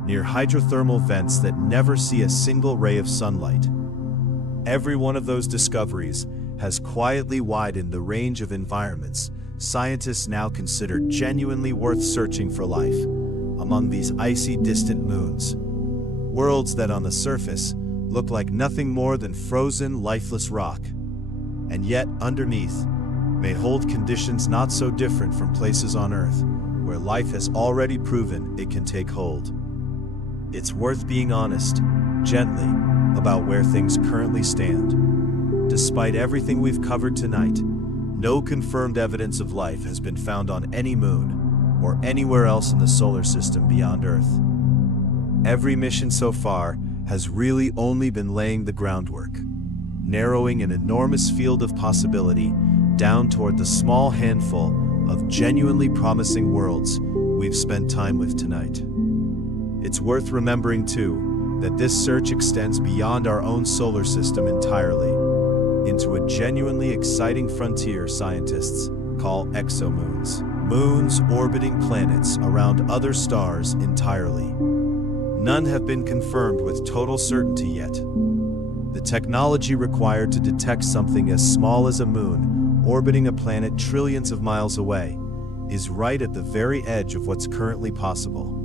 near hydrothermal vents that never see a single ray of sunlight. Every one of those discoveries has quietly widened the range of environments scientists now consider genuinely worth searching for life among these icy, distant moons. Worlds that on the surface look like nothing more than frozen, lifeless rock, and yet underneath may hold conditions not so different from places on Earth where life has already proven it can take hold. It's worth being honest, gently, about where things currently stand. Despite everything we've covered tonight, no confirmed evidence of life has been found on any moon or anywhere else in the solar system beyond Earth. Every mission so far has really only been laying the groundwork, narrowing an enormous field of possibility down toward the small handful of genuinely promising worlds we've spent time with tonight. It's worth remembering, too, that this search extends beyond our own solar system entirely, into a genuinely exciting frontier scientists call exomoons, moons orbiting planets around other stars entirely. None have been confirmed with total certainty yet. The technology required to detect something as small as a moon orbiting a planet trillions of miles away is right at the very edge of what's currently possible.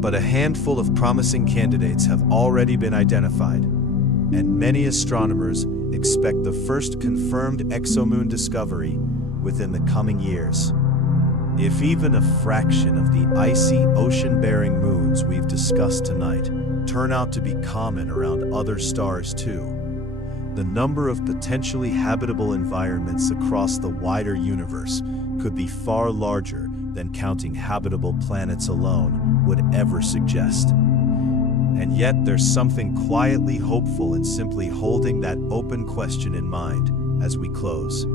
But a handful of promising candidates have already been identified, and many astronomers expect the first confirmed exomoon discovery within the coming years. If even a fraction of the icy, ocean-bearing moons we've discussed tonight turn out to be common around other stars too, the number of potentially habitable environments across the wider universe could be far larger than counting habitable planets alone would ever suggest. And yet there's something quietly hopeful in simply holding that open question in mind as we close.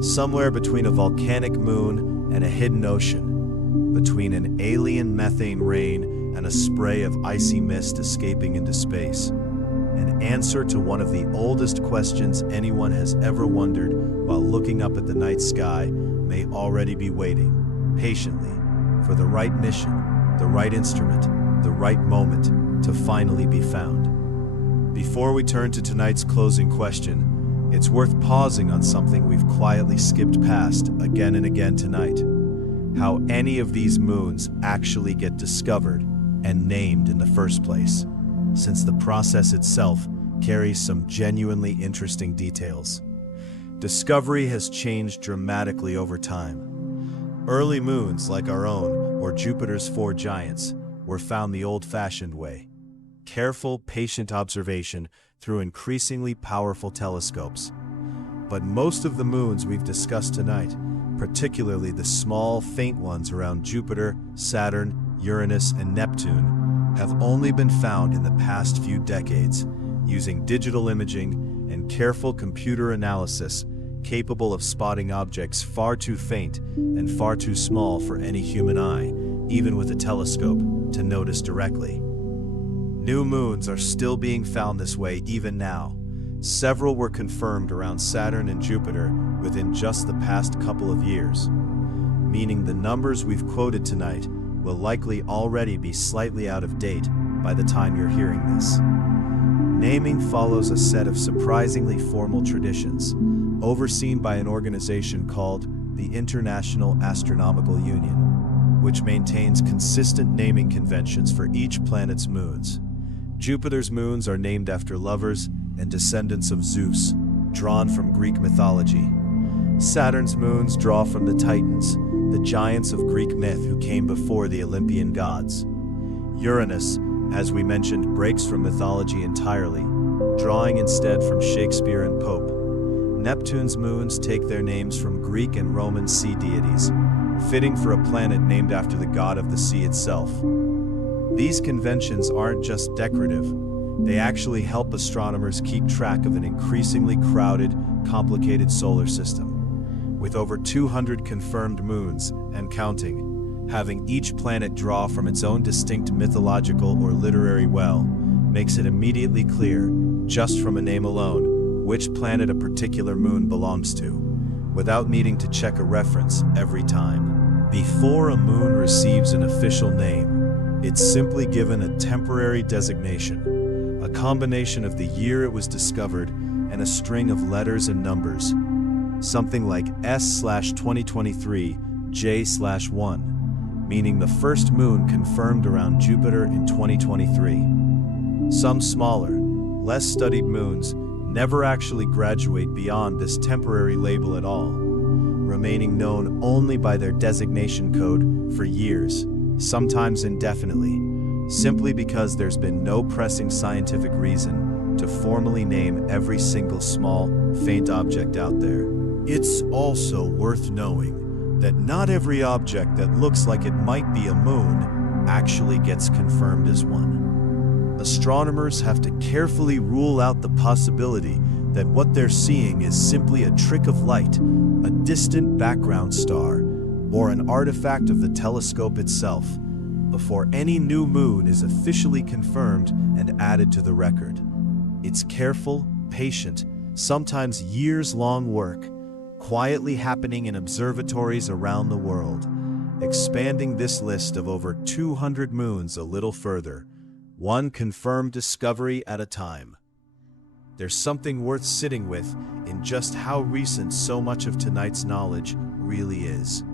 Somewhere between a volcanic moon and a hidden ocean, between an alien methane rain and a spray of icy mist escaping into space, an answer to one of the oldest questions anyone has ever wondered while looking up at the night sky may already be waiting, patiently, for the right mission, the right instrument, the right moment to finally be found. Before we turn to tonight's closing question, it's worth pausing on something we've quietly skipped past again and again tonight: how any of these moons actually get discovered and named in the first place, since the process itself carries some genuinely interesting details. Discovery has changed dramatically over time. Early moons like our own, or Jupiter's four giants, were found the old-fashioned way: careful, patient observation through increasingly powerful telescopes. But most of the moons we've discussed tonight, particularly the small, faint ones around Jupiter, Saturn, Uranus, and Neptune, have only been found in the past few decades, using digital imaging and careful computer analysis capable of spotting objects far too faint and far too small for any human eye, even with a telescope, to notice directly. New moons are still being found this way even now. Several were confirmed around Saturn and Jupiter within just the past couple of years, meaning the numbers we've quoted tonight will likely already be slightly out of date by the time you're hearing this. Naming follows a set of surprisingly formal traditions, overseen by an organization called the International Astronomical Union, which maintains consistent naming conventions for each planet's moons. Jupiter's moons are named after lovers and descendants of Zeus, drawn from Greek mythology. Saturn's moons draw from the Titans, the giants of Greek myth who came before the Olympian gods. Uranus, as we mentioned, breaks from mythology entirely, drawing instead from Shakespeare and Pope. Neptune's moons take their names from Greek and Roman sea deities, fitting for a planet named after the god of the sea itself. These conventions aren't just decorative. They actually help astronomers keep track of an increasingly crowded, complicated solar system. With over 200 confirmed moons, and counting, having each planet draw from its own distinct mythological or literary well makes it immediately clear, just from a name alone, which planet a particular moon belongs to, without needing to check a reference every time. Before a moon receives an official name, it's simply given a temporary designation, a combination of the year it was discovered and a string of letters and numbers, something like S/2023 J/1, meaning the first moon confirmed around Jupiter in 2023. Some smaller, less studied moons never actually graduate beyond this temporary label at all, remaining known only by their designation code for years, sometimes indefinitely, simply because there's been no pressing scientific reason to formally name every single small, faint object out there. It's also worth knowing that not every object that looks like it might be a moon actually gets confirmed as one. Astronomers have to carefully rule out the possibility that what they're seeing is simply a trick of light, a distant background star, or an artifact of the telescope itself, before any new moon is officially confirmed and added to the record. It's careful, patient, sometimes years-long work, quietly happening in observatories around the world, expanding this list of over 200 moons a little further, one confirmed discovery at a time. There's something worth sitting with in just how recent so much of tonight's knowledge really is.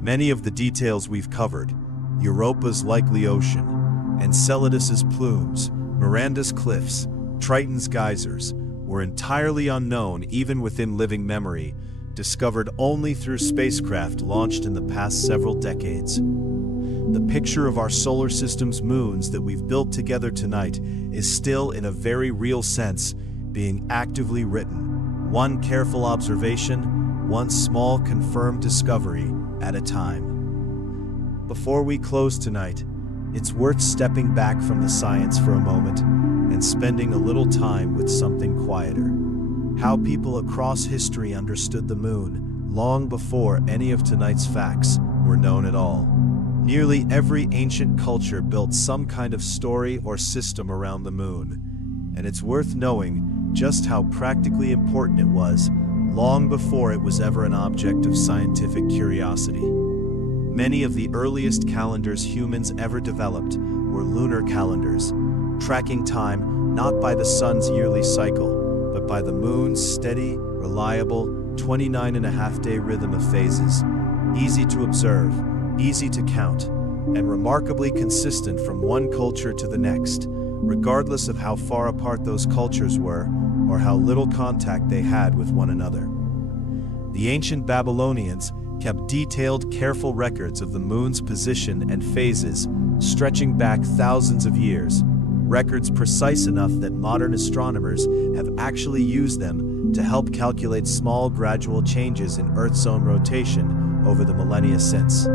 Many of the details we've covered, Europa's likely ocean, Enceladus's plumes, Miranda's cliffs, Triton's geysers, were entirely unknown even within living memory, discovered only through spacecraft launched in the past several decades. The picture of our solar system's moons that we've built together tonight is still, in a very real sense, being actively written, one careful observation, one small confirmed discovery at a time. Before we close tonight, It's worth stepping back from the science for a moment and spending a little time with something quieter. How people across history understood the moon long before any of tonight's facts were known at all. Nearly every ancient culture built some kind of story or system around the moon, and it's worth knowing just how practically important it was long before it was ever an object of scientific curiosity. Many of the earliest calendars humans ever developed were lunar calendars, tracking time not by the sun's yearly cycle, but by the moon's steady, reliable 29.5-day rhythm of phases, easy to observe, easy to count, and remarkably consistent from one culture to the next, regardless of how far apart those cultures were or how little contact they had with one another. The ancient Babylonians kept detailed, careful records of the moon's position and phases, stretching back thousands of years, records precise enough that modern astronomers have actually used them to help calculate small, gradual changes in Earth's own rotation over the millennia since.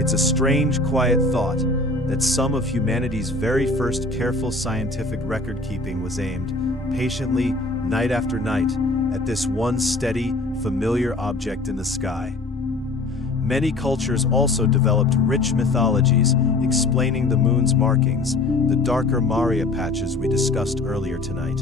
It's a strange, quiet thought that some of humanity's very first careful scientific record-keeping was aimed, patiently, night after night, at this one steady, familiar object in the sky. Many cultures also developed rich mythologies explaining the moon's markings, the darker Maria patches we discussed earlier tonight.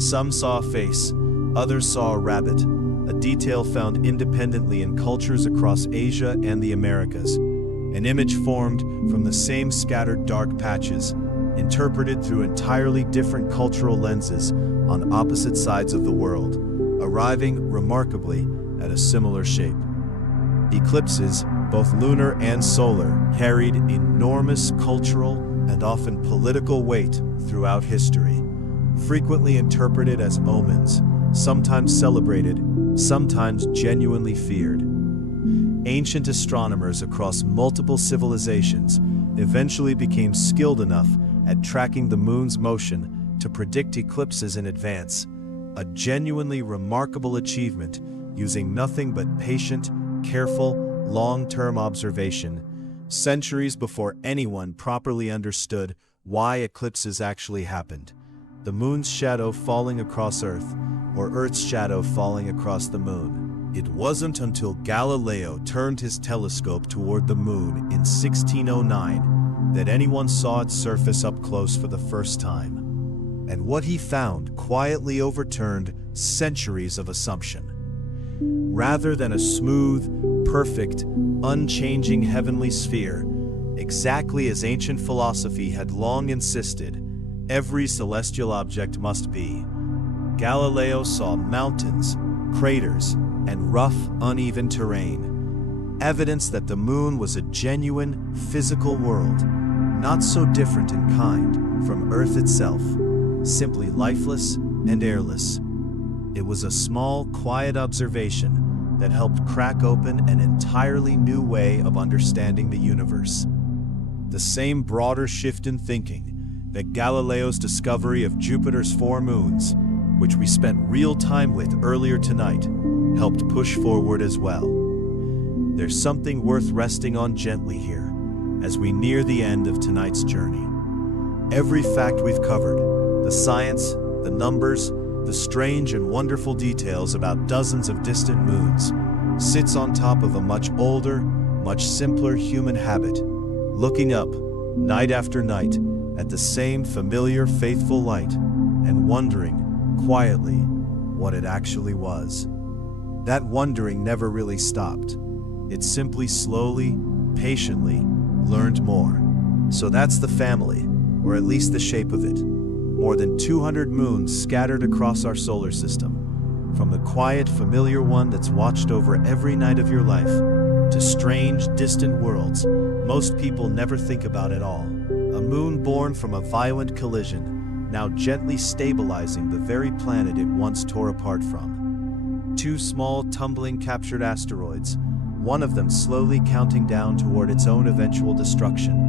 Some saw a face, others saw a rabbit, a detail found independently in cultures across Asia and the Americas, an image formed from the same scattered dark patches, interpreted through entirely different cultural lenses on opposite sides of the world, arriving, remarkably, at a similar shape. Eclipses, both lunar and solar, carried enormous cultural and often political weight throughout history, frequently interpreted as omens, sometimes celebrated, sometimes genuinely feared. Ancient astronomers across multiple civilizations eventually became skilled enough at tracking the moon's motion to predict eclipses in advance, a genuinely remarkable achievement using nothing but patient, careful, long-term observation, centuries before anyone properly understood why eclipses actually happened. The moon's shadow falling across Earth, or Earth's shadow falling across the moon. It wasn't until Galileo turned his telescope toward the moon in 1609 that anyone saw its surface up close for the first time. And what he found quietly overturned centuries of assumption. Rather than a smooth, perfect, unchanging heavenly sphere, exactly as ancient philosophy had long insisted, every celestial object must be, Galileo saw mountains, craters, and rough, uneven terrain, evidence that the moon was a genuine, physical world, not so different in kind from Earth itself, simply lifeless and airless. It was a small, quiet observation that helped crack open an entirely new way of understanding the universe. The same broader shift in thinking that Galileo's discovery of Jupiter's 4 moons, which we spent real time with earlier tonight, helped push forward as well. There's something worth resting on gently here as we near the end of tonight's journey. Every fact we've covered, the science, the numbers, the strange and wonderful details about dozens of distant moons, sits on top of a much older, much simpler human habit, looking up, night after night, at the same familiar, faithful light, and wondering, quietly, what it actually was. That wondering never really stopped. It simply slowly, patiently, learned more. So that's the family, or at least the shape of it. More than 200 moons scattered across our solar system, from the quiet, familiar one that's watched over every night of your life, to strange, distant worlds most people never think about at all. A moon born from a violent collision, now gently stabilizing the very planet it once tore apart from. 2 small, tumbling, captured asteroids, one of them slowly counting down toward its own eventual destruction.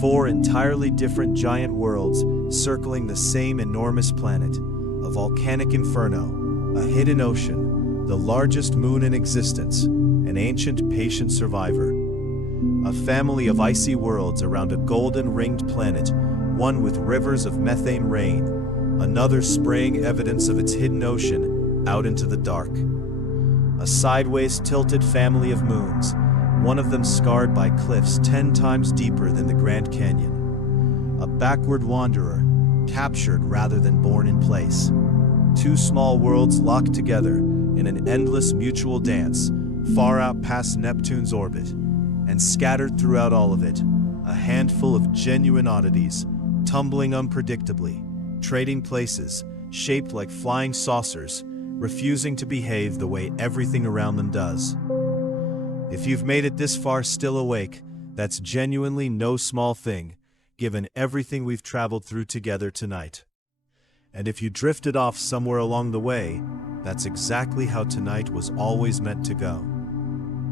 4 entirely different giant worlds circling the same enormous planet, a volcanic inferno, a hidden ocean, the largest moon in existence, an ancient, patient survivor. A family of icy worlds around a golden ringed planet, one with rivers of methane rain, another spraying evidence of its hidden ocean out into the dark. A sideways tilted family of moons, one of them scarred by cliffs 10 times deeper than the Grand Canyon. A backward wanderer, captured rather than born in place. Two small worlds locked together in an endless mutual dance, far out past Neptune's orbit, and scattered throughout all of it, a handful of genuine oddities, tumbling unpredictably, trading places, shaped like flying saucers, refusing to behave the way everything around them does. If you've made it this far still awake, that's genuinely no small thing, given everything we've traveled through together tonight. And if you drifted off somewhere along the way, that's exactly how tonight was always meant to go.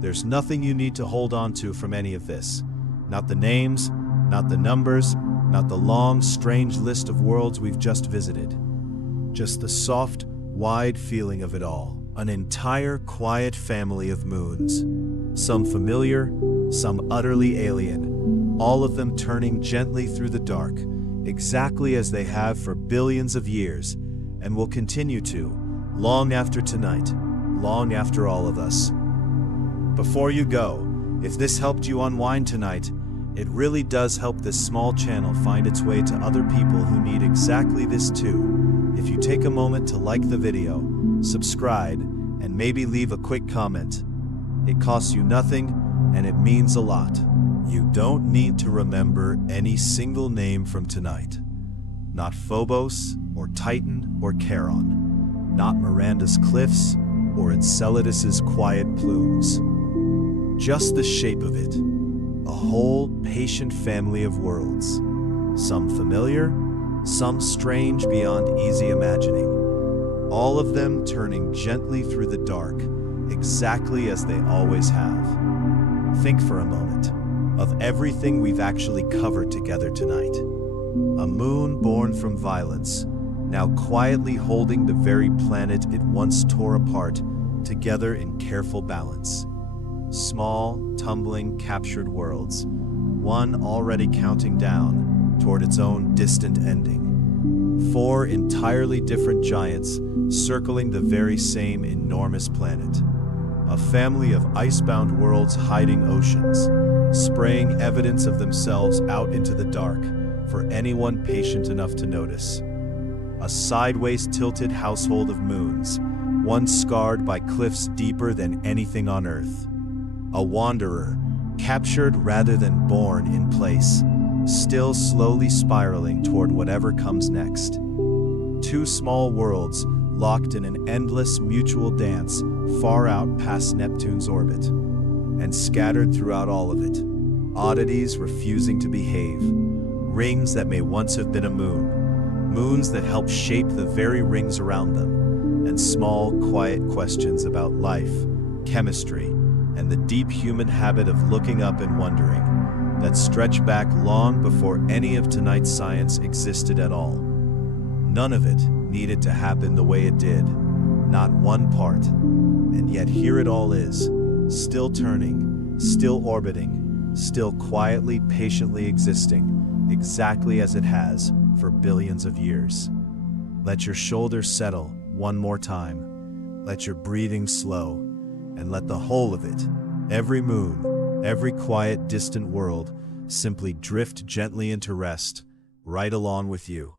There's nothing you need to hold on to from any of this. Not the names, not the numbers, not the long, strange list of worlds we've just visited. Just the soft, wide feeling of it all. An entire quiet family of moons. Some familiar, some utterly alien, all of them turning gently through the dark, exactly as they have for billions of years, and will continue to, long after tonight, long after all of us. Before you go, if this helped you unwind tonight, it really does help this small channel find its way to other people who need exactly this too. If you take a moment to like the video, subscribe, and maybe leave a quick comment. It costs you nothing, and it means a lot. You don't need to remember any single name from tonight. Not Phobos, or Titan, or Charon. Not Miranda's cliffs, or Enceladus's quiet plumes. Just the shape of it. A whole patient family of worlds. Some familiar, some strange beyond easy imagining. All of them turning gently through the dark, exactly as they always have. Think for a moment of everything we've actually covered together tonight. A moon born from violence, now quietly holding the very planet it once tore apart, together in careful balance. Small, tumbling, captured worlds, one already counting down toward its own distant ending. Four entirely different giants circling the very same enormous planet. A family of icebound worlds hiding oceans, spraying evidence of themselves out into the dark for anyone patient enough to notice. A sideways tilted household of moons, one scarred by cliffs deeper than anything on Earth. A wanderer, captured rather than born in place, still slowly spiraling toward whatever comes next. Two small worlds locked in an endless mutual dance far out past Neptune's orbit, and scattered throughout all of it. Oddities refusing to behave, rings that may once have been a moon, moons that help shape the very rings around them, and small, quiet questions about life, chemistry, and the deep human habit of looking up and wondering that stretch back long before any of tonight's science existed at all. None of it needed to happen the way it did, not one part, and yet here it all is, still turning, still orbiting, still quietly, patiently existing, exactly as it has for billions of years. Let your shoulders settle one more time, let your breathing slow, and let the whole of it, every moon, every quiet, distant world, simply drift gently into rest, right along with you.